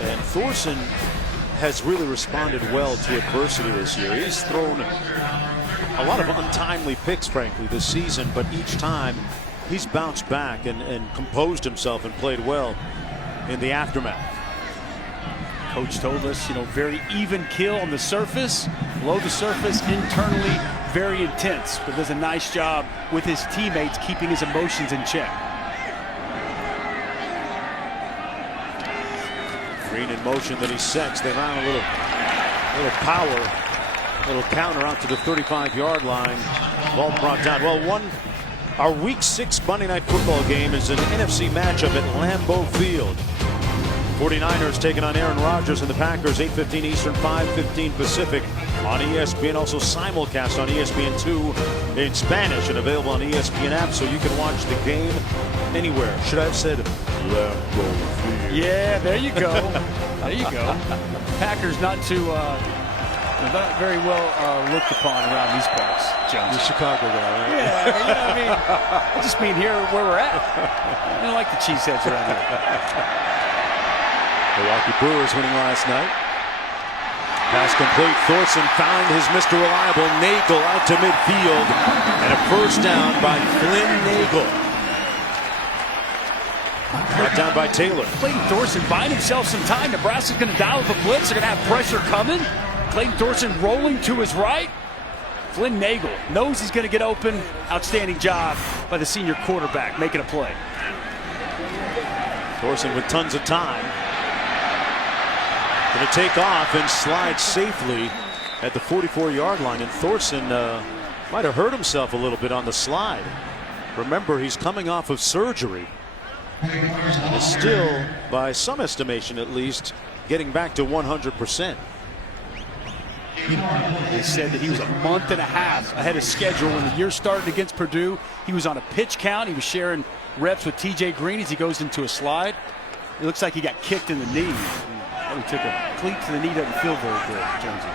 And Thorson has really responded well to adversity this year. He's thrown a lot of untimely picks, frankly, this season, but each time he's bounced back and composed himself and played well in the aftermath. Coach told us, very even kill on the surface, below the surface, internally very intense, but does a nice job with his teammates keeping his emotions in check. Green in motion that he sets. They ran a little power, little counter out to the 35-yard line. Ball brought down. Well, our Week 6 Monday Night Football game is an NFC matchup at Lambeau Field. 49ers taking on Aaron Rodgers and the Packers, 8:15 Eastern, 5:15 Pacific on ESPN. Also simulcast on ESPN2 in Spanish and available on ESPN app, so you can watch the game anywhere. Should I have said Lambeau Field? Yeah, there you go. There you go. Packers not very well looked upon around these parts, Jones. The Chicago guy, right? Yeah, I just mean here where we're at. I don't like the cheeseheads around here. Milwaukee Brewers winning last night. Pass complete. Thorson found his Mr. Reliable Nagel out to midfield, and a first down by Flynn Nagel. Brought down by Taylor. Clayton Thorson buying himself some time. Nebraska's going to dial the blitz. They're going to have pressure coming. Clayton Thorson rolling to his right. Flynn Nagel knows he's going to get open. Outstanding job by the senior quarterback making a play. Thorson with tons of time. Going to take off and slide safely at the 44-yard line. And Thorson might have hurt himself a little bit on the slide. Remember, he's coming off of surgery. And is still, by some estimation at least, getting back to 100%. They said that he was a month and a half ahead of schedule when the year started against Purdue. He was on a pitch count. He was sharing reps with TJ Green as he goes into a slide. It looks like he got kicked in the knee. He took a cleat to the knee. Doesn't feel very good, Jonesy.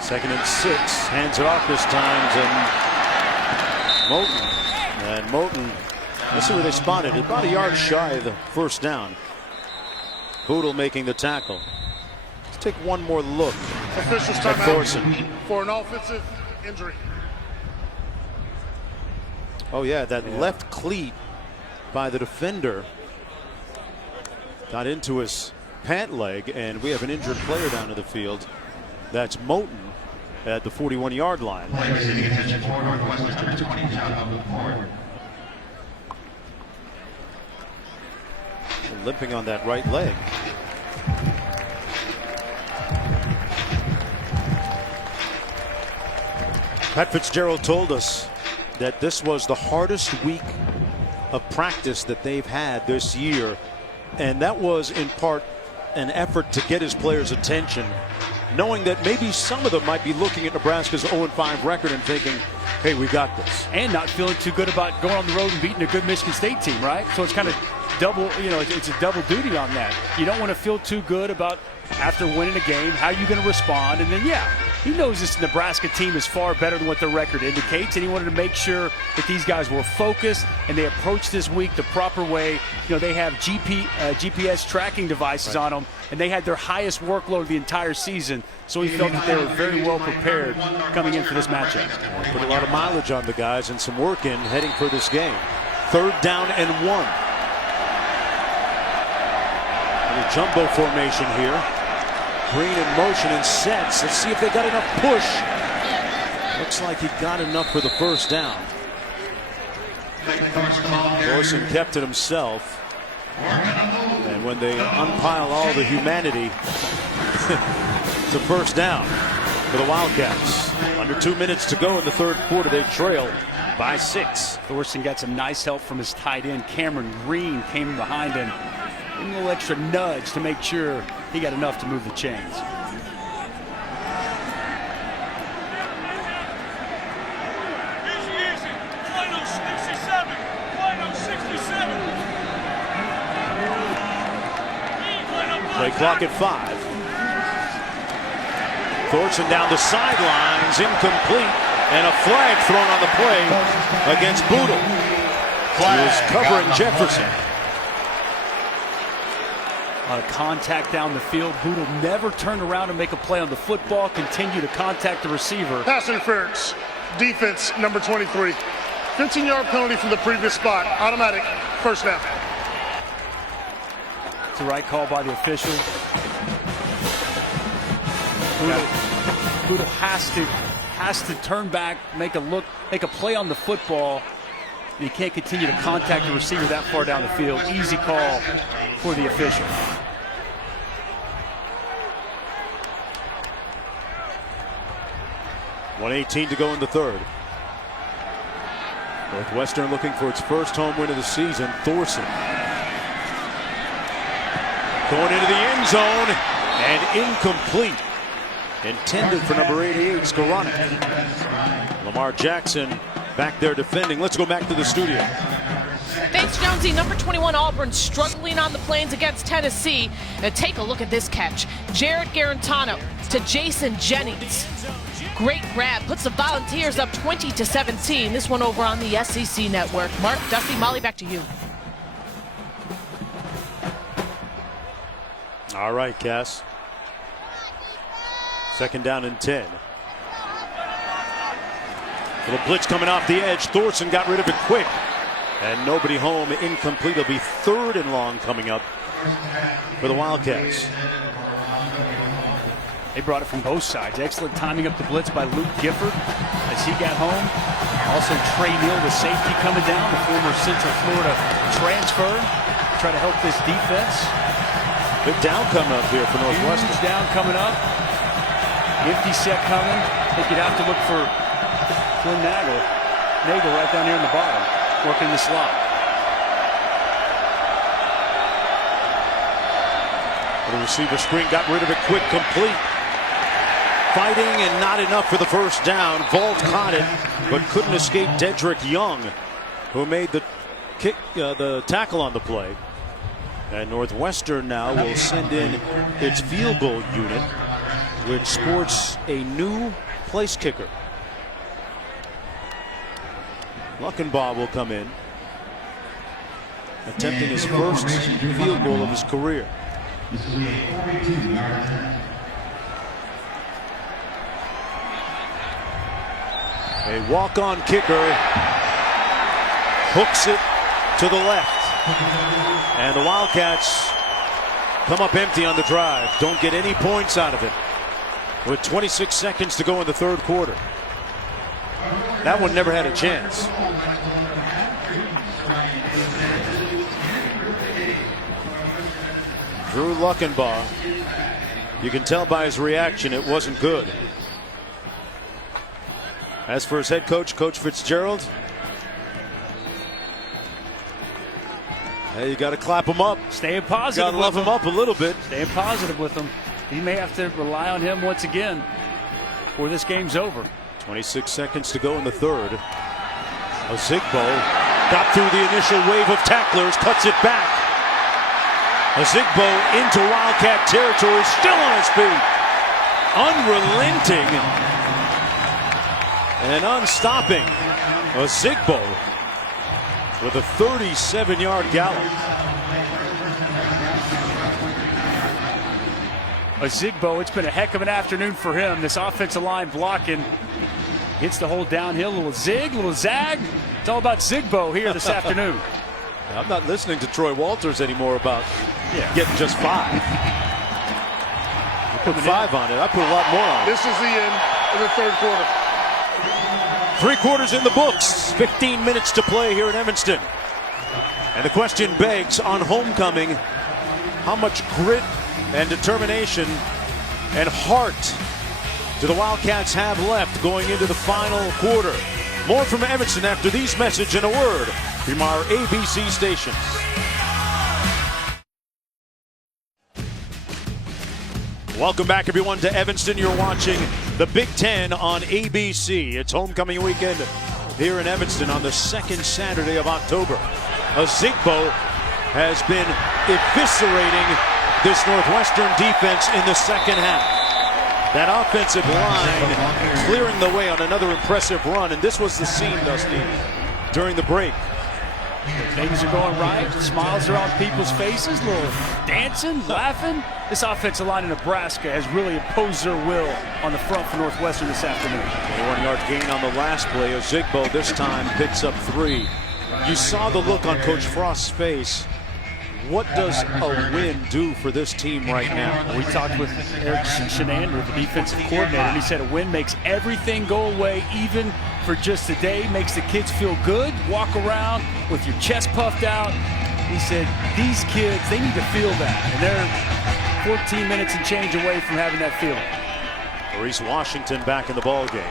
2nd and 6. Hands it off this time to Moten. And Moten, let's see where they spotted it. About a yard shy of the first down. Boodle making the tackle. Let's take one more look Officials at timeout Thorson. For an offensive injury. Oh yeah, that left cleat by the defender got into his pant leg, and we have an injured player down in the field. That's Moten at the 41-yard line. Limping on that right leg. Pat Fitzgerald told us that this was the hardest week of practice that they've had this year, and that was in part an effort to get his players' attention, knowing that maybe some of them might be looking at Nebraska's 0-5 record and thinking, hey, we got this. And not feeling too good about going on the road and beating a good Michigan State team, right? So it's kind of double, it's a double duty on that. You don't want to feel too good about after winning a game, how are you going to respond? And then, he knows this Nebraska team is far better than what their record indicates, and he wanted to make sure that these guys were focused and they approached this week the proper way. They have GPS tracking devices on them, and they had their highest workload of the entire season, so he felt that they were very well prepared coming in for this matchup. Put a lot of mileage on the guys and some work in heading for this game. 3rd down and 1. The jumbo formation here. Green in motion and sets. Let's see if they got enough push. Looks like he got enough for the first down. Thorson kept it himself. And when they unpile all the humanity, it's a first down for the Wildcats. Under 2 minutes to go in the 3rd quarter. They trail by 6. Thorson got some nice help from his tight end. Cameron Green came behind him. A little extra nudge to make sure he got enough to move the chains. Play clock at 5. Thorson down the sidelines, incomplete, and a flag thrown on the play against Boodle. He was covering Jefferson. A lot of contact down the field. Boodle never turned around to make a play on the football, continue to contact the receiver. Pass interference, defense number 23. 15-yard penalty from the previous spot, automatic, first down. It's the right call by the official. Boodle has to turn back, make a play on the football. And he can't continue to contact the receiver that far down the field. Easy call for the official. .118 to go in the third. Northwestern looking for its first home win of the season. Thorson going into the end zone and incomplete. Intended for number 88, Skoranek. Lamar Jackson back there defending. Let's go back to the studio. Thanks, Jonesy. Number 21 Auburn struggling on the plains against Tennessee. And take a look at this catch. Jared Garantano to Jason Jennings. Great grab. Puts the Volunteers up 20-17. This one over on the SEC network. Mark, Dusty, Molly, back to you. All right, Cass. Second down and 10. Little blitz coming off the edge. Thorson got rid of it quick. And nobody home. Incomplete. It'll be third and long coming up for the Wildcats. They brought it from both sides. Excellent timing up the blitz by Luke Gifford as he got home. Also Trey Neal, the safety, coming down, the former Central Florida transfer. Try to help this defense. Big down coming up here for Northwestern. Huge down coming up. Empty set coming. I think you'd have to look for Flynn Nagel right down here in the bottom, working the slot. The receiver screen, got rid of it quick, complete. Fighting and not enough for the first down. Vault caught it, but couldn't escape Dedrick Young, who made the kick, the tackle on the play. And Northwestern now will send in its field goal unit, which sports a new place kicker. Luckenbaugh will come in, attempting his first field goal of his career. A walk-on kicker hooks it to the left. And the Wildcats come up empty on the drive. Don't get any points out of it. With 26 seconds to go in the third quarter. That one never had a chance. Drew Luckenbaugh. You can tell by his reaction it wasn't good. As for his head coach, Coach Fitzgerald, hey, you got to clap him up. Staying positive. Got to love him up a little bit. Staying positive with him. He may have to rely on him once again before this game's over. 26 seconds to go in the third. Ozigbo got through the initial wave of tacklers, cuts it back. Ozigbo into Wildcat territory, still on his feet. Unrelenting and unstopping. Ozigbo with a 37-yard gallop. Ozigbo, it's been a heck of an afternoon for him. This offensive line blocking. Hits the whole downhill, little zig, little zag. It's all about Zigbo here this afternoon. I'm not listening to Troy Walters anymore about getting just 5. You put 5 on it. I put a lot more on it. This is the end of the third quarter. 3 quarters in the books. 15 minutes to play here in Evanston. And the question begs on homecoming, how much grit and determination and heart do the Wildcats have left going into the final quarter? More from Evanston after these messages and a word from our ABC stations. Welcome back, everyone, to Evanston. You're watching the Big Ten on ABC. It's homecoming weekend here in Evanston on the second Saturday of October. Ozigbo has been eviscerating this Northwestern defense in the second half. That offensive line clearing the way on another impressive run, and this was the scene, Dusty, during the break. Things are going right. Smiles are on people's faces. A little dancing, laughing. This offensive line in Nebraska has really imposed their will on the front for Northwestern this afternoon. 21-yard gain on the last play. Ozigbo this time picks up 3. You saw the look on Coach Frost's face. What does a win do for this team right now? We talked with Eric Shenander, the defensive coordinator, and he said a win makes everything go away, even for just a day, makes the kids feel good, walk around with your chest puffed out. He said, these kids, they need to feel that, and they're 14 minutes and change away from having that feeling. Maurice Washington back in the ball game.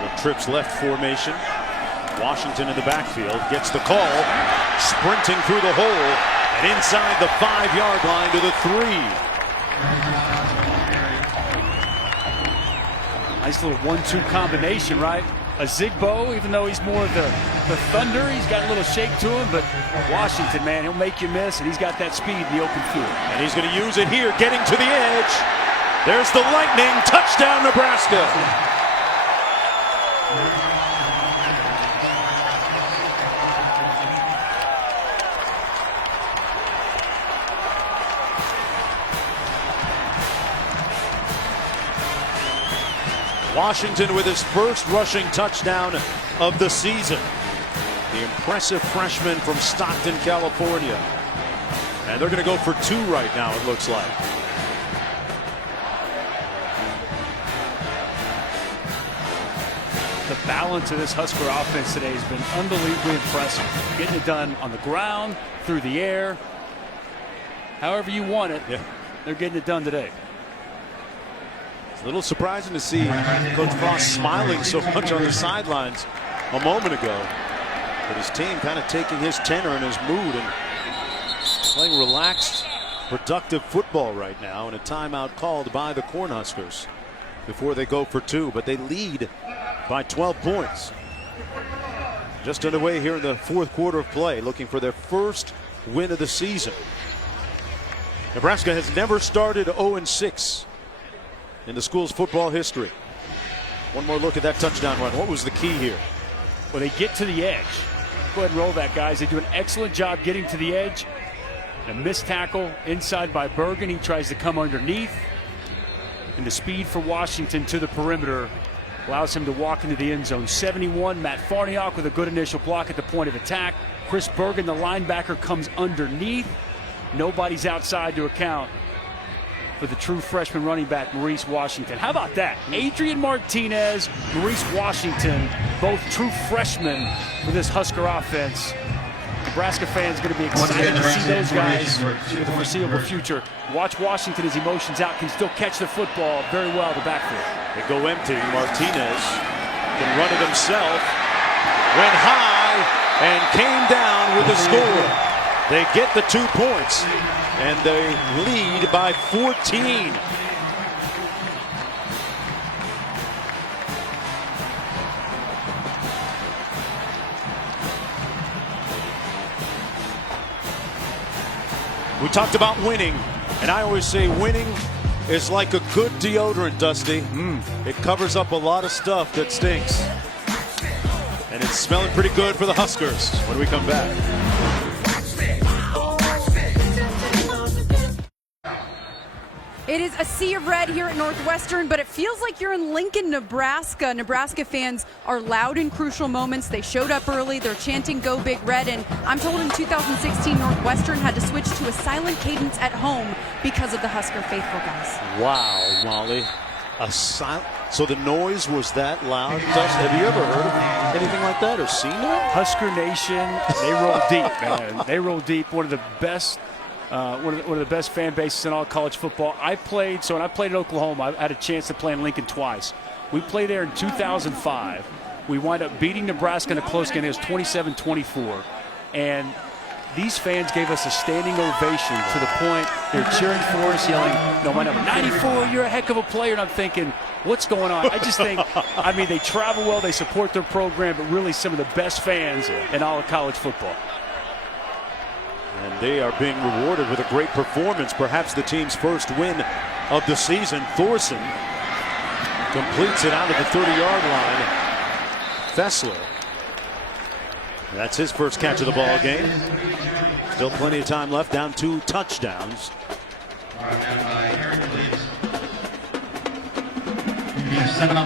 Little trips left formation. Washington in the backfield gets the call, sprinting through the hole and inside the 5-yard line to the 3. Nice little 1-2 combination, right? Ozigbo, even though he's more of the thunder, he's got a little shake to him, but Washington, man, he'll make you miss, and he's got that speed in the open field. And he's going to use it here, getting to the edge. There's the Lightning, touchdown Nebraska. Washington with his first rushing touchdown of the season. The impressive freshman from Stockton, California. And they're going to go for 2 right now, it looks like. The balance of this Husker offense today has been unbelievably impressive. Getting it done on the ground, through the air, however you want it, they're getting it done today. A little surprising to see Coach Frost smiling so much on the sidelines a moment ago. But his team kind of taking his tenor and his mood and playing relaxed, productive football right now, and a timeout called by the Cornhuskers before they go for 2. But they lead by 12 points. Just underway here in the 4th quarter of play, looking for their first win of the season. Nebraska has never started 0-6 in the school's football history. One more look at that touchdown run. What was the key here? Well, they get to the edge. Go ahead and roll that, guys. They do an excellent job getting to the edge. A missed tackle inside by Bergen. He tries to come underneath. And the speed for Washington to the perimeter allows him to walk into the end zone. 71, Matt Farniok with a good initial block at the point of attack. Chris Bergen, the linebacker, comes underneath. Nobody's outside to account for the true freshman running back, Maurice Washington. How about that? Adrian Martinez, Maurice Washington, both true freshmen for this Husker offense. Nebraska fans going to be excited to see those guys for the foreseeable future. Watch Washington as he motions out, can still catch the football very well in the backfield. They go empty. Martinez can run it himself. Went high and came down with the score. They get the 2 points, and they lead by 14. We talked about winning, and I always say winning is like a good deodorant, Dusty. It covers up a lot of stuff that stinks. And it's smelling pretty good for the Huskers when we come back. It is a sea of red here at Northwestern, but it feels like you're in Lincoln, Nebraska. Nebraska fans are loud in crucial moments. They showed up early. They're chanting "Go Big Red," and I'm told in 2016 Northwestern had to switch to a silent cadence at home because of the Husker faithful guys. Wow, Molly. So the noise was that loud? Dust, have you ever heard of anything like that or seen that? Husker Nation, they roll deep, man. They roll deep. One of the best one of the best fan bases in all college football. when I played at Oklahoma, I had a chance to play in Lincoln twice. We played there in 2005. We wind up beating Nebraska in a close game. It was 27-24. And these fans gave us a standing ovation to the point they're cheering for us, yelling, "No, my number 94, you're a heck of a player." And I'm thinking, what's going on? I just think, they travel well, they support their program, but really some of the best fans in all of college football. And they are being rewarded with a great performance, perhaps the team's first win of the season. Thorson completes it out of the 30-yard line. Fessler. That's his first catch of the ball game. Still plenty of time left, down 2 touchdowns. Got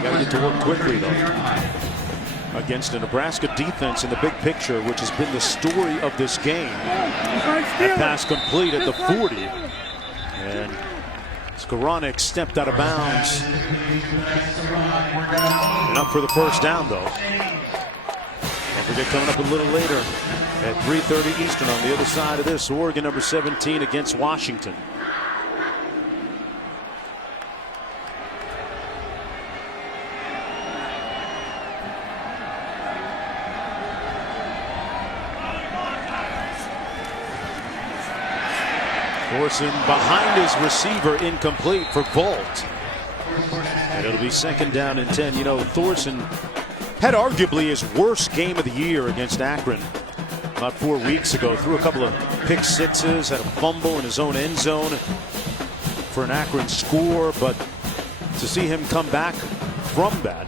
to get to work quickly, though, against a Nebraska defense in the big picture, which has been the story of this game. That pass complete at the 40. And Skowronek stepped out of bounds. And up for the first down, though. Don't forget, coming up a little later at 3:30 Eastern on the other side of this, Oregon number 17 against Washington. Thorson behind his receiver, incomplete for Volt. And it'll be 2nd down and 10. You know, Thorson had arguably his worst game of the year against Akron about 4 weeks ago. Threw a couple of pick sixes, had a fumble in his own end zone for an Akron score. But to see him come back from that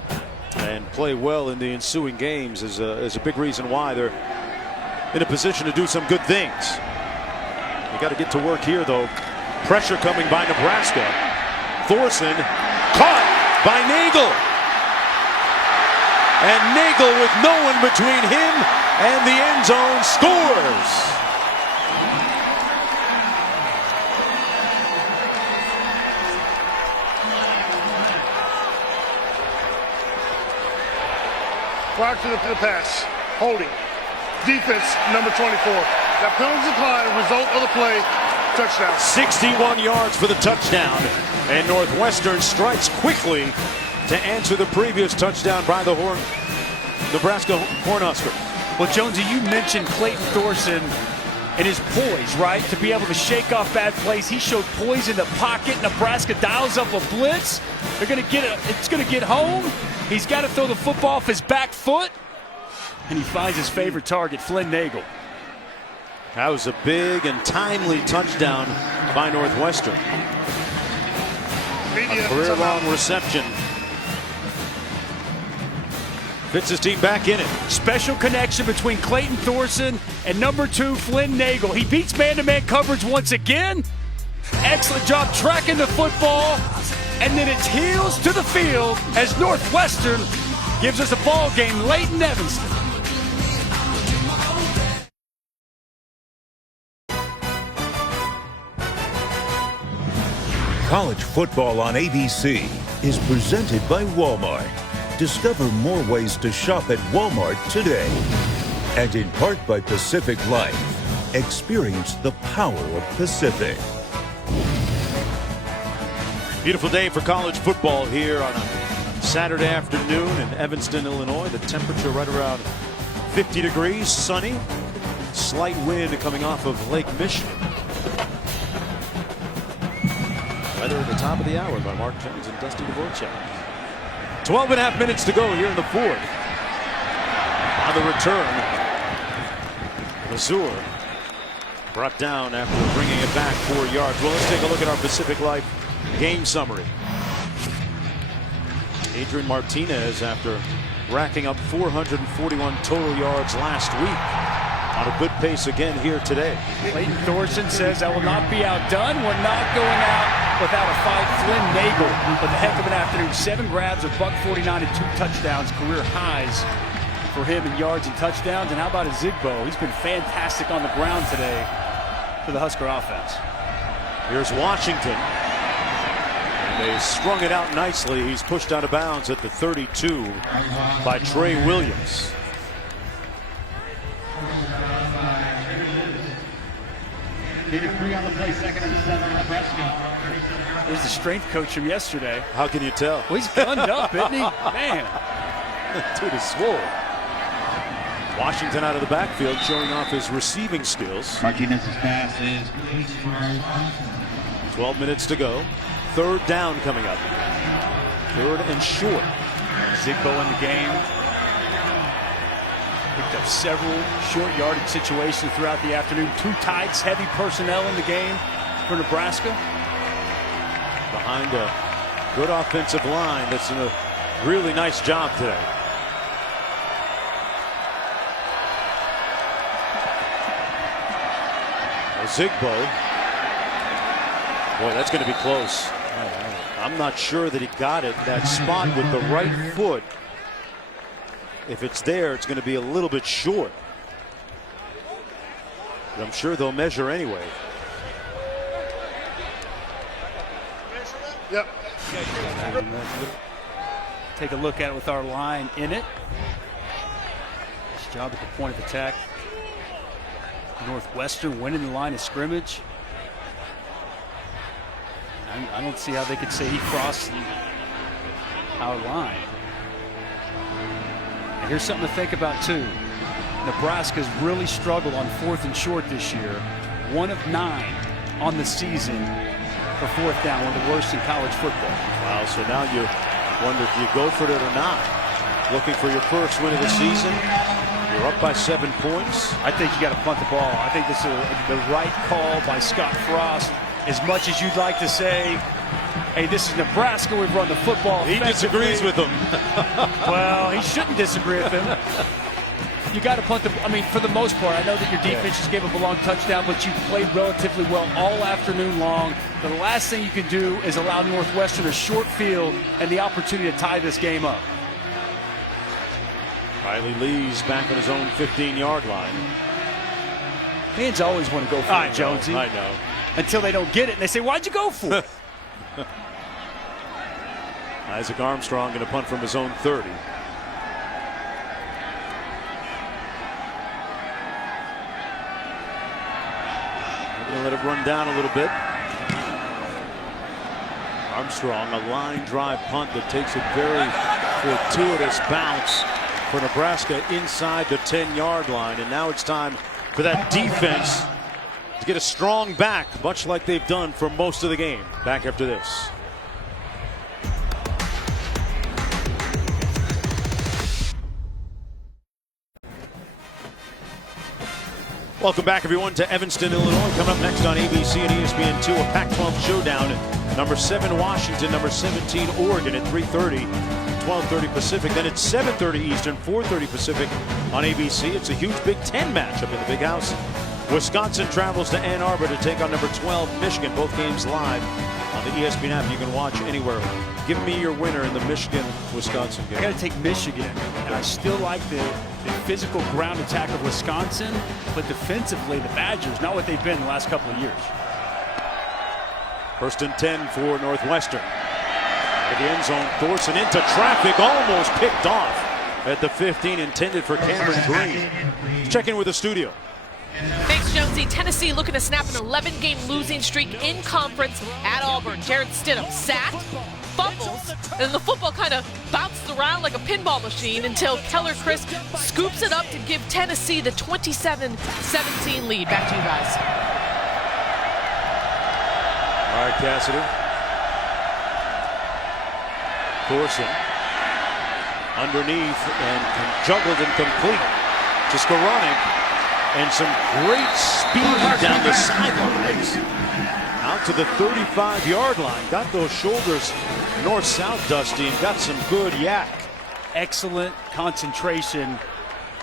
and play well in the ensuing games is a big reason why they're in a position to do some good things. You got to get to work here, though. Pressure coming by Nebraska. Thorson caught by Nagel. And Nagel, with no one between him and the end zone, scores. Prior to the pass, holding. Defense, number 24. That penalty decline, result of the play, touchdown. 61 yards for the touchdown. And Northwestern strikes quickly to answer the previous touchdown by the Nebraska Cornhuskers. Well, Jonesy, you mentioned Clayton Thorson and his poise, right? To be able to shake off bad plays. He showed poise in the pocket. Nebraska dials up a blitz. They're going to get it. It's going to get home. He's got to throw the football off his back foot. And he finds his favorite target, Flynn Nagel. That was a big and timely touchdown by Northwestern. A career-long reception. Fits his team back in it. Special connection between Clayton Thorson and number 2, Flynn Nagel. He beats man-to-man coverage once again. Excellent job tracking the football. And then it's heels to the field as Northwestern gives us a ball game late in Evanston. College football on ABC is presented by Walmart. Discover more ways to shop at Walmart today. And in part by Pacific Life. Experience the power of Pacific. Beautiful day for college football here on a Saturday afternoon in Evanston, Illinois. The temperature right around 50 degrees, sunny. Slight wind coming off of Lake Michigan. Weather at the top of the hour by Mark Jones and Dusty Dvorak. 12.5 minutes to go here in the 4th. On the return, Mazur brought down after bringing it back 4 yards. Well, let's take a look at our Pacific Life game summary. Adrian Martinez, after racking up 441 total yards last week, on a good pace again here today. Clayton Thorson says, I will not be outdone. We're not going out without a fight. Flynn Nagel with a heck of an afternoon. 7 grabs, a $149 and 2 touchdowns, career highs for him in yards and touchdowns. And how about Zigbo? He's been fantastic on the ground today for the Husker offense. Here's Washington. And they strung it out nicely. He's pushed out of bounds at the 32 by Trey Williams. On the play, 2nd and 7, Nebraska. There's the strength coach from yesterday. How can you tell? Well, he's gunned up, isn't he? Man. Dude is swole. Washington out of the backfield showing off his receiving skills. Martinez's pass is 12 minutes to go. 3rd down coming up. 3rd and short. Zigbo in the game. Picked up several short yardage situations throughout the afternoon. 2 tights, heavy personnel in the game for Nebraska. Behind a good offensive line that's doing a really nice job today. Zigbo. Boy, that's going to be close. I'm not sure that he got it, that spot with the right foot. If it's there, it's going to be a little bit short. But I'm sure they'll measure anyway. Yep. Take a look at it with our line in it. Nice job at the point of attack. Northwestern winning the line of scrimmage. I don't see how they could say he crossed our line. And here's something to think about too. Nebraska's really struggled on 4th and short this year. 1 of 9 on the season for 4th down, one of the worst in college football. Wow, so now you wonder if you go for it or not. Looking for your first win of the season. You're up by 7 points. I think you got to punt the ball. I think this is the right call by Scott Frost. As much as you'd like to say, hey, this is Nebraska, we've run the football. He disagrees with him. Well, he shouldn't disagree with him. You got to punt the, I mean, for the most part, I know that your defense just gave up a long touchdown, but you played relatively well all afternoon long. The last thing you can do is allow Northwestern a short field and the opportunity to tie this game up. Riley Lee's back on his own 15-yard line. Fans always want to go for it, Jonesy. I know. Until they don't get it, and they say, why'd you go for it? Isaac Armstrong going to punt from his own 30. We're going to let it run down a little bit. Armstrong, a line drive punt that takes a very fortuitous bounce for Nebraska inside the 10-yard line. And now it's time for that defense to get a strong back, much like they've done for most of the game. Back after this. Welcome back, everyone, to Evanston, Illinois. Coming up next on ABC and ESPN2, a Pac-12 showdown. Number 7 Washington, number 17 Oregon at 3:30, 12:30 Pacific. Then it's 7:30 Eastern, 4:30 Pacific on ABC. It's a huge Big Ten matchup in the Big House. Wisconsin travels to Ann Arbor to take on number 12 Michigan. Both games live on the ESPN app. You can watch anywhere. Give me your winner in the Michigan-Wisconsin game. I got to take Michigan, and I still like the physical ground attack of Wisconsin, but defensively, the Badgers, not what they've been the last couple of years. 1st and 10 for Northwestern. At the end zone, Thorson into traffic, almost picked off at the 15, intended for Cameron Green. Let's check in with the studio. Thanks, Jonesy. Tennessee looking to snap an 11-game losing streak in conference at Auburn. Jared Stidham sacked, fumbles, and the football kind of bounced around like a pinball machine until Keller Crisp scoops it up to give Tennessee the 27-17 lead. Back to you guys. All right, Cassidy. Thorson underneath and juggled and complete to Skoranek. And some great speed down the sidelines. Out to the 35-yard line. Got those shoulders north-south, Dusty, and got some good yak. Excellent concentration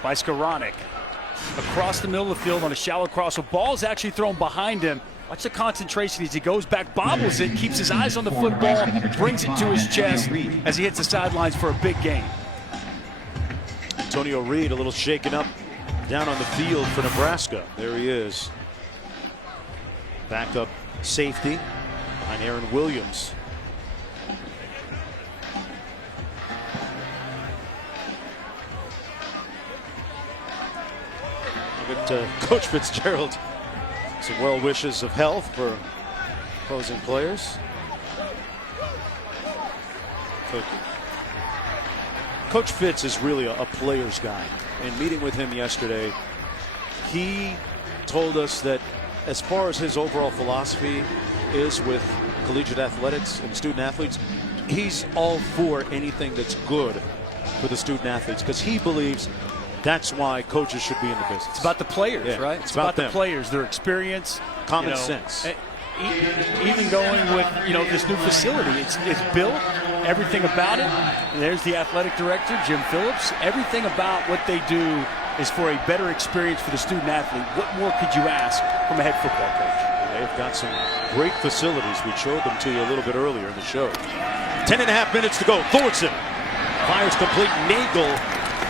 by Skoranek. Across the middle of the field on a shallow cross. So ball's actually thrown behind him. Watch the concentration as he goes back, bobbles it, keeps his eyes on the football, brings it to his chest as he hits the sidelines for a big gain. Antonio Reed a little shaken up down on the field for Nebraska. There he is. Backup safety behind Aaron Williams. Look at Coach Fitzgerald. Some well wishes of health for opposing players. Coach Fitz is really a player's guy. In meeting with him yesterday, he told us that as far as his overall philosophy is with collegiate athletics and student athletes, he's all for anything that's good for the student athletes, because he believes That's why coaches should be in the business. It's about the players, right? It's about the players, their experience, common sense. Even going with this new facility, it's built, everything about it. And there's the athletic director, Jim Phillips. Everything about what they do is for a better experience for the student athlete. What more could you ask from a head football coach? They've got some great facilities. We showed them to you a little bit earlier in the show. 10.5 minutes to go. Thorson fires complete. Nagel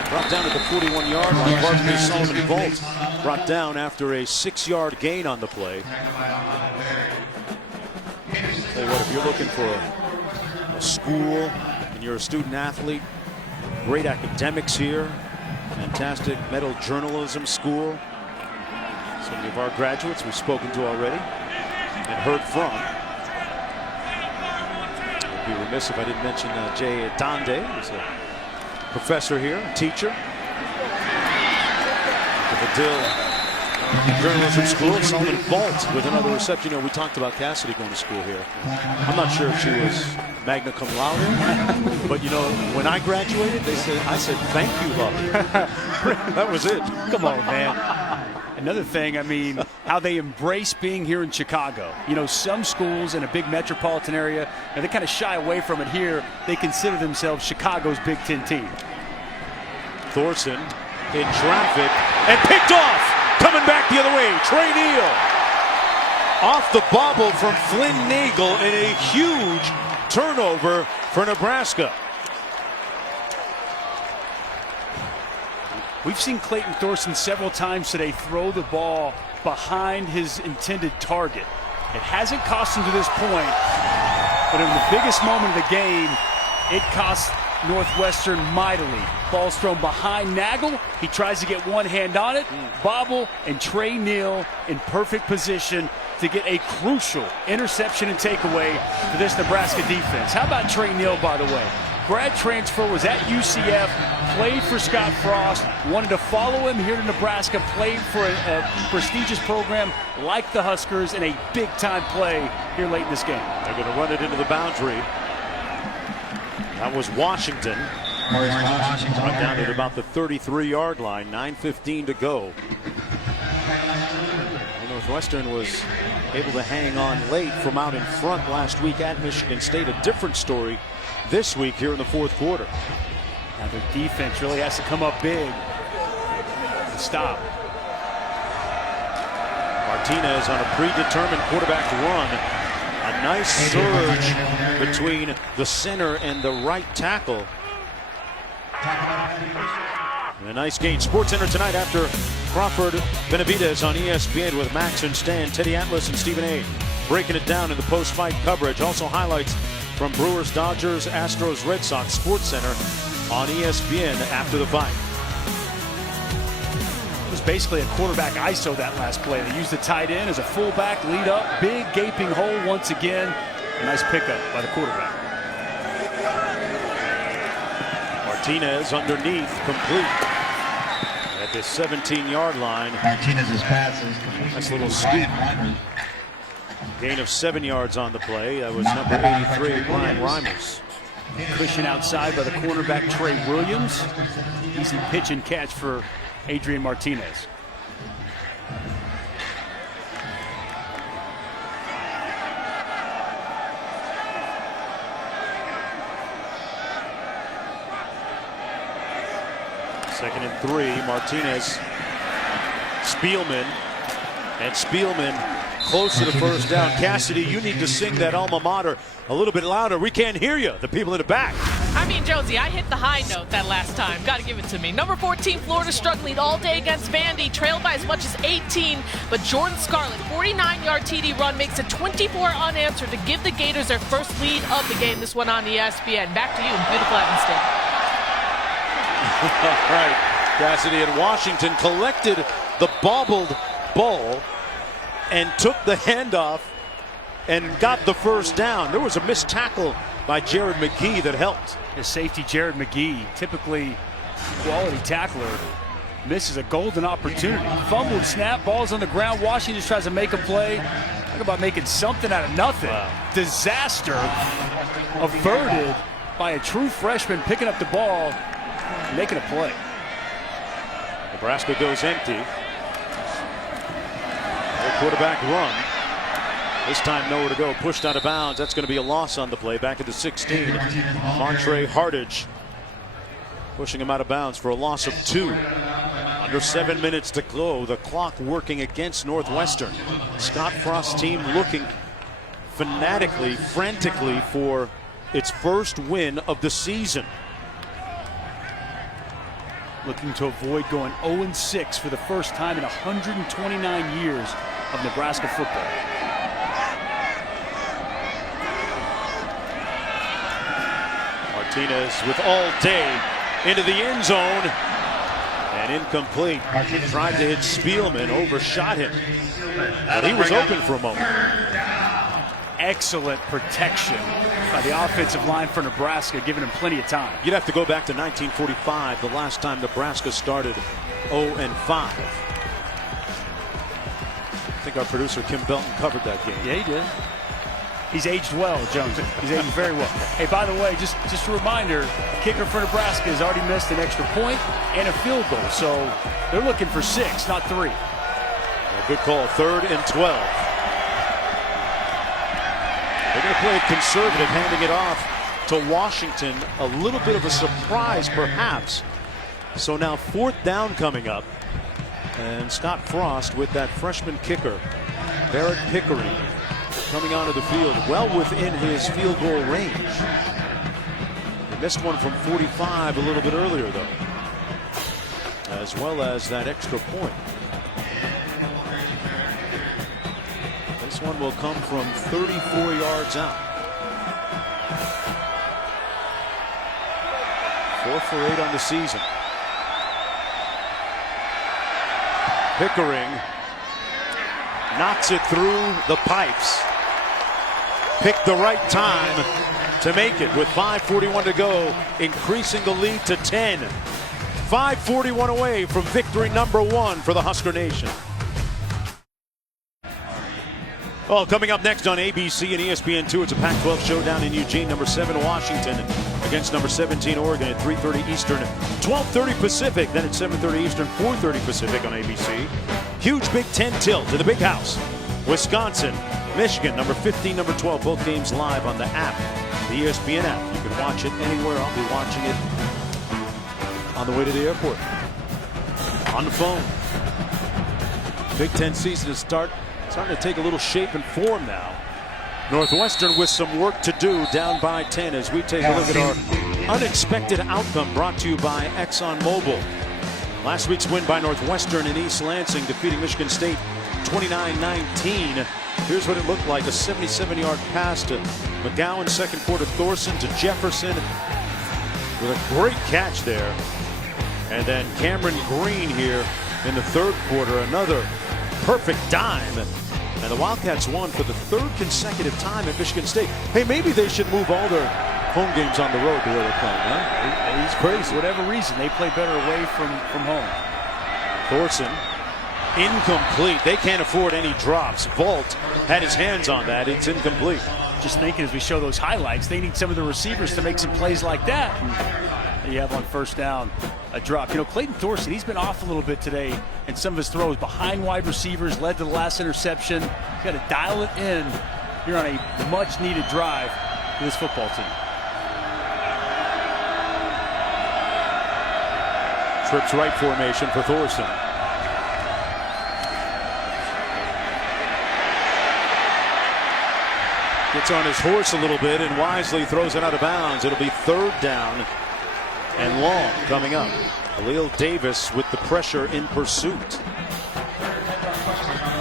brought down at the 41-yard line. Barkley Solomon Volt brought down after a 6-yard gain on the play. Tell you what, if you're looking for a school and you're a student athlete, great academics here, fantastic metal journalism school. So many of our graduates we've spoken to already and heard from. I'd be remiss if I didn't mention Jay Dande, who's a professor here, a teacher at the Medill Journalism School. Solomon Volt with another reception. We talked about Cassidy going to school here. I'm not sure if she was magna cum laude, but when I graduated, I said thank you, love. That was it. Come on, man. Another thing, how they embrace being here in Chicago. Some schools in a big metropolitan area, and they kind of shy away from it here. They consider themselves Chicago's Big Ten team. Thorson in traffic and picked off. Coming back the other way, Trey Neal. Off the bobble from Flynn Nagel and a huge turnover for Nebraska. We've seen Clayton Thorson several times today throw the ball behind his intended target. It hasn't cost him to this point, but in the biggest moment of the game, it cost Northwestern mightily. Ball's thrown behind Nagel. He tries to get one hand on it. Bobble and Trey Neal in perfect position to get a crucial interception and takeaway for this Nebraska defense. How about Trey Neal, by the way? Grad transfer, was at UCF, played for Scott Frost, wanted to follow him here to Nebraska, played for a prestigious program like the Huskers in a big-time play here late in this game. They're going to run it into the boundary. That was Washington. Right down at about the 33-yard line, 9:15 to go. Northwestern was able to hang on late from out in front last week at Michigan State. A different story this week here in the fourth quarter. Now their defense really has to come up big to stop. Martinez on a predetermined quarterback run. A nice surge between the center and the right tackle. And a nice gain. SportsCenter tonight after Crawford Benavidez on ESPN with Max and Stan, Teddy Atlas and Stephen A. breaking it down in the post-fight coverage. Also highlights from Brewers, Dodgers, Astros, Red Sox. SportsCenter on ESPN after the fight. It was basically a quarterback ISO that last play. They used the tight end as a fullback, lead up, big gaping hole once again. A nice pickup by the quarterback. Martinez underneath, complete at the 17-yard line. Martinez's pass is complete. Nice little scoop. Gain of 7 yards on the play. That was number 83, Brian Reimers. Cushion outside by the cornerback Trey Williams. Easy pitch and catch for Adrian Martinez. Second and 3, Martinez, Spielman, and Spielman close to the first down. Cassidy, you need to sing that alma mater a little bit louder. We can't hear you, the people in the back. I mean, Josie, I hit the high note that last time. Got to give it to me. Number 14, Florida struggling all day against Vandy, trailed by as much as 18, but Jordan Scarlett, 49-yard TD run, makes it 24 unanswered to give the Gators their first lead of the game. This one on ESPN. Back to you in beautiful Evanston. All right, Cassidy and Washington collected the bobbled ball and took the handoff and got the first down. There was a missed tackle by Jared McGee that helped. His safety, Jared McGee, typically quality tackler, misses a golden opportunity. Fumbled snap, ball's on the ground. Washington just tries to make a play. Talk about making something out of nothing. Wow. Disaster averted by a true freshman picking up the ball, making a play. Nebraska goes empty. Quarterback run. This time nowhere to go. Pushed out of bounds. That's going to be a loss on the play. Back at the 16. Montre Hardage pushing him out of bounds for a loss of 2. Under 7 minutes to go. The clock working against Northwestern. Scott Frost's team looking fanatically, frantically for its first win of the season. Looking to avoid going 0-6 for the first time in 129 years of Nebraska football. Martinez with all day into the end zone and incomplete. Tried to hit Spielman, overshot him, but he was open for a moment. Excellent protection by the offensive line for Nebraska, giving him plenty of time. You'd have to go back to 1945, the last time Nebraska started 0-5. I think our producer Kim Belton covered that game. Yeah, he did. He's aged well, Jones. He's aged very well. Hey, by the way, just a reminder, kicker for Nebraska has already missed an extra point and a field goal, so they're looking for 6, not 3. A good call, 3rd and 12. They're going to play it conservative, handing it off to Washington. A little bit of a surprise, perhaps. So now 4th down coming up. And Scott Frost with that freshman kicker, Barrett Pickering, coming onto the field well within his field goal range. He missed one from 45 a little bit earlier, though, as well as that extra point. This one will come from 34 yards out. 4 for 8 on the season. Pickering knocks it through the pipes. Picked the right time to make it with 5:41 to go, increasing the lead to 10. 5:41 away from victory number 1 for the Husker Nation. Well, coming up next on ABC and ESPN2, it's a Pac-12 showdown in Eugene. Number 7 Washington against number 17 Oregon at 3:30 Eastern, 12:30 Pacific. Then at 7:30 Eastern, 4:30 Pacific on ABC. Huge Big Ten tilt to the Big House. Wisconsin, Michigan, number 15, number 12. Both games live on the app, the ESPN app. You can watch it anywhere. I'll be watching it on the way to the airport, on the phone. Big Ten season is starting to take a little shape and form now. Northwestern with some work to do, down by 10 as we take a look at our unexpected outcome, brought to you by ExxonMobil. Last week's win by Northwestern in East Lansing, defeating Michigan State 29-19. Here's what it looked like: a 77-yard pass to McGowan, second quarter Thorson to Jefferson with a great catch there. And then Cameron Green here in the third quarter, another perfect dime. And the Wildcats won for the 3rd consecutive time at Michigan State. Hey, maybe they should move all their home games on the road the way they're playing, huh? He's crazy. For whatever reason, they play better away from home. Thorson, incomplete. They can't afford any drops. Volt had his hands on that. It's incomplete. Just thinking as we show those highlights, they need some of the receivers to make some plays like that. And you have on first down a drop. You know, Clayton Thorson, he's been off a little bit today in some of his throws behind wide receivers, led to the last interception. He's got to dial it in here on a much needed drive for this football team. Trips right formation for Thorson. Gets on his horse a little bit and wisely throws it out of bounds. It'll be 3rd down and long coming up. Khalil Davis with the pressure in pursuit.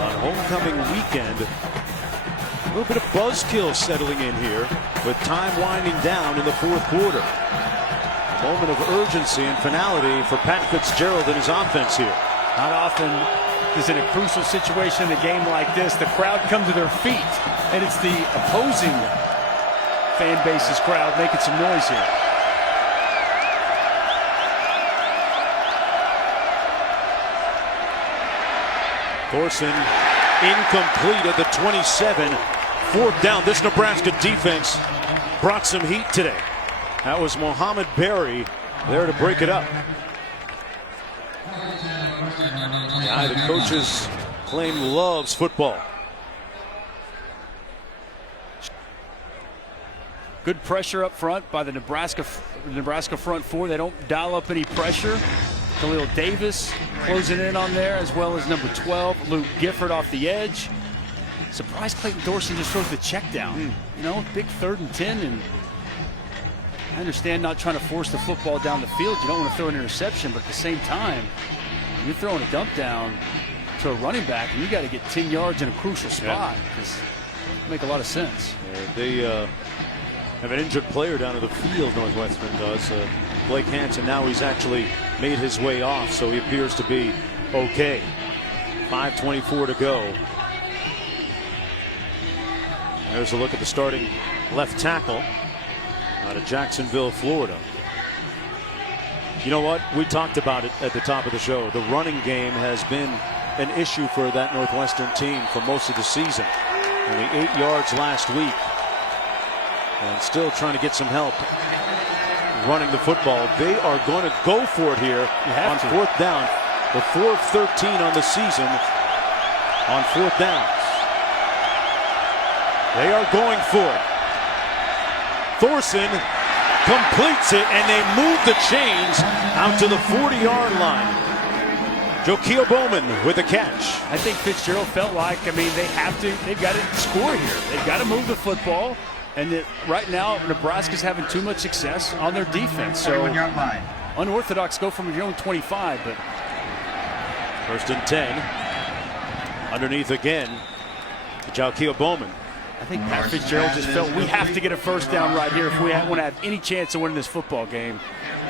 On homecoming weekend, a little bit of buzzkill settling in here with time winding down in the 4th quarter. A moment of urgency and finality for Pat Fitzgerald and his offense here. Not often is in a crucial situation in a game like this, the crowd come to their feet, and it's the opposing fan base's crowd making some noise here. Thorson incomplete at the 27. 4th down. This Nebraska defense brought some heat today. That was Mohamed Berry there to break it up. guy the coaches claim loves football. Good pressure up front by the Nebraska front four. They don't dial up any pressure. Khalil Davis closing in on there, as well as number 12, Luke Gifford off the edge. Surprised Clayton Thorson just throws the check down. You know, big 3rd and 10, and I understand not trying to force the football down the field. You don't want to throw an interception, but at the same time, you're throwing a dump down to a running back, and you got to get 10 yards in a crucial spot. It make a lot of sense. They have an injured player down in the field, Northwestern does. Blake Hansen, now he's actually made his way off, so he appears to be okay. 5:24 to go. There's a look at the starting left tackle out of Jacksonville, Florida. You know what? We talked about it at the top of the show. The running game has been an issue for that Northwestern team for most of the season. Only 8 yards last week. And still trying to get some help running the football. They are going to go for it here on 4th down. The 4 of 13 on the season on 4th downs. They are going for it. Thorson completes it, and they move the chains out to the 40-yard line. Joaquin Bowman with a catch. I think Fitzgerald felt like, they've got to score here. They've got to move the football. And right now, Nebraska's having too much success on their defense. So unorthodox go from your own 25, but 1st and 10. Underneath again, Joaquin Bowman. I think Pat Fitzgerald just felt we have to get a 1st down right here if we want to have any chance of winning this football game.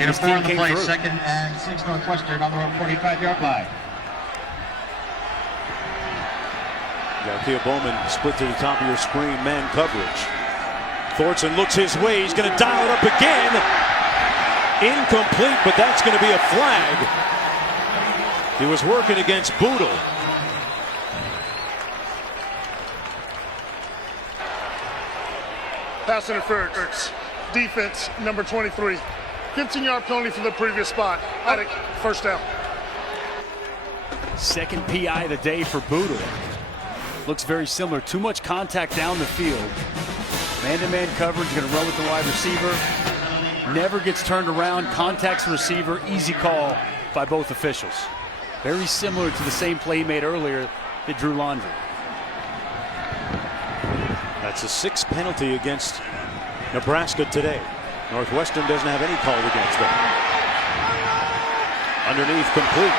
In a 4th play, 2nd and 6 Northwestern on the 45-yard line. Joaquin Bowman split to the top of your screen, man coverage. Thorson looks his way. He's going to dial it up again. Incomplete, but that's going to be a flag. He was working against Boodle. Pass interference. Defense, number 23. 15-yard penalty for the previous spot. 1st down. 2nd PI of the day for Boodle. Looks very similar. Too much contact down the field. Man-to-man coverage, going to run with the wide receiver. Never gets turned around. Contacts the receiver. Easy call by both officials. Very similar to the same play he made earlier that Drew Laundrie. That's a 6th penalty against Nebraska today. Northwestern doesn't have any called against them. Underneath, complete.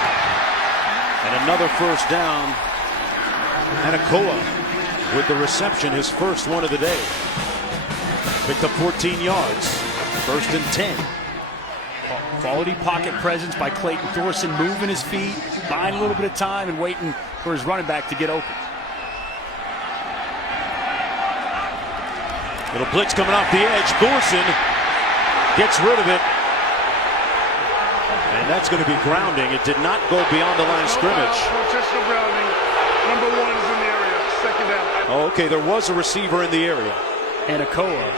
And another 1st down. Hanakoa with the reception, his first one of the day. Picked up 14 yards. 1st and 10. Quality pocket presence by Clayton Thorson, moving his feet, buying a little bit of time and waiting for his running back to get open. Little blitz coming off the edge. Thorson gets rid of it. And that's going to be grounding. It did not go beyond the line of scrimmage. Intentional grounding. Number 1 is in the area. 2nd down. Oh, okay, there was a receiver in the area. Hanakoa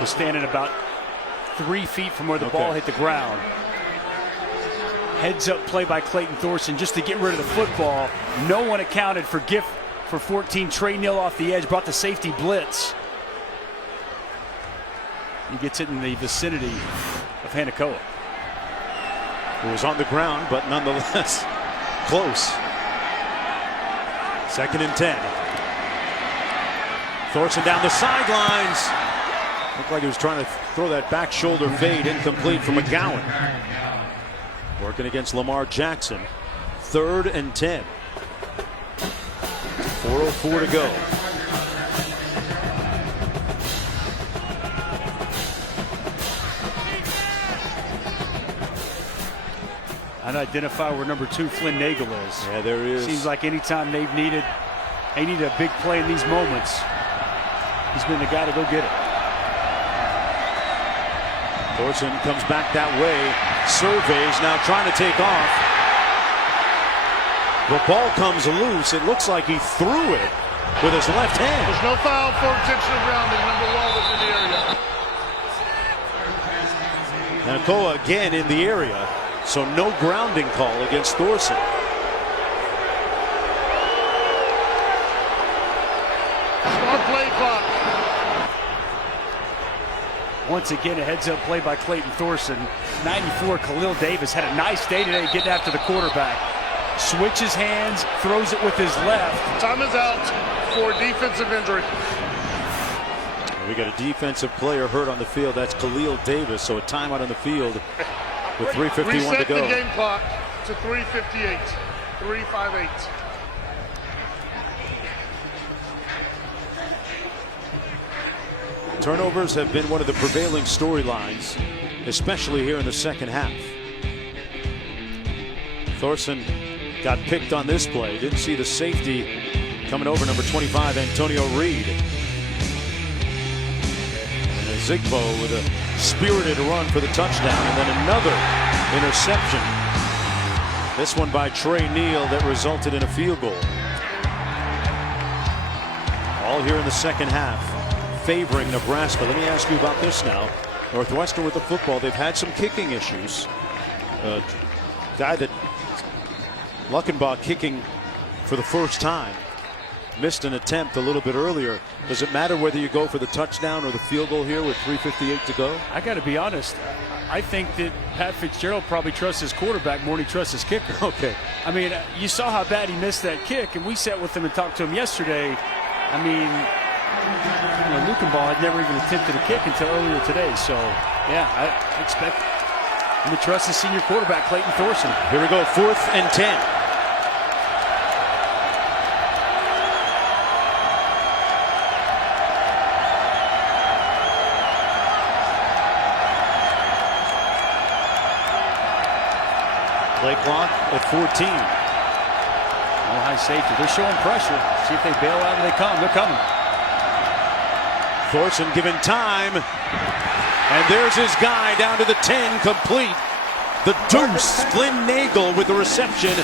was standing about 3 feet from where the ball hit the ground. Heads up play by Clayton Thorson just to get rid of the football. No one accounted for Gift for 14. Trey Neal off the edge, brought the safety blitz. He gets it in the vicinity of Hanakoa. Who was on the ground, but nonetheless close. 2nd and 10. Thorson down the sidelines. Looked like he was trying to throw that back shoulder fade, incomplete for McGowan. Working against Lamar Jackson. 3rd and 10. 4:04 to go. I'd identify where number 2 Flynn Nagel is. Yeah, there is. Seems like anytime they needed a big play in these moments, he's been the guy to go get it. Thorson comes back that way. Surveys, now trying to take off. The ball comes loose. It looks like he threw it with his left hand. There's no foul for intentional grounding. Number 1 was in the area. Hanakoa again in the area. So no grounding call against Thorson. Once again, a heads-up play by Clayton Thorson. 94, Khalil Davis had a nice day today getting after the quarterback. Switches hands, throws it with his left. Time is out for defensive injury. We got a defensive player hurt on the field. That's Khalil Davis. So a timeout on the field with 3:51 to go. Reset the game clock to 3:58. 3:58. Turnovers have been one of the prevailing storylines, especially here in the second half. Thorson got picked on this play. Didn't see the safety coming over, number 25, Antonio Reed. And Zigbo with a spirited run for the touchdown, and then another interception. This one by Trey Neal that resulted in a field goal. All here in the second half, favoring Nebraska. Let me ask you about this now. Northwestern with the football, they've had some kicking issues. Guy that Luckenbach kicking for the first time. Missed an attempt a little bit earlier. Does it matter whether you go for the touchdown or the field goal here with 3:58 to go? I got to be honest. I think that Pat Fitzgerald probably trusts his quarterback more than he trusts his kicker. Okay. I mean, you saw how bad he missed that kick, and we sat with him and talked to him yesterday. I mean, Luckenbach had never even attempted a kick until earlier today. So, yeah, I expect him to trust his senior quarterback, Clayton Thorson. Here we go, 4th and 10. Play clock at 14. No high safety. They're showing pressure. See if they bail out and they come. They're coming. Thorson given time. And there's his guy down to the 10, complete. The deuce, Flynn Nagel with the reception.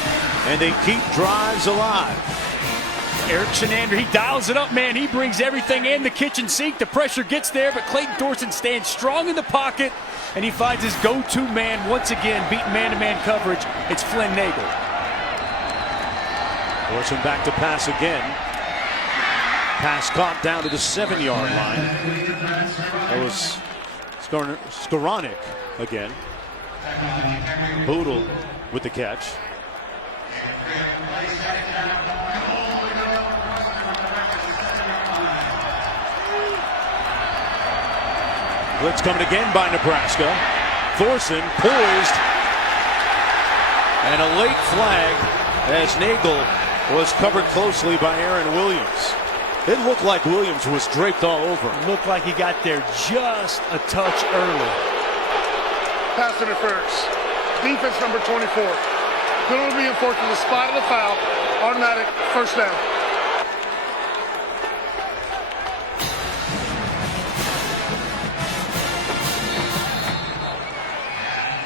And they keep drives alive. Eric Shenander, he dials it up, man. He brings everything in the kitchen sink. The pressure gets there, but Clayton Thorson stands strong in the pocket. And he finds his go-to man once again, beating man-to-man coverage. It's Flynn Nagel. Thorson back to pass again. Pass caught down to the 7-yard line. That was Skoranek again. Boodle with the catch. Blitz coming again by Nebraska. Thorson poised. And a late flag as Nagel was covered closely by Aaron Williams. It looked like Williams was draped all over him. It looked like he got there just a touch early. Pass interference. Defense number 24. Penalty being enforced to the spot of the foul. Automatic first down.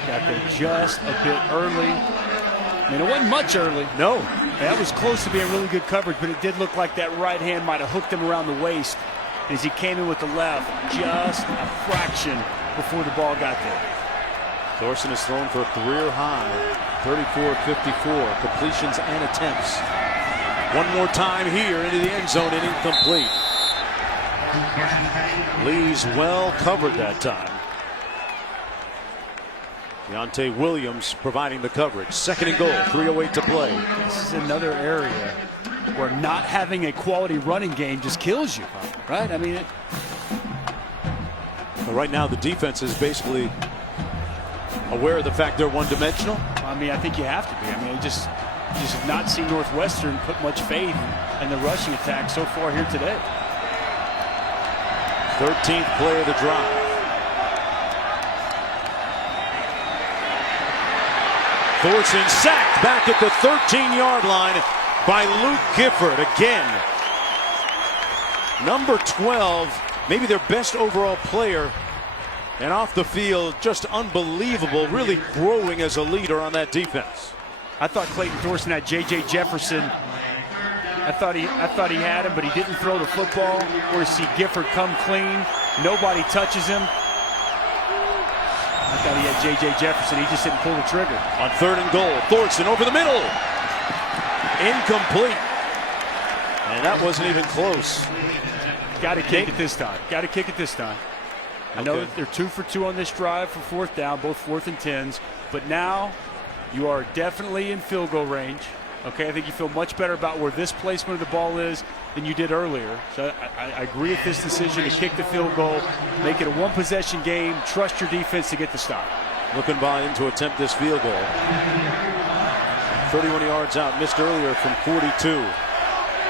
Got there just a bit early. I mean, it wasn't much early. No. That was close to being really good coverage, but it did look like that right hand might have hooked him around the waist as he came in with the left just a fraction before the ball got there. Thorson has thrown for a career high 34-54 completions and attempts. One more time here into the end zone and incomplete. Lee's well covered that time. Deontay Williams providing the coverage. 2nd and goal, 3:08 to play. This is another area where not having a quality running game just kills you, right? I mean, right now the defense is basically aware of the fact they're one-dimensional. I mean, I think you have to be. I mean, you just have not seen Northwestern put much faith in the rushing attack so far here today. 13th play of the drive. Thorson sacked back at the 13-yard line by Luke Gifford again. Number 12, maybe their best overall player. And off the field, just unbelievable, really growing as a leader on that defense. I thought Clayton Thorson had J.J. Jefferson. I thought he had him, but he didn't throw the football. Or see Gifford come clean. Nobody touches him. I thought he had J.J. Jefferson. He just didn't pull the trigger. On 3rd and goal, Thorson over the middle. Incomplete. And that wasn't even close. Got to kick it this time. Got to kick it this time. I know that they're 2 for 2 on this drive for 4th down, both 4th and 10s, but now you are definitely in field goal range. Okay, I think you feel much better about where this placement of the ball is than you did earlier. So I agree with this decision to kick the field goal, make it a one-possession game, trust your defense to get the stop. Looking by him to attempt this field goal. 31 yards out, missed earlier from 42.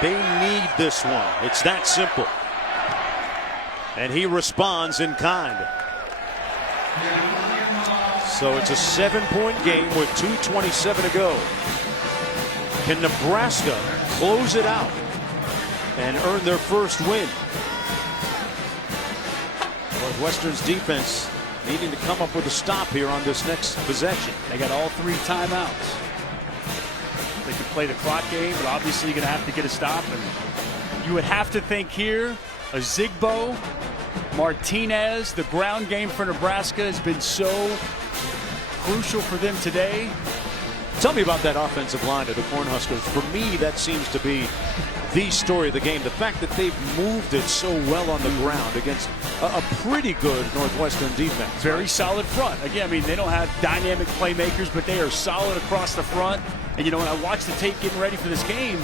They need this one. It's that simple. And he responds in kind. So it's a 7-point game with 2:27 to go. Can Nebraska close it out and earn their first win? Northwestern's defense needing to come up with a stop here on this next possession. They got all 3 timeouts. They can play the clock game, but obviously you're going to have to get a stop. And you would have to think here, a Zigbo, Martinez, the ground game for Nebraska has been so crucial for them today. Tell me about that offensive line of the Cornhuskers. For me, that seems to be the story of the game. The fact that they've moved it so well on the ground against a pretty good Northwestern defense. Very solid front. Again, I mean, they don't have dynamic playmakers, but they are solid across the front. And, you know, when I watch the tape getting ready for this game,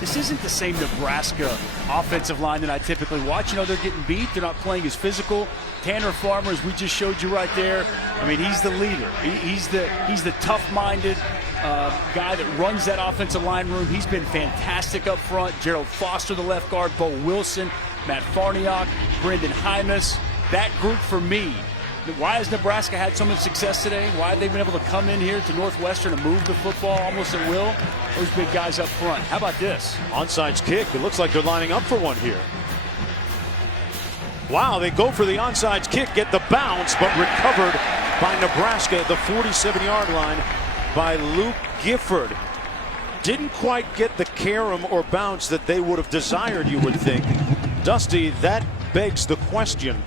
this isn't the same Nebraska offensive line that I typically watch. You know, they're getting beat. They're not playing as physical. Tanner Farmer, as we just showed you right there, I mean, he's the leader. He's the tough-minded guy that runs that offensive line room. He's been fantastic up front. Gerald Foster, the left guard, Bo Wilson, Matt Farniok, Brendan Hymas. That group for me. Why has Nebraska had so much success today? Why have they been able to come in here to Northwestern and move the football almost at will? Those big guys up front. How about this? Onside kick. It looks like they're lining up for one here. Wow, they go for the onside kick, get the bounce, but recovered by Nebraska at the 47-yard line by Luke Gifford. Didn't quite get the carom or bounce that they would have desired, you would think. Dusty, that begs the question.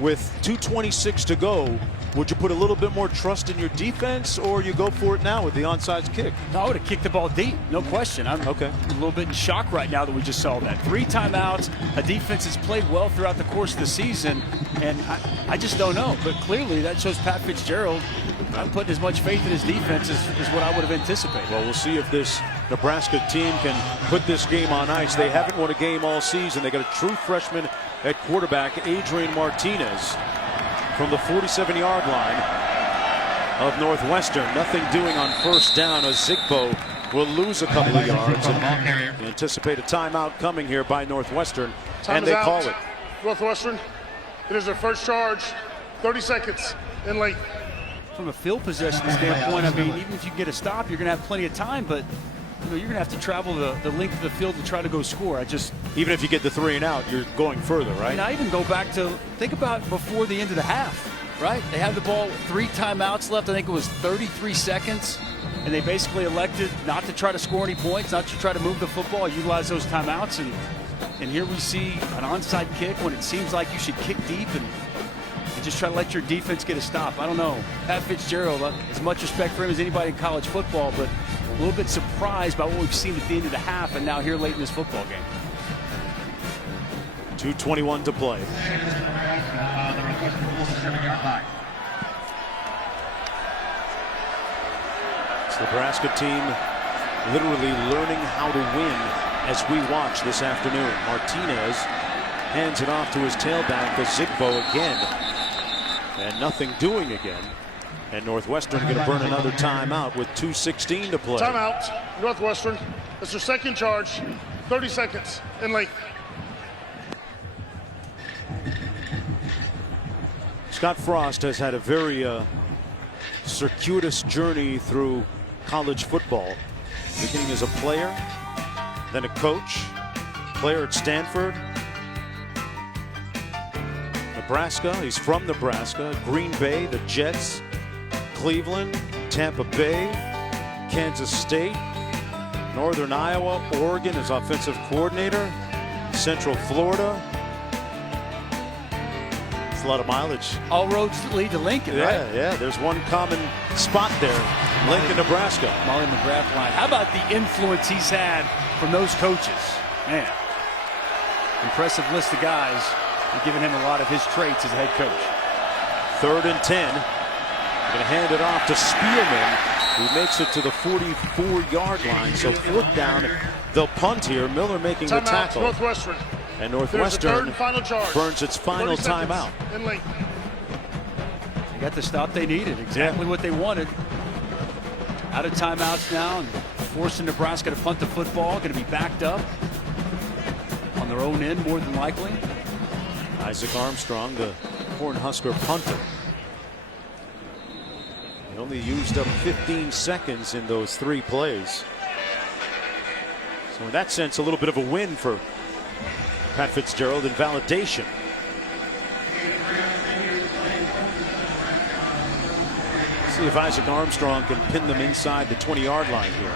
With 2:26 to go, would you put a little bit more trust in your defense, or you go for it now with the onside kick? No, I would have kicked the ball deep, no question. I'm a little bit in shock right now that we just saw that. 3 timeouts, a defense has played well throughout the course of the season, and I just don't know. But clearly that shows Pat Fitzgerald not putting as much faith in his defense as what I would have anticipated. Well, we'll see if this Nebraska team can put this game on ice. They haven't won a game all season. They got a true freshman at quarterback, Adrian Martinez, from the 47-yard line of Northwestern. Nothing doing on first down as Zigbo will lose a couple of yards. And anticipate a timeout coming here by Northwestern, and they call it. Northwestern, it is their first charge, 30 seconds in length. From a field possession standpoint, I mean, even if you get a stop, you're going to have plenty of time, but you know, you're going to have to travel the length of the field to try to go score. Even if you get the 3 and out, you're going further, right? I mean, I even go back to, think about before the end of the half, right? They had the ball, 3 timeouts left. I think it was 33 seconds, and they basically elected not to try to score any points, not to try to move the football, utilize those timeouts, and here we see an onside kick when it seems like you should kick deep and just try to let your defense get a stop. I don't know. Pat Fitzgerald, as much respect for him as anybody in college football, but a little bit surprised by what we've seen at the end of the half and now here late in this football game. 2:21 to play. This Nebraska team literally learning how to win as we watch this afternoon. Martinez hands it off to his tailback, the Zigbo again. And nothing doing again. And Northwestern going to burn another timeout with 2:16 to play. Timeout, Northwestern. It's their second charge, 30 seconds in length. Scott Frost has had a very circuitous journey through college football. Beginning as a player, then a coach, player at Stanford, Nebraska. He's from Nebraska. Green Bay, the Jets, Cleveland, Tampa Bay, Kansas State, Northern Iowa, Oregon as offensive coordinator, Central Florida. It's a lot of mileage. All roads lead to Lincoln, right? Yeah, there's one common spot there, Lincoln, Nebraska. Molly McGrath line. How about the influence he's had from those coaches? Man, impressive list of guys and giving him a lot of his traits as a head coach. 3rd and 10. Going to hand it off to Spielman, who makes it to the 44-yard line. So 4th down. They'll punt here. Miller making the tackle. Northwestern. And Northwestern burns its final 30 seconds timeout. in length. They got the stop they needed. Exactly what they wanted. Out of timeouts now and forcing Nebraska to punt the football. Going to be backed up on their own end more than likely. Isaac Armstrong, the Husker punter. He only used up 15 seconds in those 3 plays. So in that sense, a little bit of a win for Pat Fitzgerald in validation. See if Isaac Armstrong can pin them inside the 20-yard line here.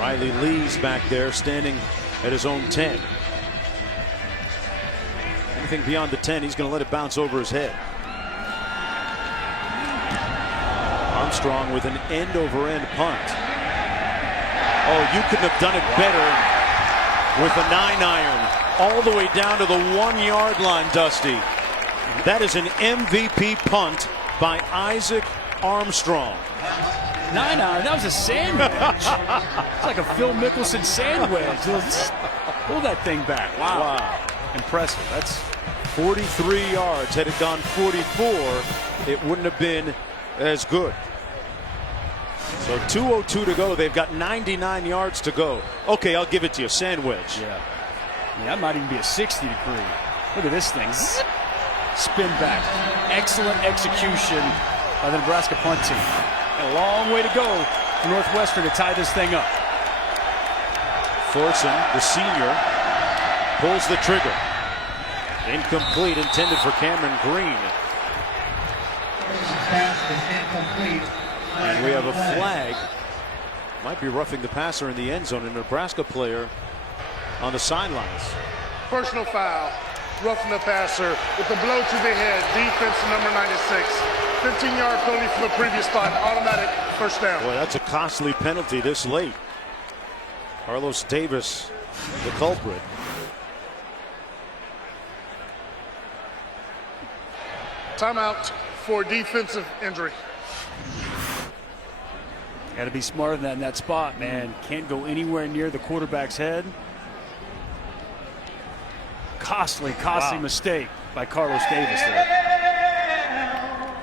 Riley Lee's back there standing at his own 10. Anything beyond the 10, he's going to let it bounce over his head. Armstrong with an end-over-end punt. Oh, you couldn't have done it better with a 9-iron all the way down to the 1-yard line, Dusty. That is an MVP punt by Isaac Armstrong. 9-iron, that was a sandwich. It's like a Phil Mickelson sandwich. Pull that thing back. Wow. Impressive. That's 43 yards. Had it gone 44, it wouldn't have been as good. So 2:02 to go. They've got 99 yards to go. Okay, I'll give it to you. Sandwich. Yeah, that might even be a 60 degree. Look at this thing. Zip. Spin back. Excellent execution by the Nebraska punt team. A long way to go for Northwestern to tie this thing up. Thorson, the senior, pulls the trigger. Incomplete, intended for Cameron Green. Pass is incomplete. And we have a flag. Might be roughing the passer in the end zone. A Nebraska player on the sidelines. Personal foul. Roughing the passer with the blow to the head. Defense number 96. 15-yard penalty from the previous spot. Automatic first down. Boy, that's a costly penalty this late. Carlos Davis, the culprit. Timeout for defensive injury. Got to be smarter than that in that spot, man. Can't go anywhere near the quarterback's head. Costly mistake by Carlos Davis there.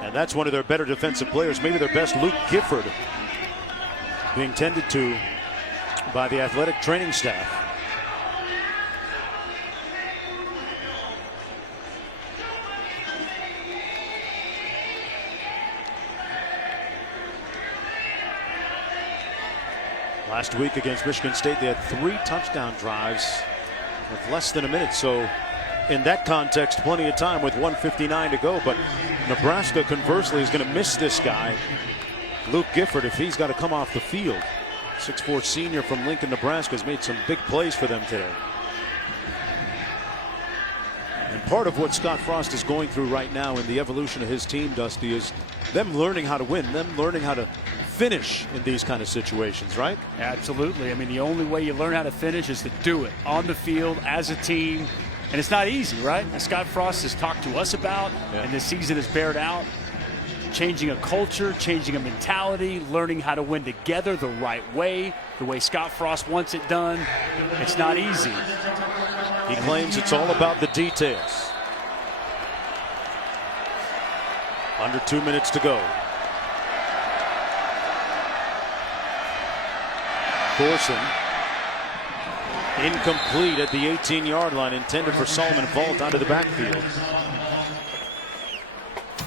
And that's one of their better defensive players, maybe their best, Luke Gifford, being tended to by the athletic training staff. Last week against Michigan State, they had 3 touchdown drives with less than a minute. So in that context, plenty of time with 1:59 to go. But Nebraska, conversely, is going to miss this guy, Luke Gifford, if he's got to come off the field. 6'4" senior from Lincoln, Nebraska, has made some big plays for them today. And part of what Scott Frost is going through right now in the evolution of his team, Dusty, is them learning how to win, them learning how to finish in these kind of situations, right? Absolutely. I mean, the only way you learn how to finish is to do it on the field as a team. And it's not easy, right? As Scott Frost has talked to us about, and this season has bared out. Changing a culture, changing a mentality, learning how to win together the right way, the way Scott Frost wants it done. It's not easy. He claims it's all about the details. Under 2 minutes to go. Thorson, incomplete at the 18-yard line, intended for Solomon Vaught out of the backfield.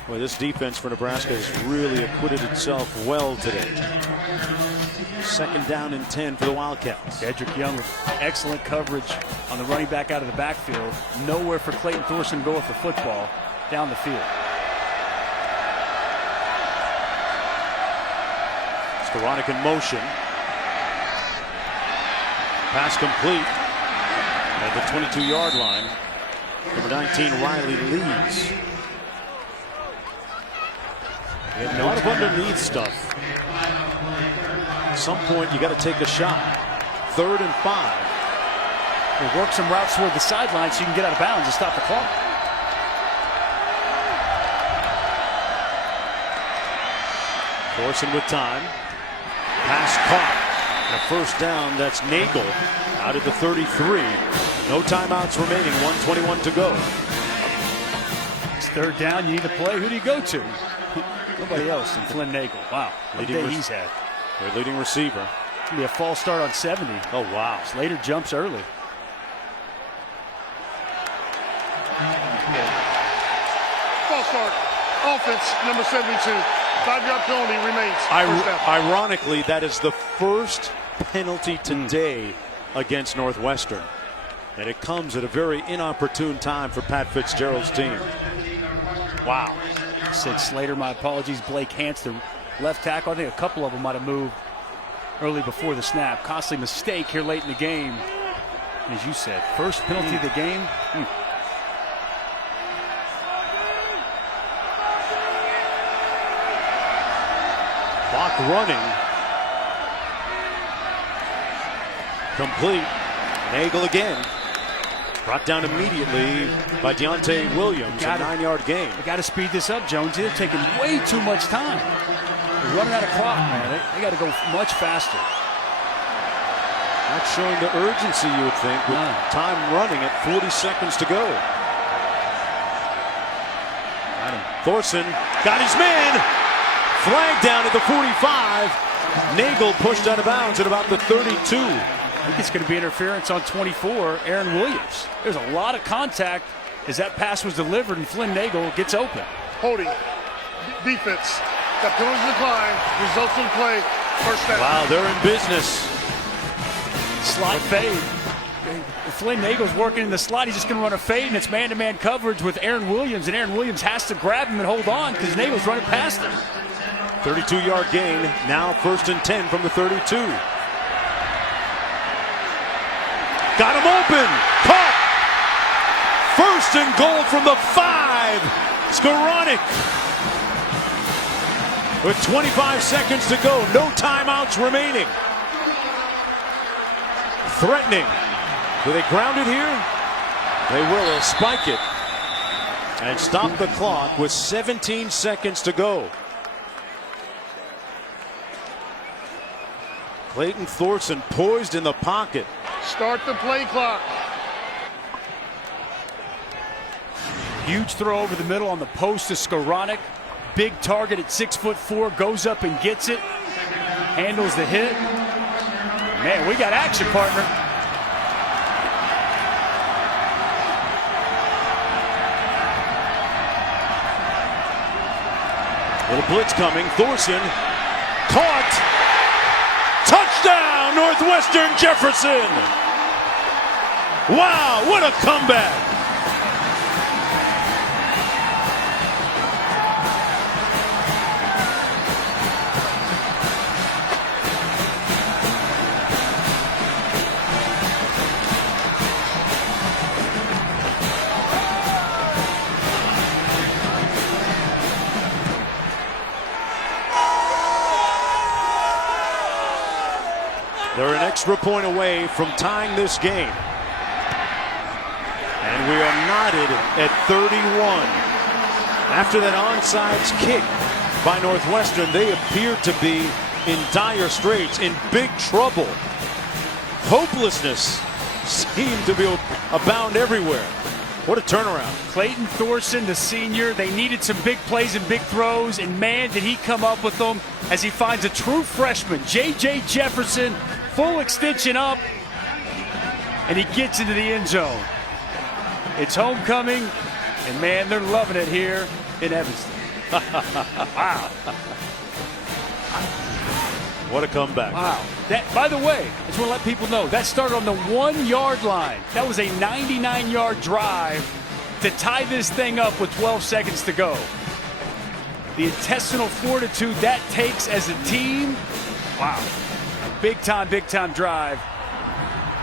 Well, this defense for Nebraska has really acquitted itself well today. 2nd down and 10 for the Wildcats. Dedrick Young with excellent coverage on the running back out of the backfield. Nowhere for Clayton Thorson to go with the football down the field. Skoranek in motion. Pass complete at the 22-yard line. Number 19, Riley Lees. A lot of underneath stuff. At some point, you got to take a shot. 3rd and 5. We'll work some routes toward the sideline so you can get out of bounds and stop the clock. Thorson with time. Pass caught. And a first down. That's Nagel out at the 33. No timeouts remaining. 1:21 to go. It's third down. You need to play. Who do you go to? Nobody else than Flynn Nagel. Wow. What a day he's had. Their leading receiver. It's going to be a false start on 70. Oh, wow. Slater jumps early. False start. Offense, number 72. 5-yard penalty remains. Ironically, that is the first penalty today against Northwestern. And it comes at a very inopportune time for Pat Fitzgerald's team. Wow. Said Slater, my apologies. Blake Hance, the left tackle. I think a couple of them might have moved early before the snap. Costly mistake here late in the game. As you said, first penalty of the game. Clock running. Complete. Nagel again. Brought down immediately by Deontay Williams. A 9-yard gain. You got to speed this up, Jones. They're taking way too much time. They're running out of clock, man. They got to go much faster. Not showing the urgency you would think with time running at 40 seconds to go. Thorson got his man. Flag down at the 45. Nagel pushed out of bounds at about the 32. I think it's going to be interference on 24, Aaron Williams. There's a lot of contact as that pass was delivered, and Flynn Nagel gets open. Holding. Defense. That penalty decline results in play. First down. Wow, they're in business. Slot fade. Flynn Nagel's working in the slot. He's just going to run a fade, and it's man-to-man coverage with Aaron Williams, and Aaron Williams has to grab him and hold on because Nagel's running past him. 32-yard gain. Now 1st and 10 from the 32. Got him open. Caught. 1st and goal from the 5. Skoranek. With 25 seconds to go. No timeouts remaining. Threatening. Do they ground it here? They will. They'll spike it. And stop the clock with 17 seconds to go. Clayton Thorson poised in the pocket. Start the play clock. Huge throw over the middle on the post to Skoranek. Big target at 6'4", goes up and gets it. Handles the hit. Man, we got action, partner. Little blitz coming. Thorson caught. Touchdown, Northwestern Jefferson. Wow, what a comeback. They're an extra point away from tying this game. And we are knotted at 31. After that onside kick by Northwestern, they appear to be in dire straits, in big trouble. Hopelessness seemed to be abound everywhere. What a turnaround. Clayton Thorson, the senior, they needed some big plays and big throws, and man, did he come up with them as he finds a true freshman, J.J. Jefferson, full extension up, and he gets into the end zone. It's homecoming, and man, they're loving it here in Evanston. Wow. What a comeback. Wow. That, by the way, I just want to let people know, that started on the 1-yard line. That was a 99-yard drive to tie this thing up with 12 seconds to go. The intestinal fortitude that takes as a team. Wow. Big time drive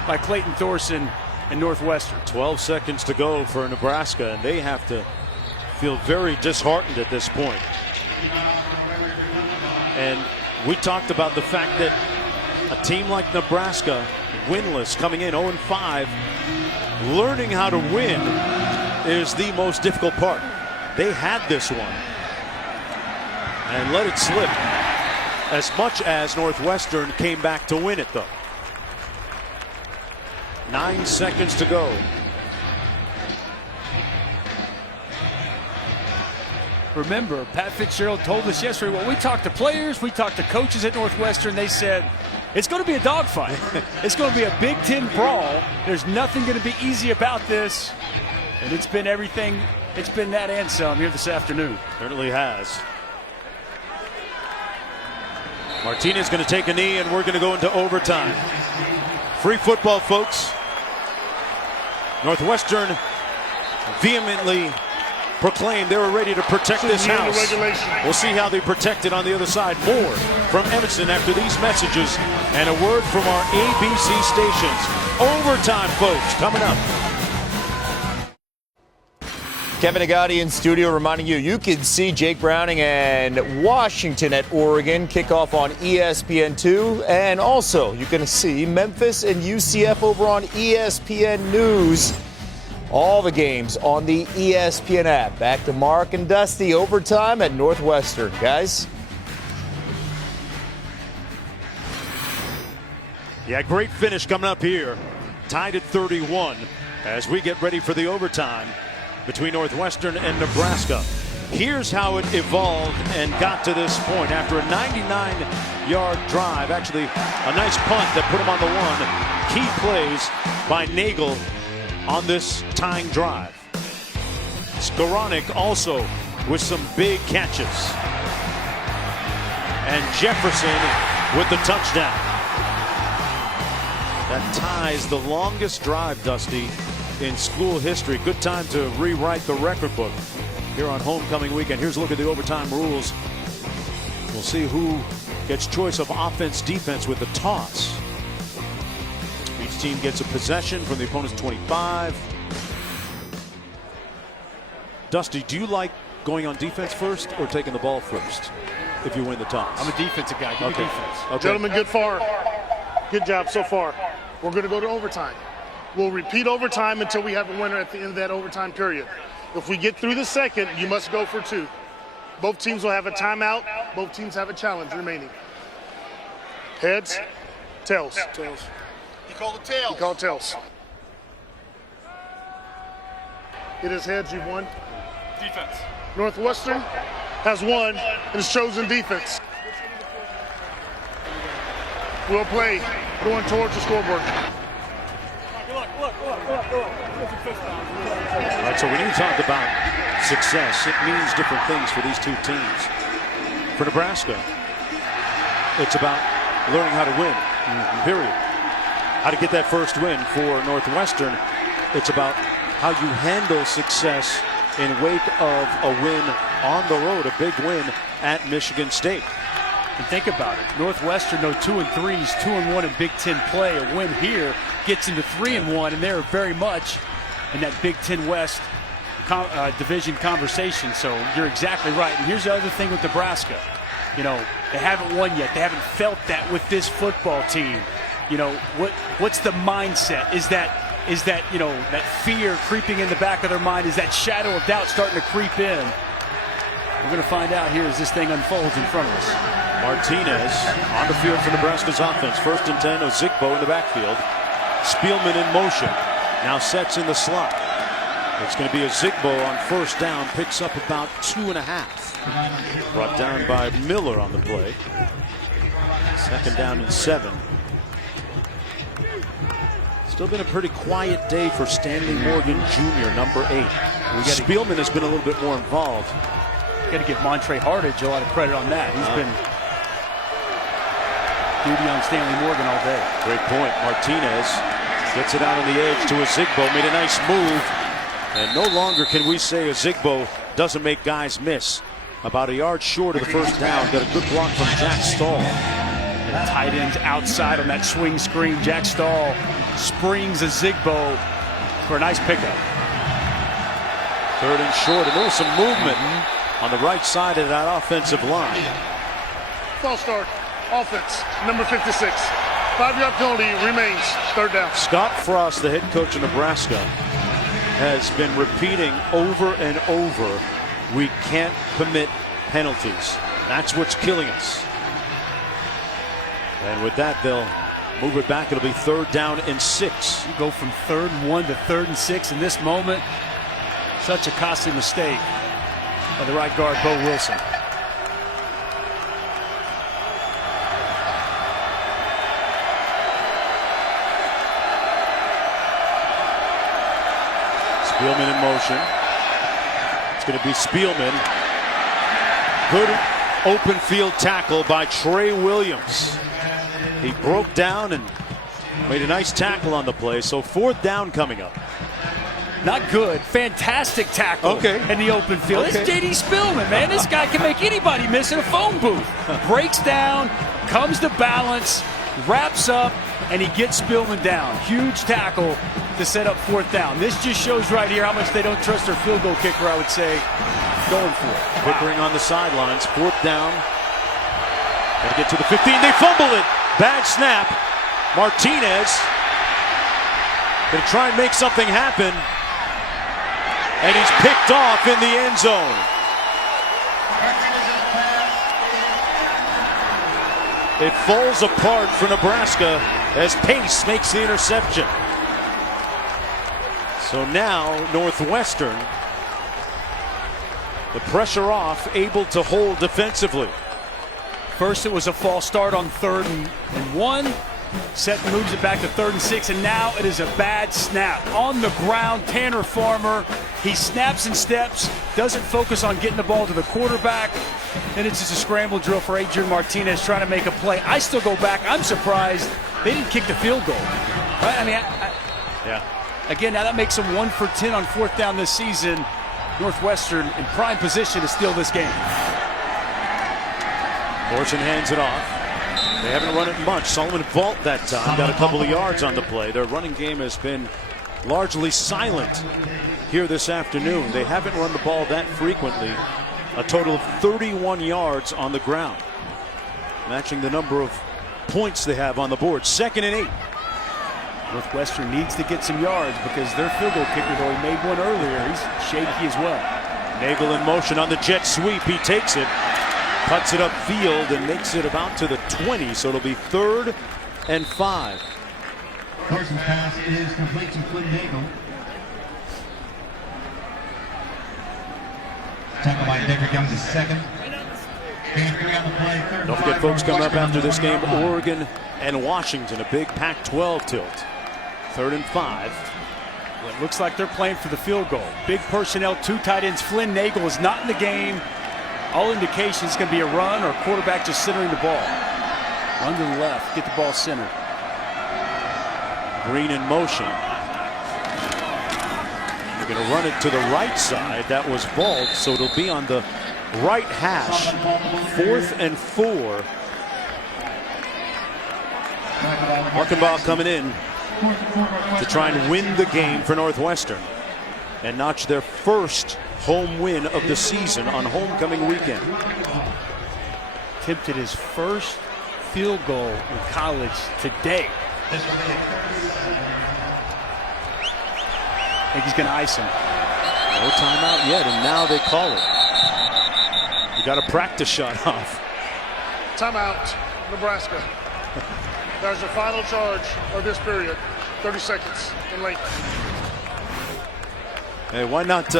by Clayton Thorson and Northwestern. 12 seconds to go for Nebraska, and they have to feel very disheartened at this point. And we talked about the fact that A team like Nebraska, winless, coming in 0-5, learning how to win is the most difficult part. They had this one and let it slip, as much as Northwestern came back to win it, though. 9 seconds to go. Remember, Pat Fitzgerald told us yesterday, well, we talked to players, we talked to coaches at Northwestern. They said, it's going to be a dogfight. It's going to be a Big Ten brawl. There's nothing going to be easy about this. And it's been everything. It's been that and some here this afternoon. Certainly has. Martinez going to take a knee, and we're going to go into overtime. Free football, folks. Northwestern vehemently proclaimed they were ready to protect this house. We'll see how they protect it on the other side. More from Evanston after these messages and a word from our ABC stations. Overtime, folks, coming up. Kevin Agati in studio reminding you can see Jake Browning and Washington at Oregon kickoff on ESPN2. And also you can see Memphis and UCF over on ESPN News. All the games on the ESPN app. Back to Mark and Dusty. Overtime at Northwestern. Guys. Yeah, great finish coming up here. Tied at 31 as we get ready for the overtime between Northwestern and Nebraska. Here's how it evolved and got to this point. After a 99-yard drive, actually a nice punt that put him on the one. Key plays by Nagel on this tying drive. Skowronek also with some big catches. And Jefferson with the touchdown. That ties the longest drive, Dusty, in school history. Good time to rewrite the record book here on homecoming weekend. Here's a look at the overtime rules. We'll see who gets choice of offense, defense with the toss. Each team gets a possession from the opponent's 25. Dusty, do you like going on defense first or taking the ball first if you win the toss? I'm a defensive guy. Give me defense. Okay. Gentlemen, good job so far. We're going to go to overtime. We'll repeat overtime until we have a winner at the end of that overtime period. If we get through the second, you must go for 2. Both teams will have a timeout. Both teams have a challenge remaining. Heads, tails. Tails. He called it tails. He called tails. It is heads, you've won. Defense. Northwestern has won and has chosen defense. We'll play going towards the scoreboard. All right, so when you talk about success, it means different things for these two teams. For Nebraska, it's about learning how to win, period. How to get that first win. For Northwestern, it's about how you handle success in wake of a win on the road, a big win at Michigan State. And think about it. Northwestern, no 2-3s, 2-1 in Big Ten play. A win here gets into 3-1, and they're very much in that Big Ten West division conversation. So you're exactly right. And here's the other thing with Nebraska. You know, they haven't won yet. They haven't felt that with this football team. You know, what's the mindset? Is that you know, that fear creeping in the back of their mind? Is that shadow of doubt starting to creep in? We're going to find out here as this thing unfolds in front of us. Martinez on the field for Nebraska's offense. 1st and 10, Ozigbo in the backfield. Spielman in motion. Now sets in the slot. It's going to be Ozigbo on 1st down. Picks up about 2.5. Brought down by Miller on the play. 2nd down and 7. Still been a pretty quiet day for Stanley Morgan Jr., number 8. Spielman has been a little bit more involved. Got to give Montre Hardage a lot of credit on that. He's been duty on Stanley Morgan all day. Great point. Martinez gets it out on the edge to Ozigbo. Made a nice move. And no longer can we say Ozigbo doesn't make guys miss. About a yard short of the 1st down. Got a good block from Jack Stahl. And tight ends outside on that swing screen. Jack Stahl springs Ozigbo for a nice pickup. 3rd and short. And there was some movement on the right side of that offensive line. False start. Offense, number 56. 5-yard penalty remains. Third down. Scott Frost, the head coach of Nebraska, has been repeating over and over, we can't commit penalties. That's what's killing us. And with that, they'll move it back. It'll be 3rd down and 6. You go from 3rd and 1 to 3rd and 6 in this moment. Such a costly mistake by the right guard, Bo Wilson. Spielman in motion. It's going to be Spielman. Good open field tackle by Trey Williams. He broke down and made a nice tackle on the play. So 4th down coming up. Not good. Fantastic tackle in the open field. It's J.D. Spielman, man. This guy can make anybody miss in a phone booth. Breaks down, comes to balance, wraps up, and he gets Spielman down. Huge tackle to set up 4th down. This just shows right here how much they don't trust their field goal kicker, I would say, going for it. Pickering on the sidelines. 4th down. Got to get to the 15. They fumble it. Bad snap. Martinez going to try and make something happen. And he's picked off in the end zone. It falls apart for Nebraska as Pace makes the interception. So now Northwestern, the pressure off, able to hold defensively. First it was a false start on 3rd and 1. Set moves it back to 3rd and 6, and now it is a bad snap. On the ground, Tanner Farmer, he snaps and steps, doesn't focus on getting the ball to the quarterback, and it's just a scramble drill for Adrian Martinez trying to make a play. I still go back, I'm surprised they didn't kick the field goal. Right? I mean, again, now that makes them 1 for 10 on 4th down this season. Northwestern in prime position to steal this game. Orson hands it off. They haven't run it much. Solomon Vault that time got a couple of yards on the play. Their running game has been largely silent here this afternoon. They haven't run the ball that frequently. A total of 31 yards on the ground, matching the number of points they have on the board. 2nd and 8. Northwestern needs to get some yards because their field goal kicker, though he made one earlier, he's shaky as well. Nagel in motion on the jet sweep. He takes it, cuts it upfield, and makes it about to the 20. So it'll be 3rd and 5. Carson's pass is complete to Flynn Nagel. Tackle by Dedrick Young's is 2nd. Don't forget, folks, coming up after this game, Oregon and Washington, a big Pac-12 tilt. 3rd and 5. Well, it looks like they're playing for the field goal. Big personnel, 2 tight ends. Flynn Nagel is not in the game. All indications it's going to be a run or quarterback just centering the ball. Run to the left, get the ball centered. Green in motion. You're going to run it to the right side. That was Vault, so it'll be on the right hash. 4th and 4. Markenbaugh coming in to try and win the game for Northwestern and notch their first home win of the season on homecoming weekend. Attempted his first field goal in college today. I think he's going to ice him. No timeout yet, and now they call it. You got a practice shot off. Timeout, Nebraska. There's the final charge of this period. 30 seconds in length. Hey, why not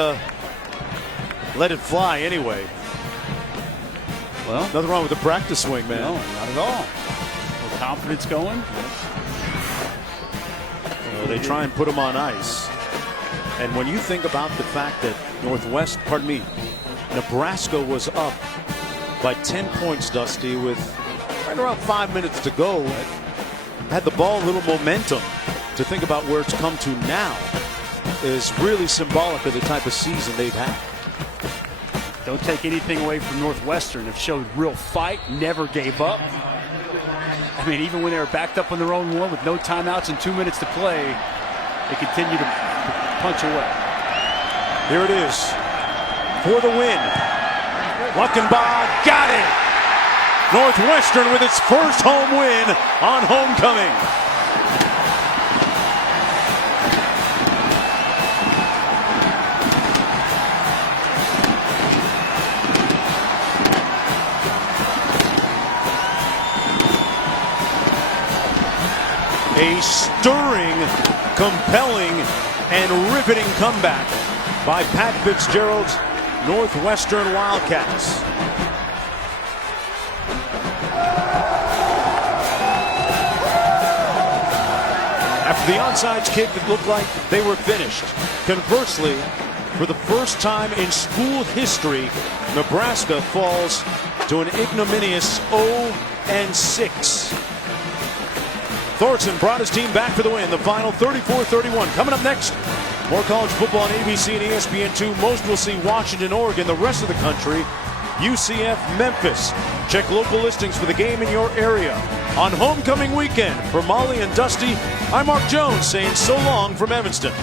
let it fly anyway? Well, nothing wrong with the practice swing, man. No, not at all. No confidence going. Well, they try and put him on ice. And when you think about the fact that Nebraska was up by 10 points, Dusty, with right around 5 minutes to go, had the ball, a little momentum. To think about where it's come to now is really symbolic of the type of season they've had. Don't take anything away from Northwestern. They've showed real fight, never gave up. I mean, even when they were backed up on their own one with no timeouts and 2 minutes to play, they continue to punch away. Here it is for the win. Luckenbach got it. Northwestern with its first home win on homecoming. A stirring, compelling, and riveting comeback by Pat Fitzgerald's Northwestern Wildcats. After the onside kick, it looked like they were finished. Conversely, for the first time in school history, Nebraska falls to an ignominious 0-6. Thorson brought his team back for the win. The final 34-31. Coming up next, more college football on ABC and ESPN2. Most will see Washington, Oregon. The rest of the country, UCF, Memphis. Check local listings for the game in your area. On homecoming weekend, for Molly and Dusty, I'm Mark Jones saying so long from Evanston.